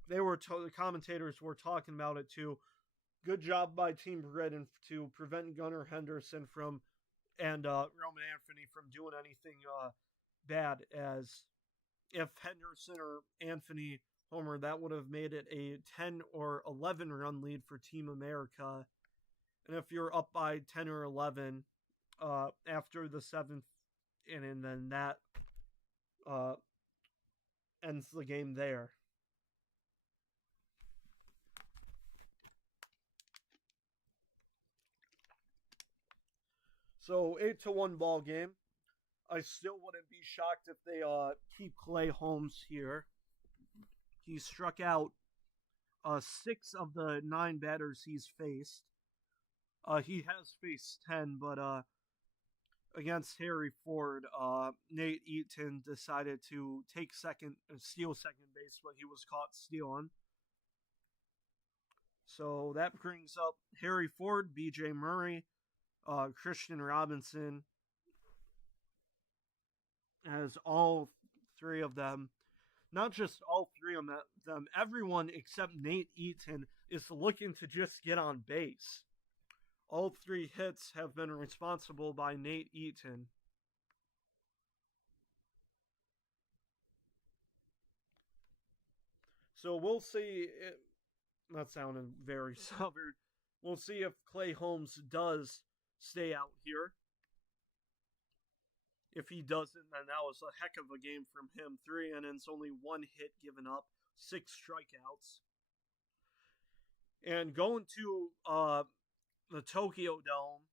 the commentators were talking about it too. Good job by Team Britain to prevent Gunnar Henderson and Roman Anthony from doing anything bad, as if Henderson or Anthony homer, that would have made it a 10 or 11 run lead for Team America. And if you're up by 10 or 11 after the 7th inning, then that ends the game there. So 8-1 ball game. I still wouldn't be shocked if they keep Clay Holmes here. He struck out 6 of the 9 batters he's faced. He has faced 10, but against Harry Ford, Nate Eaton decided to take steal second base, but he was caught stealing. So that brings up Harry Ford, B.J. Murray, Christian Robinson, as all 3 of them. Not just all 3 of them, everyone except Nate Eaton is looking to just get on base. All 3 hits have been responsible by Nate Eaton. So we'll see. That sounded very southern. We'll see if Clay Holmes does stay out here. If he doesn't, then that was a heck of a game from him. 3 innings, only 1 hit given up, 6 strikeouts. And going to the Tokyo Dome,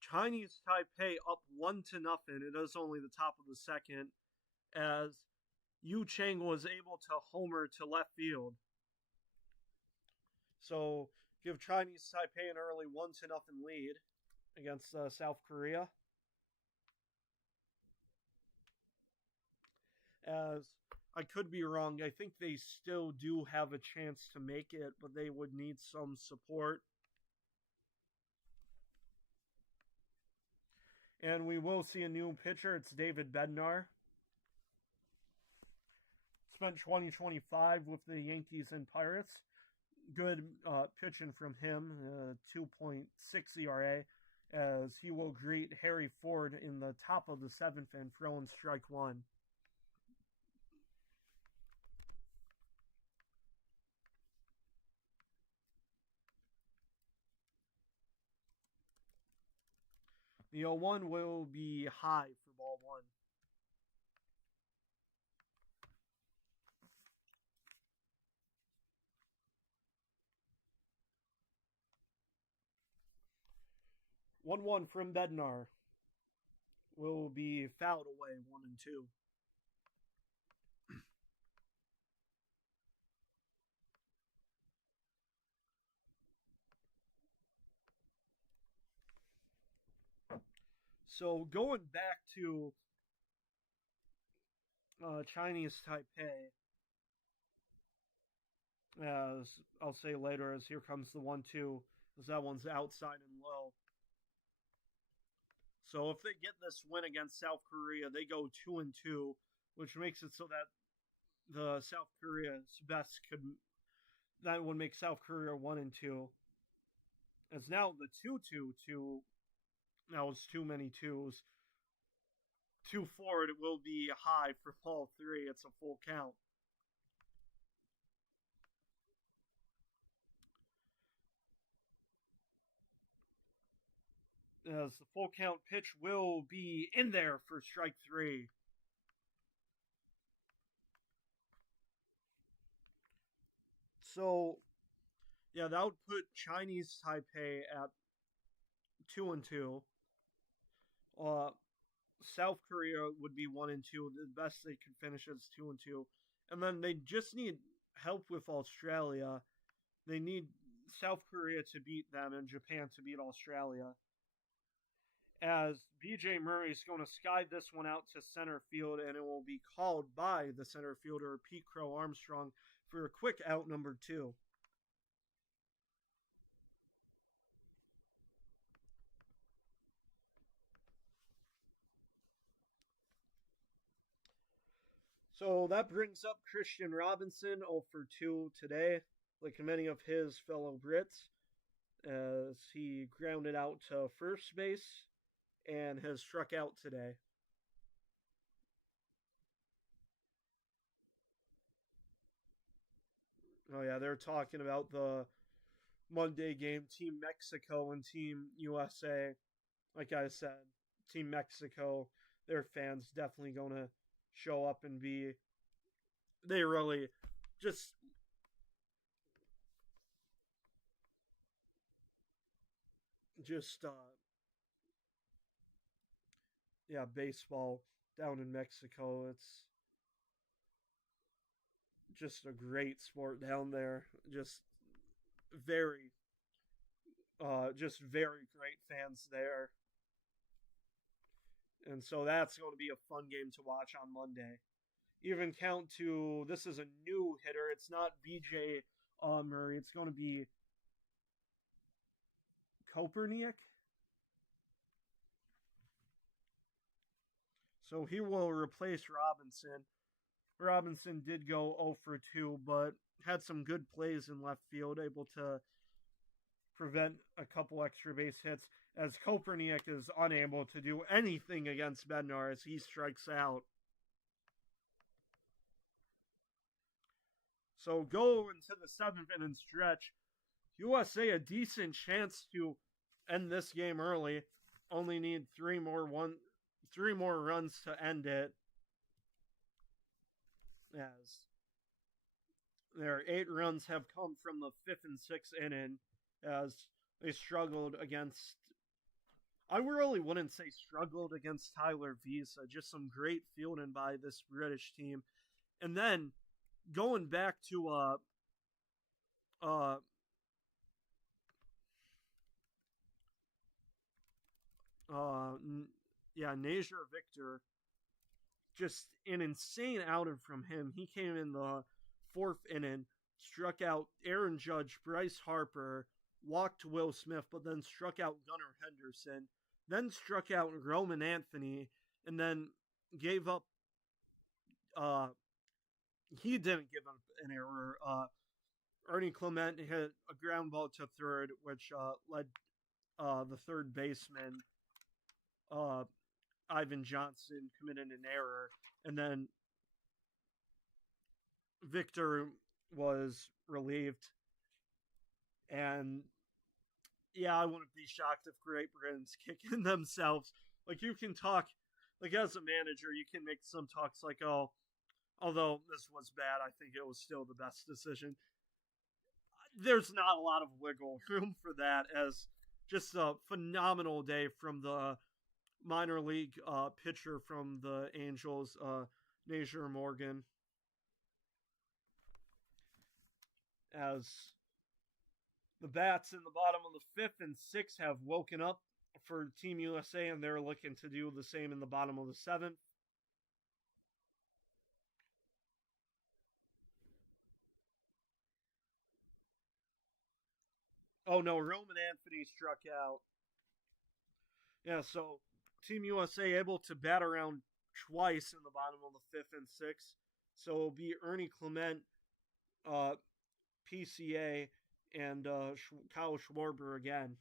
Chinese Taipei up 1-0. It is only the top of the second, as Yu Chang was able to homer to left field. So give Chinese Taipei an early 1-0 lead against South Korea. As I could be wrong, I think they still do have a chance to make it, but they would need some support. And we will see a new pitcher. It's David Bednar. Spent 2025 with the Yankees and Pirates. Good pitching from him, 2.6 ERA, as he will greet Harry Ford in the top of the 7th and throw in strike 1. The 0-1 will be high for ball 1. One from Bednar will be fouled away, 1-2. So going back to Chinese Taipei, as I'll say later, as here comes the 1-2, as that one's outside and low. So if they get this win against South Korea, they go 2-2, which makes it so that the South Korea's best that would make South Korea 1-2. As now the 2-2 now it's too many twos. 2 forward will be high for ball 3. It's a full count. As the full count pitch will be in there for strike 3. So, yeah, that would put Chinese Taipei at 2-2. South Korea would be 1-2. The best they could finish is 2-2. And then they just need help with Australia. They need South Korea to beat them and Japan to beat Australia. As B.J. Murray is going to sky this one out to center field, and it will be called by the center fielder, Pete Crow Armstrong, for a quick out number 2. So that brings up Christian Robinson, 0 for 2 today, like many of his fellow Brits, as he grounded out to first base and has struck out today. Oh yeah, they're talking about the Monday game, Team Mexico and Team USA. Like I said, Team Mexico, their fans definitely going to show up and they really just baseball down in Mexico. It's just a great sport down there. Very, just very great fans there. And so that's going to be a fun game to watch on Monday. Even count to this is a new hitter. It's not BJ Murray. It's going to be Koperniak. So he will replace Robinson. Robinson did go 0 for 2, but had some good plays in left field, able to prevent a couple extra base hits, as Koperniak is unable to do anything against Bednar as he strikes out. So go into the 7th inning stretch. USA a decent chance to end this game early. Only need three more runs to end it. As their 8 runs have come from the 5th and 6th inning, as they struggled against. I really wouldn't say struggled against Tyler Visa. Just some great fielding by this British team, and then going back to Najer Victor, just an insane outing from him. He came in the 4th inning, struck out Aaron Judge, Bryce Harper, walked Will Smith, but then struck out Gunnar Henderson, then struck out Roman Anthony, and then gave up. He didn't give up an error. Ernie Clement hit a ground ball to third, which led the third baseman, Ivan Johnson, committed an error. And then Victor was relieved. And yeah, I wouldn't be shocked if Great Britain's kicking themselves. Like, you can talk, like, as a manager, you can make some talks like, oh, although this was bad, I think it was still the best decision. There's not a lot of wiggle room for that, as just a phenomenal day from the minor league pitcher from the Angels, Najer Morgan. As the bats in the bottom of the 5th and 6th have woken up for Team USA, and they're looking to do the same in the bottom of the 7th. Oh no, Roman Anthony struck out. Yeah, so Team USA able to bat around twice in the bottom of the 5th and 6th. So it'll be Ernie Clement, PCA, and Kyle Schwarber again.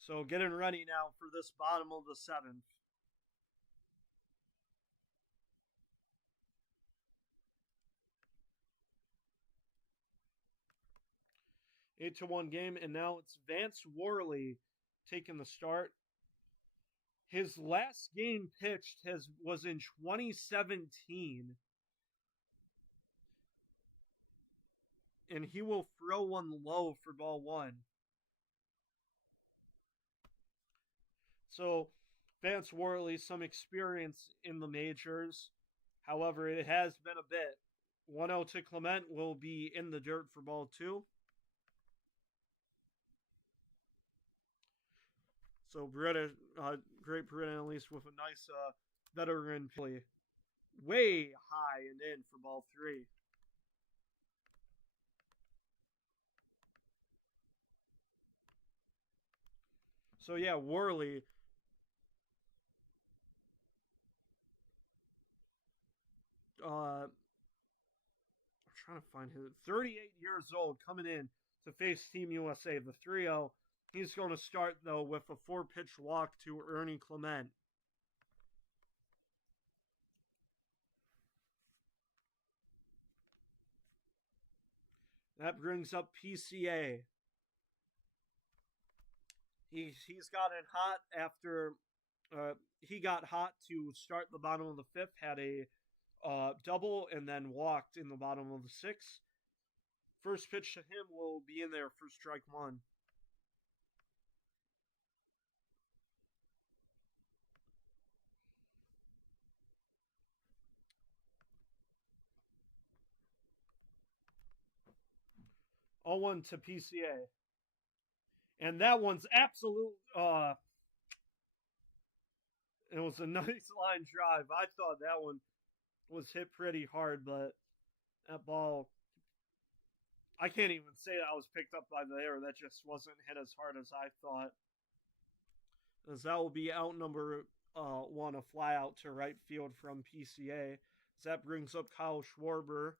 So getting ready now for this bottom of the 7th. Eight to 1 game, and now it's Vance Worley taking the start. His last game pitched was in 2017, and he will throw one low for ball 1. So Vance Worley, some experience in the majors. However, it has been a bit. 1-0 to Clement will be in the dirt for ball 2. So Great Britain, at least with a nice veteran play, way high and in for ball 3. So yeah, Worley. I'm trying to find him. 38 years old, coming in to face Team USA, the 3-0. He's going to start, though, with a 4-pitch walk to Ernie Clement. That brings up PCA. He's gotten hot after he got hot to start the bottom of the fifth, had a double, and then walked in the bottom of the sixth. First pitch to him will be in there for strike one. Oh, 1 to PCA. And that one's absolute. It was a nice line drive. I thought that one was hit pretty hard, but that ball, I can't even say that was picked up by the air. That just wasn't hit as hard as I thought. As that will be out number one, a fly out to right field from PCA. As that brings up Kyle Schwarber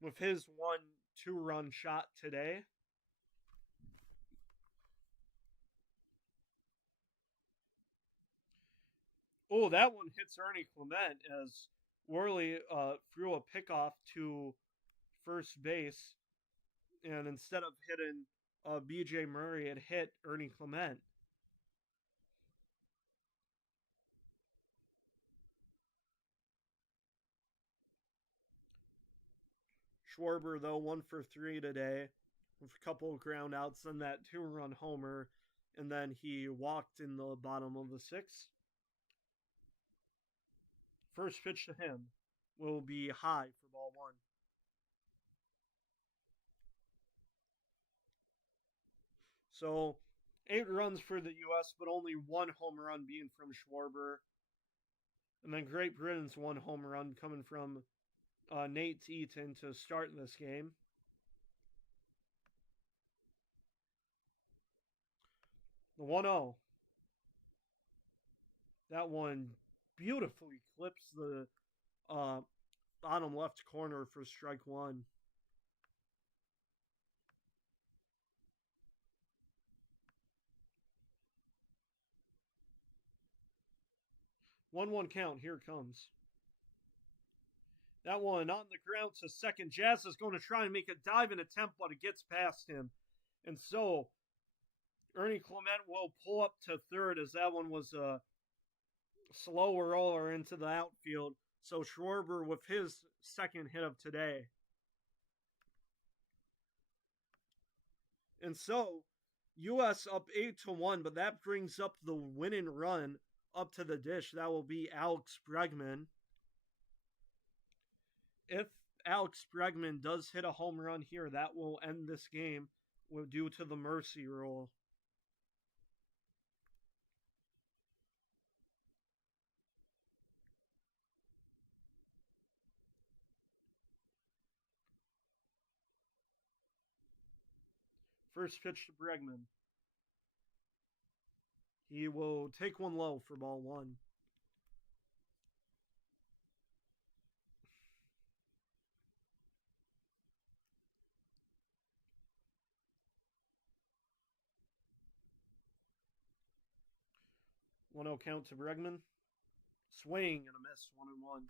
with his 1-2 run shot today. Oh, that one hits Ernie Clement as Worley threw a pickoff to first base, and instead of hitting BJ Murray, it hit Ernie Clement. Schwarber, though, 1 for 3 today with a couple of ground outs and that 2-run homer, and then he walked in the bottom of the sixth. First pitch to him will be high for ball one. So 8 runs for the U.S., but only 1 home run being from Schwarber. And then Great Britain's 1 home run coming from Nate Eaton to start this game. The 1-0. That one beautifully clips the bottom left corner for strike one. One count. Here it comes. That one on the ground to second. Jazz is going to try and make a diving attempt, but it gets past him. And so Ernie Clement will pull up to third as that one was a slower roller into the outfield. So Schwarber with his second hit of today. And so U.S. up 8-1, but that brings up the winning run up to the dish. That will be Alex Bregman. If Alex Bregman does hit a home run here, that will end this game due to the mercy rule. First pitch to Bregman. He will take one low for ball one. One 0 count to Bregman. Swing and a miss, 1-1.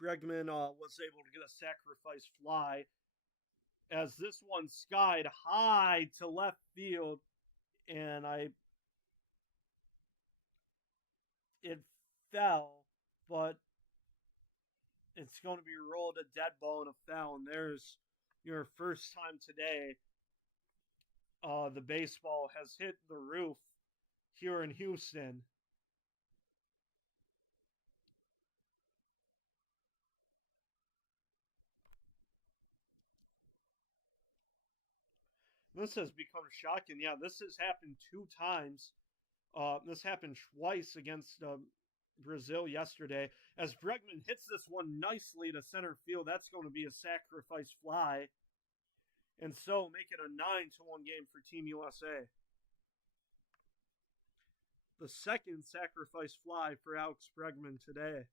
Bregman was able to get a sacrifice fly as this one skied high to left field, and it fell, but it's going to be rolled a dead ball and a foul, and there's your first time today the baseball has hit the roof here in Houston. This has become shocking. Yeah, this has happened 2 times. This happened twice against Brazil yesterday. As Bregman hits this one nicely to center field, that's going to be a sacrifice fly. And so make it a 9-1 game for Team USA. The second sacrifice fly for Alex Bregman today.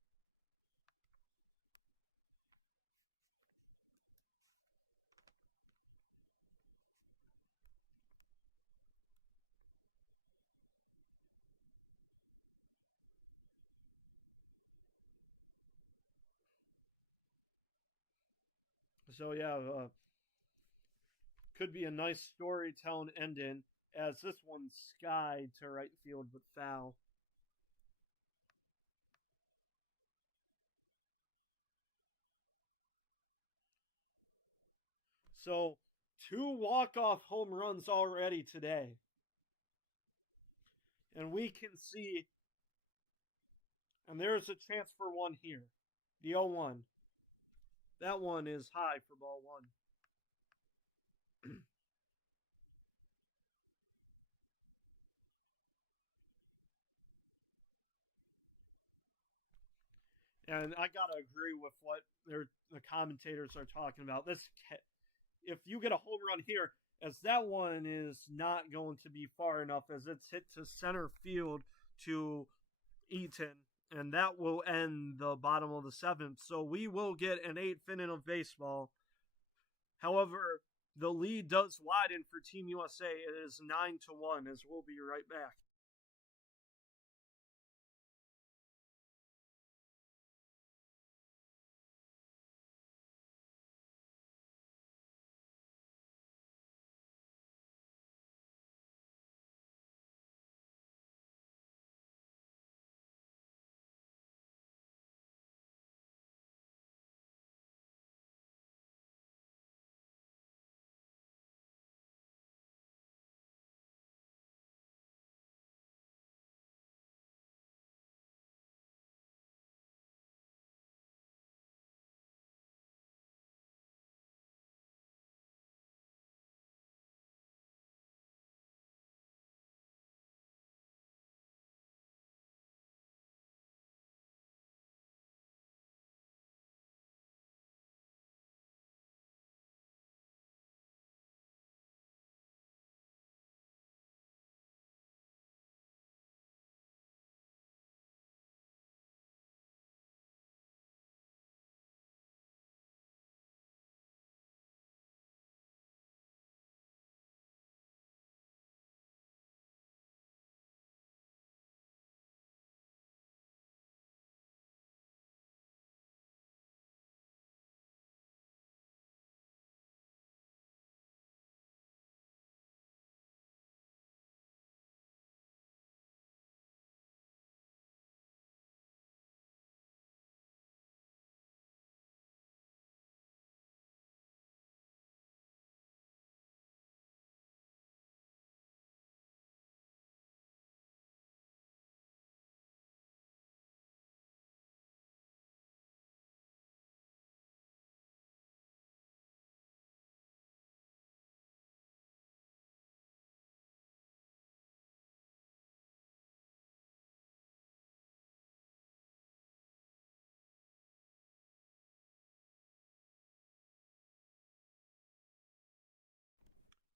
So yeah, could be a nice storytelling ending as this one's skied to right field but foul. So 2 walk-off home runs already today. And we can see, and there's a chance for one here. The 0-1. That one is high for ball one. And I gotta agree with what the commentators are talking about. If you get a home run here, as that one is not going to be far enough, as it's hit to center field to Eaton, and that will end the bottom of the seventh. So we will get an 8th inning of baseball. However, the lead does widen for Team USA. It is 9-1, as we'll be right back.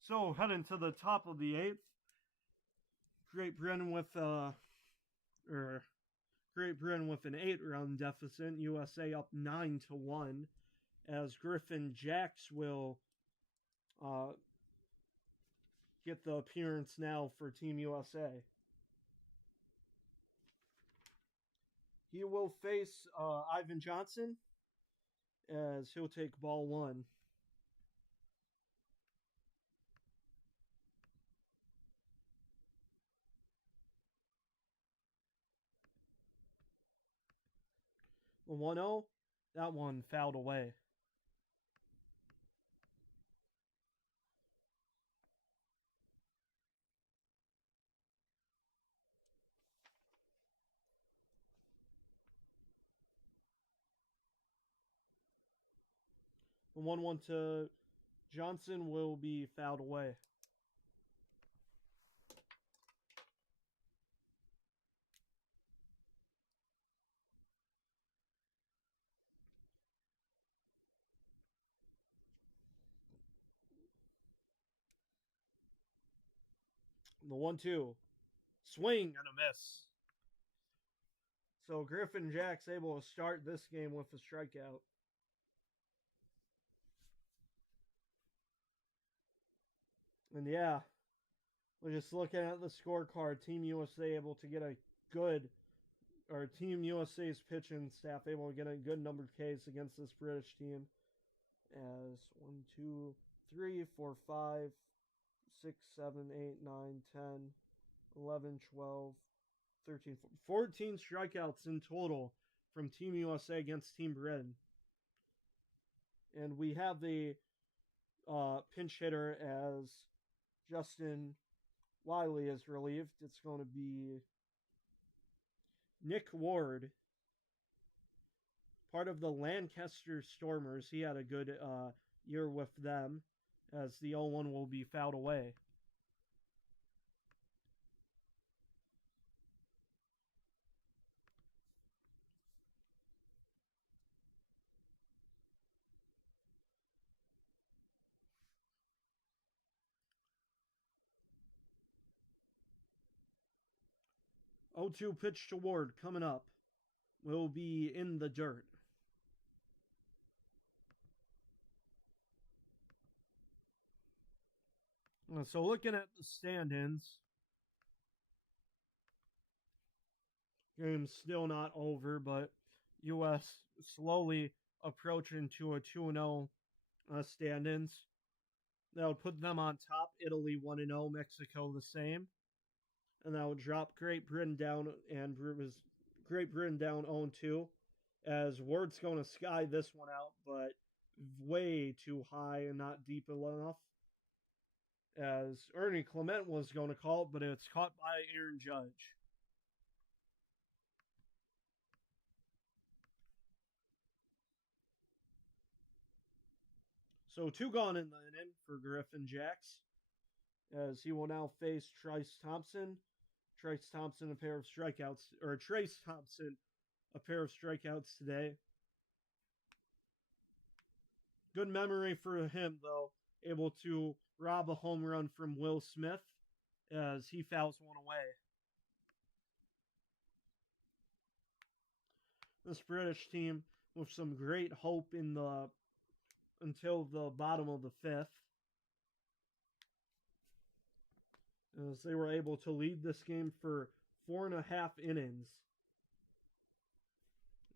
So heading to the top of the eighth, Great Britain with or Great Britain with an 8-run deficit. USA up 9-1, as Griffin Jacks will uh, get the appearance now for Team USA. He will face Ivan Johnson, as he'll take ball one. The 1-0, that one fouled away. The 1-1 to Johnson will be fouled away. The 1-2, swing and a miss. So Griffin Jack's able to start this game with a strikeout. And yeah, we're just looking at the scorecard. Team USA able to get a good, or Team USA's pitching staff able to get a good number of Ks against this British team. as 1, 2, 3, 4, 5, 6, 7, 8, 9, 10, 11, 12, 13, 14 strikeouts in total from Team USA against Team Britain. And we have the pinch hitter as Justin Wiley is relieved. It's going to be Nick Ward, part of the Lancaster Stormers. He had a good year with them, as the 0-1 will be fouled away. Oh, 0-2 pitch to Ward coming up. Will be in the dirt. So looking at the stand-ins, game's still not over, but U.S. slowly approaching to a 2-0 stand-ins. That would put them on top. Italy 1-0, Mexico the same. And that would drop Great Britain down, and Great Britain down 0-2, as Ward's going to sky this one out, but way too high and not deep enough. As Ernie Clement was going to call it, but it's caught by Aaron Judge. So 2 gone in the inning for Griffin Jacks, as he will now face Trace Thompson. Trace Thompson, a pair of strikeouts, or Trace Thompson, a pair of strikeouts today. Good memory for him, though, able to rob a home run from Will Smith as he fouls one away. This British team with some great hope until the bottom of the 5th, as they were able to lead this game for 4.5 innings.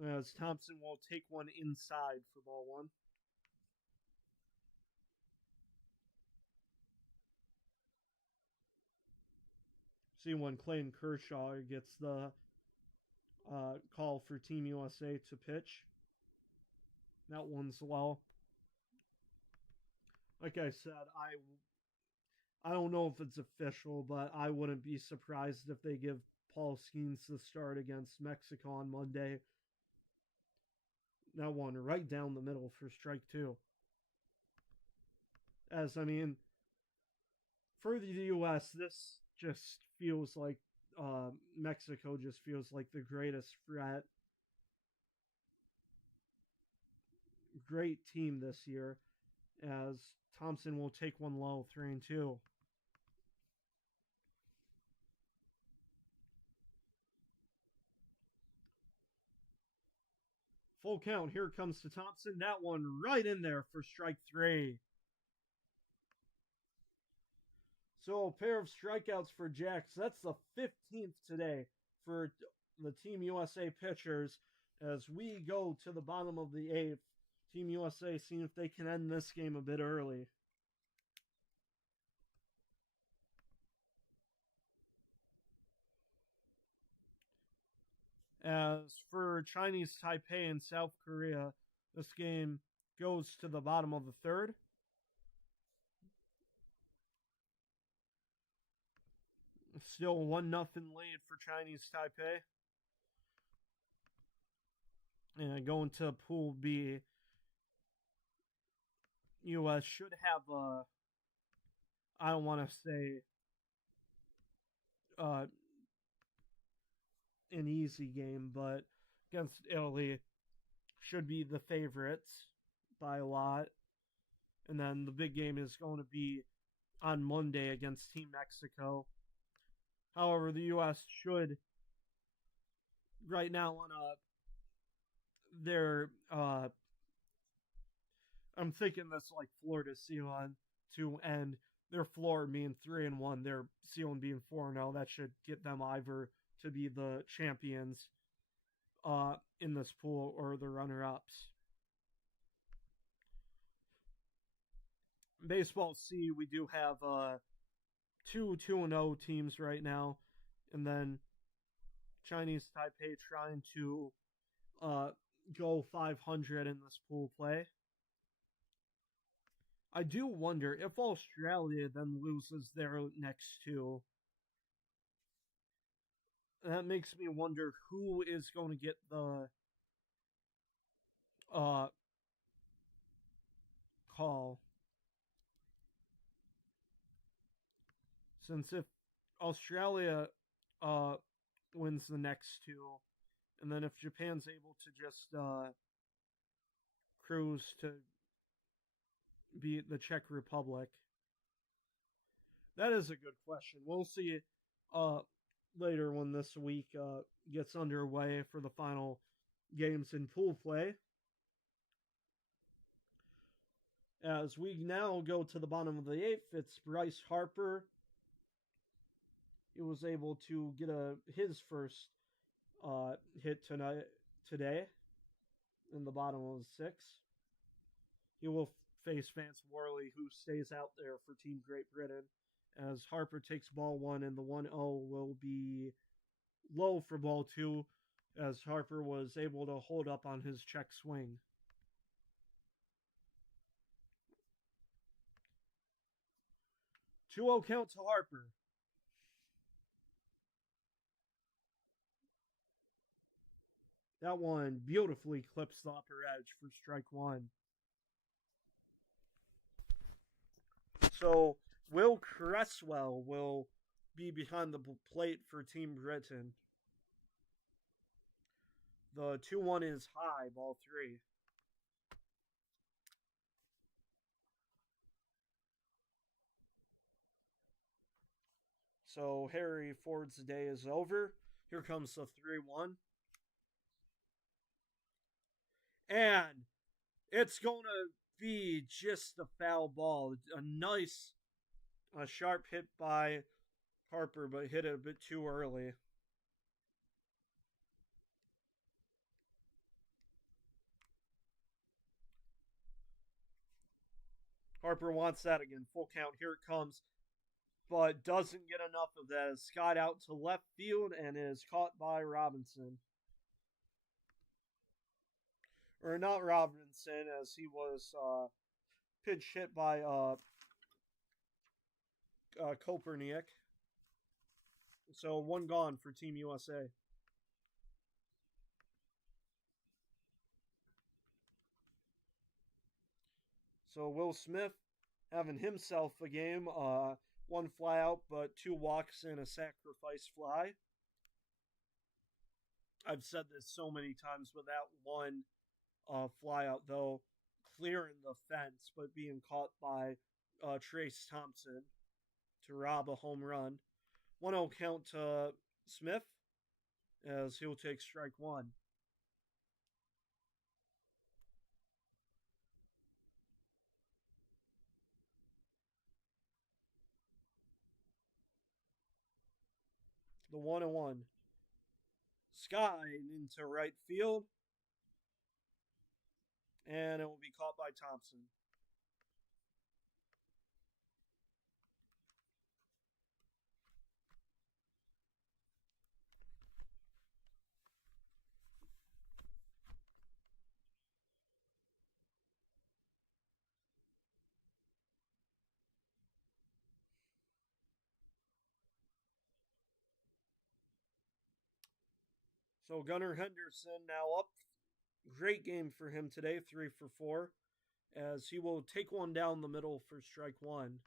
As Thompson will take one inside for ball 1. See when Clayton Kershaw gets the call for Team USA to pitch. That one's low. Like I said, I don't know if it's official, but I wouldn't be surprised if they give Paul Skeens the start against Mexico on Monday. That one right down the middle for strike 2. As, I mean, for the U.S., this just feels like Mexico just feels like the greatest threat. Great team this year, as Thompson will take one low, 3-2. Full count. Here comes to Thompson. That one right in there for strike 3. So a pair of strikeouts for Jacks. That's the 15th today for the Team USA pitchers. As we go to the bottom of the 8th, Team USA seeing if they can end this game a bit early. As for Chinese Taipei and South Korea, this game goes to the bottom of the 3rd. Still 1-0 lead for Chinese Taipei. And going to Pool B, U.S. should have I don't want to say an easy game, but against Italy should be the favorites by a lot. And then the big game is going to be on Monday against Team Mexico. However, the U.S. should right now on their I'm thinking this like Florida ceiling to end their floor being 3-1, their ceiling being 4-0. That should get them either to be the champions in this pool or the runner-ups. Baseball C, we do have two 2-0 teams right now, and then Chinese Taipei trying to uh, go 500 in this pool play. I do wonder if Australia then loses their next two. That makes me wonder who is going to get the call. Since if Australia uh, wins the next two, and then if Japan's able to just cruise to beat the Czech Republic, that is a good question. We'll see uh, later when this week gets underway for the final games in pool play. As we now go to the bottom of the eighth, it's Bryce Harper. He was able to get his first hit today in the bottom of the sixth. He will face Vance Worley, who stays out there for Team Great Britain, as Harper takes ball one, and the 1-0 will be low for ball two, as Harper was able to hold up on his check swing. Two 2-0 count to Harper. That one beautifully clips the upper edge for strike one. So Will Cresswell will be behind the plate for Team Britain. The 2-1 is high, ball three. So Harry Ford's day is over. Here comes the 3-1. And it's going to be just a foul ball. A sharp hit by Harper, but hit it a bit too early. Harper wants that again. Full count. Here it comes. But doesn't get enough of that. Scott out to left field and is caught by Robinson. Or not Robinson, as he was pitch hit by Koperniak. So one gone for Team USA. So Will Smith having himself a game. One fly out, but two walks and a sacrifice fly. I've said this so many times, but that one fly out, though, clearing the fence, but being caught by Trace Thompson to rob a home run. 1-0 count to Smith, as he'll take strike one. The 1-1. Sky into right field. And it will be caught by Thompson. So Gunnar Henderson now up. Great game for him today, 3 for 4, as he will take one down the middle for strike one.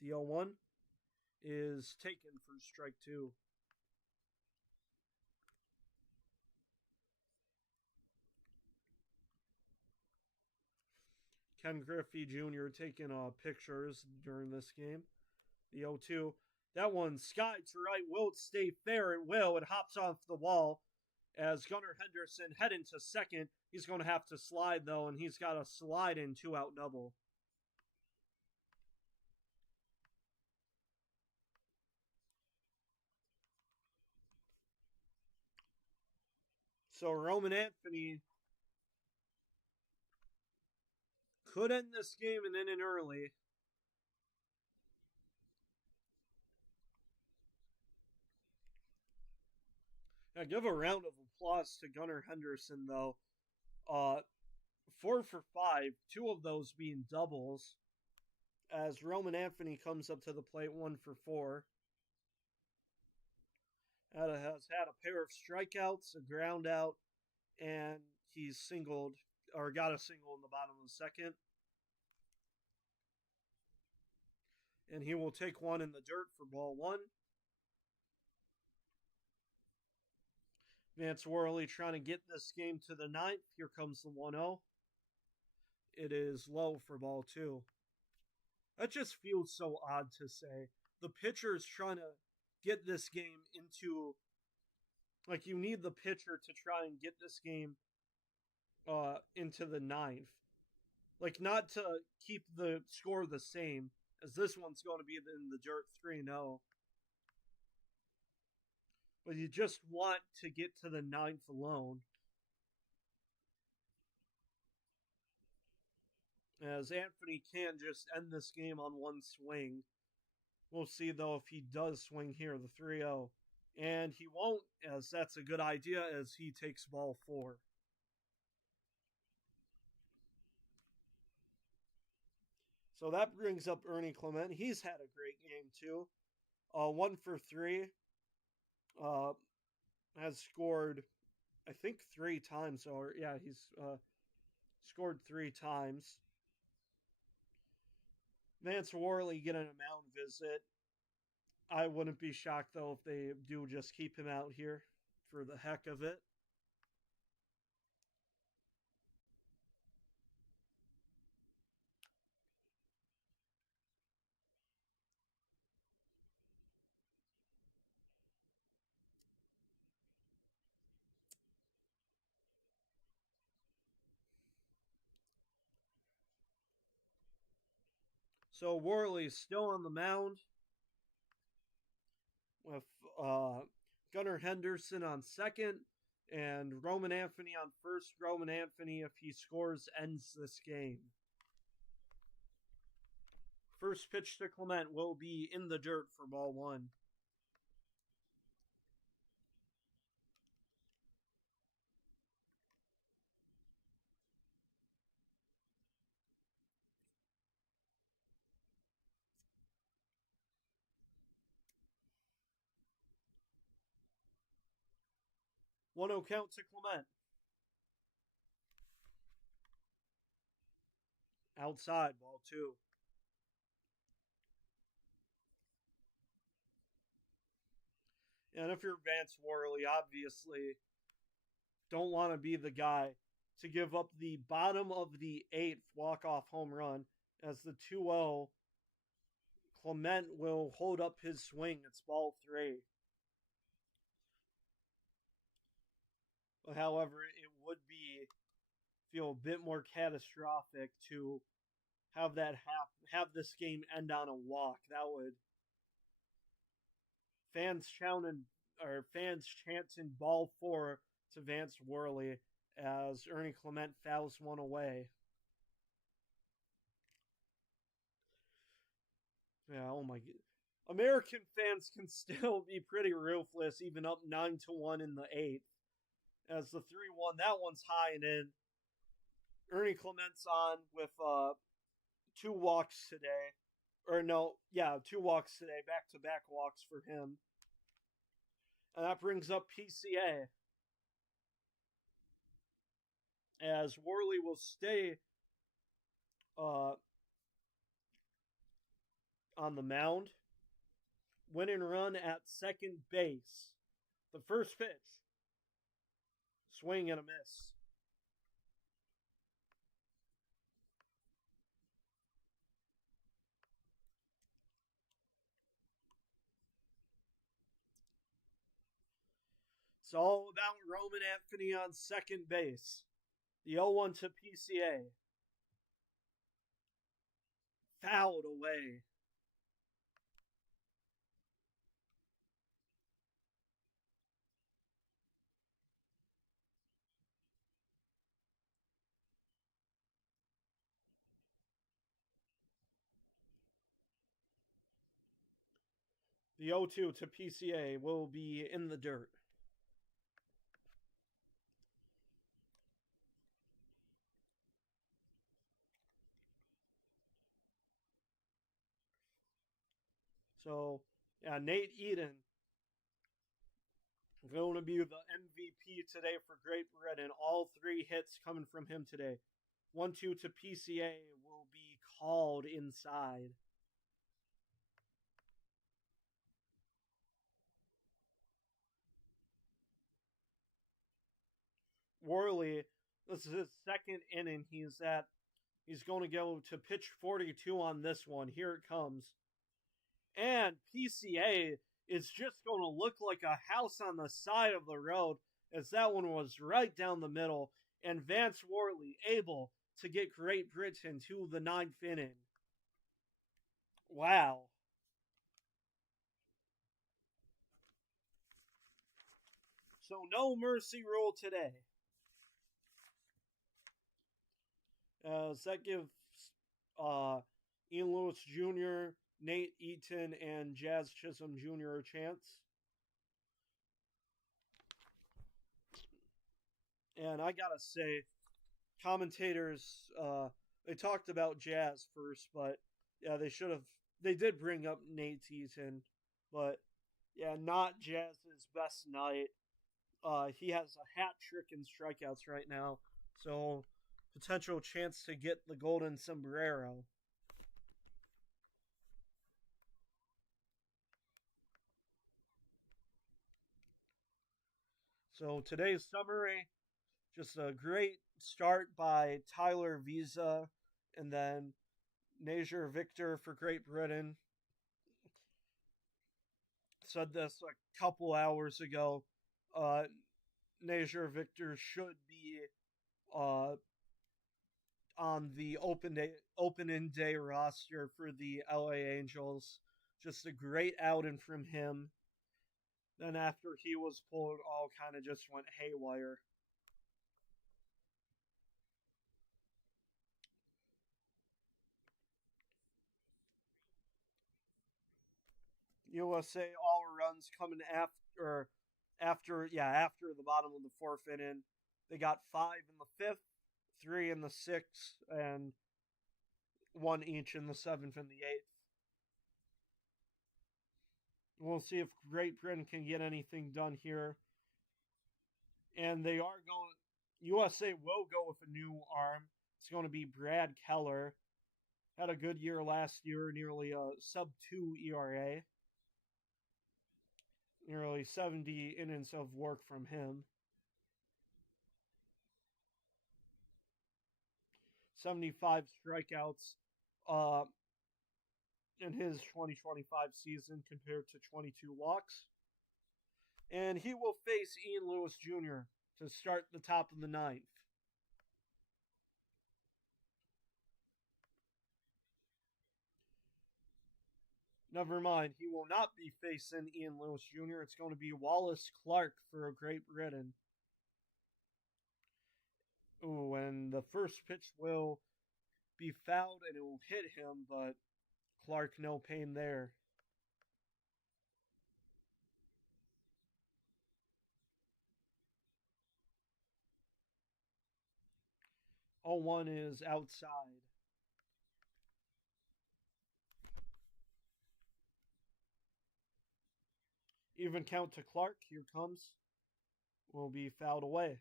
The 0-1 is taken for strike two. Ken Griffey Jr. taking pictures during this game. The 0-2. That one, Sky to right. Will it stay fair? It will. It hops off the wall as Gunnar Henderson head into second. He's going to have to slide, though, and he's got a slide in 2-out double. So Roman Anthony could end this game and end it early. Now give a round of applause to Gunnar Henderson, though. 4 for 5, 2 of those being doubles, as Roman Anthony comes up to the plate 1 for 4. Has had a pair of strikeouts, a ground out, and he's singled or got a single in the bottom of the second. And he will take one in the dirt for ball 1. Vance Worley trying to get this game to the 9th. Here comes the 1-0. It is low for ball 2. That just feels so odd to say. The pitcher is trying to get this game into, like, you need the pitcher to try and get this game into the 9th. Like, not to keep the score the same, as this one's going to be in the dirt 3-0. But you just want to get to the 9th alone. As Anthony can't just end this game on one swing. We'll see, though, if he does swing here, the 3-0. And he won't, as that's a good idea, as he takes ball 4. So that brings up Ernie Clement. He's had a great game, too. 1 for 3. Has scored, I think, 3 times. Or yeah, he's scored 3 times. Vance Worley getting a mound visit. I wouldn't be shocked, though, if they do just keep him out here for the heck of it. So Worley's still on the mound with Gunnar Henderson on second and Roman Anthony on first. Roman Anthony, if he scores, ends this game. First pitch to Clement will be in the dirt for ball 1. One 0 count to Clement. Outside, ball 2. And if you're Vance Worley, obviously don't want to be the guy to give up the bottom of the 8th walk-off home run, as the 2-0, Clement will hold up his swing. It's ball 3. However, it would feel a bit more catastrophic to have this game end on a walk. That would fans chanting ball 4 to Vance Worley as Ernie Clement fouls one away. Yeah, oh my god. American fans can still be pretty ruthless, even up 9-1 in the 8th. As the 3-1, that one's high and in. Ernie Clement's on with 2 walks today. Or no, yeah, 2 walks today. Back-to-back walks for him. And that brings up PCA. As Worley will stay on the mound. Win and run at second base. The first pitch. Swing and a miss. It's all about Roman Anthony on second base. The 0-1 to PCA. Fouled away. The 0-2 to PCA will be in the dirt. So, yeah, Nate Eden going to be the MVP today for Great Britain. All 3 hits coming from him today. 1-2 to PCA will be called inside. Worley, this is his second inning. He's going to go to pitch 42 on this one. Here it comes. And PCA is just going to look like a house on the side of the road, as that one was right down the middle. And Vance Worley able to get Great Britain to the 9th inning. Wow. So no mercy rule today. Does that give Ian Lewis Jr., Nate Eaton, and Jazz Chisholm Jr. a chance? And I gotta say, commentators, they talked about Jazz first, but yeah, they did bring up Nate Eaton, but yeah, not Jazz's best night. He has a hat trick in strikeouts right now, so potential chance to get the golden sombrero. So today's summary, just a great start by Tyler Visa, and then Nazir Victor for Great Britain. Said this a couple hours ago. Nazir Victor should be on the opening day roster for the LA Angels. Just a great outing from him. Then after he was pulled, all kind of just went haywire. USA all runs coming after the bottom of the 4th inning. They got 5 in the 5th, 3 in the 6th, and 1 each in the 7th and the 8th. We'll see if Great Britain can get anything done here. And they are going. USA will go with a new arm. It's going to be Brad Keller. Had a good year last year, nearly a sub-2 ERA. Nearly 70 innings of work from him. 75 strikeouts in his 2025 season compared to 22 walks. And he will face Ian Lewis Jr. to start the top of the 9th. Never mind, he will not be facing Ian Lewis Jr. It's going to be Wallace Clark for Great Britain. Ooh, and the first pitch will be fouled and it will hit him, but Clark, no pain there. 0-1 is outside. Even count to Clark. Here comes. Will be fouled away.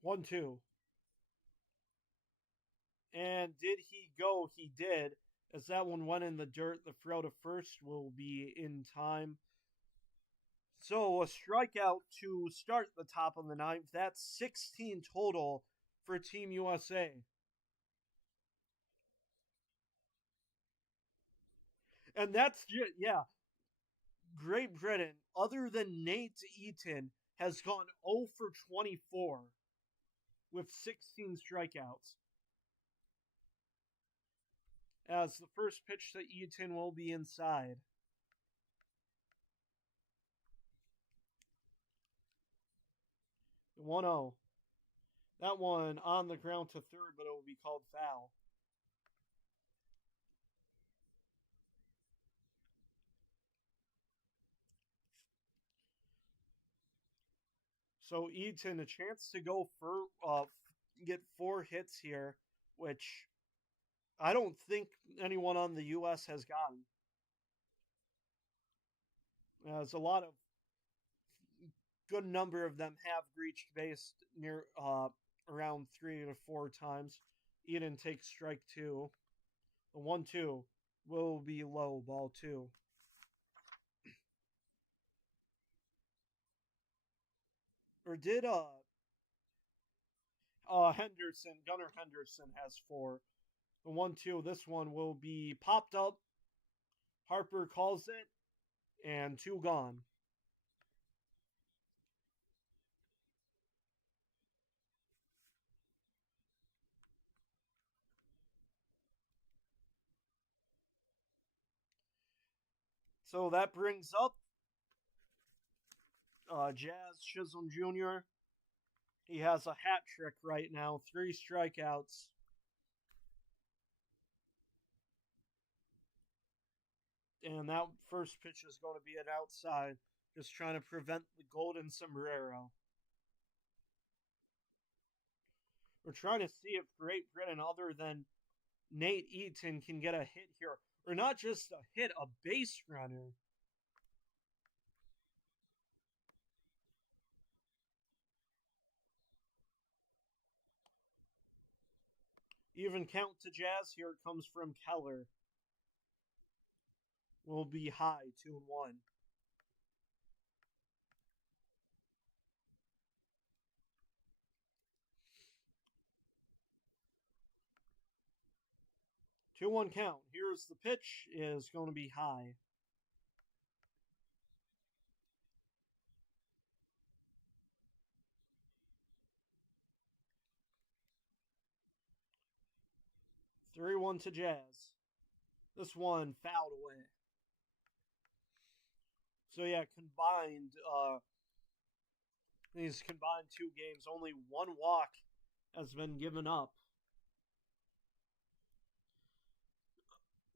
One, two. And did he go? He did. As that one went in the dirt, the throw to first will be in time. So a strikeout to start the top of the 9th. That's 16 total for Team USA. And that's just, yeah. Great Britain, other than Nate Eaton, has gone 0 for 24 with 16 strikeouts. As the first pitch to Eaton will be inside. 1-0. That one on the ground to third, but it will be called foul. So Eaton, a chance to go for get 4 hits here, which I don't think anyone on the U.S. has gotten. There's a lot of good number of them have reached base near around 3 to 4 times. Eden takes strike 2. The 1-2 will be low, ball 2. Or did Gunnar Henderson has 4. The 1-2, this one will be popped up. Harper calls it, and 2 gone. So that brings up Jazz Chisholm Jr. He has a hat trick right now, 3 strikeouts. And that first pitch is going to be an outside, just trying to prevent the golden sombrero. We're trying to see if Great Britain, other than Nate Eaton, can get a hit here. Or not just a hit, a base runner. Even count to Jazz. Here it comes from Keller. Will be high, 2-1. Two one count. Here's the pitch. Is going to be high. Three one to Jazz. This one fouled away. So yeah, these combined 2 games, only 1 walk has been given up.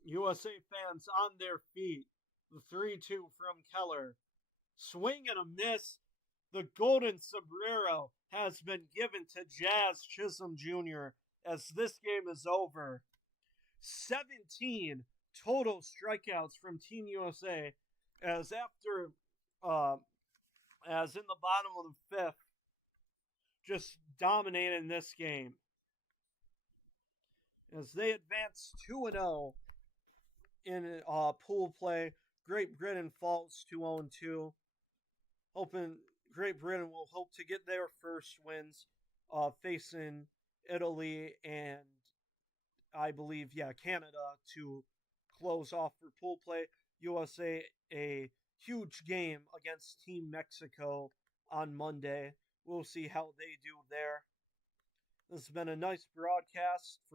USA fans on their feet. The 3-2 from Keller. Swing and a miss. The golden sombrero has been given to Jazz Chisholm Jr. as this game is over. 17 total strikeouts from Team USA as in the bottom of the 5th, just dominating this game. As they advance 2-0 in pool play, Great Britain falls 2-0-2. Hoping Great Britain will hope to get their first wins facing Italy and I believe, Canada to close off for pool play. USA, a huge game against Team Mexico on Monday. We'll see how they do there. This has been a nice broadcast for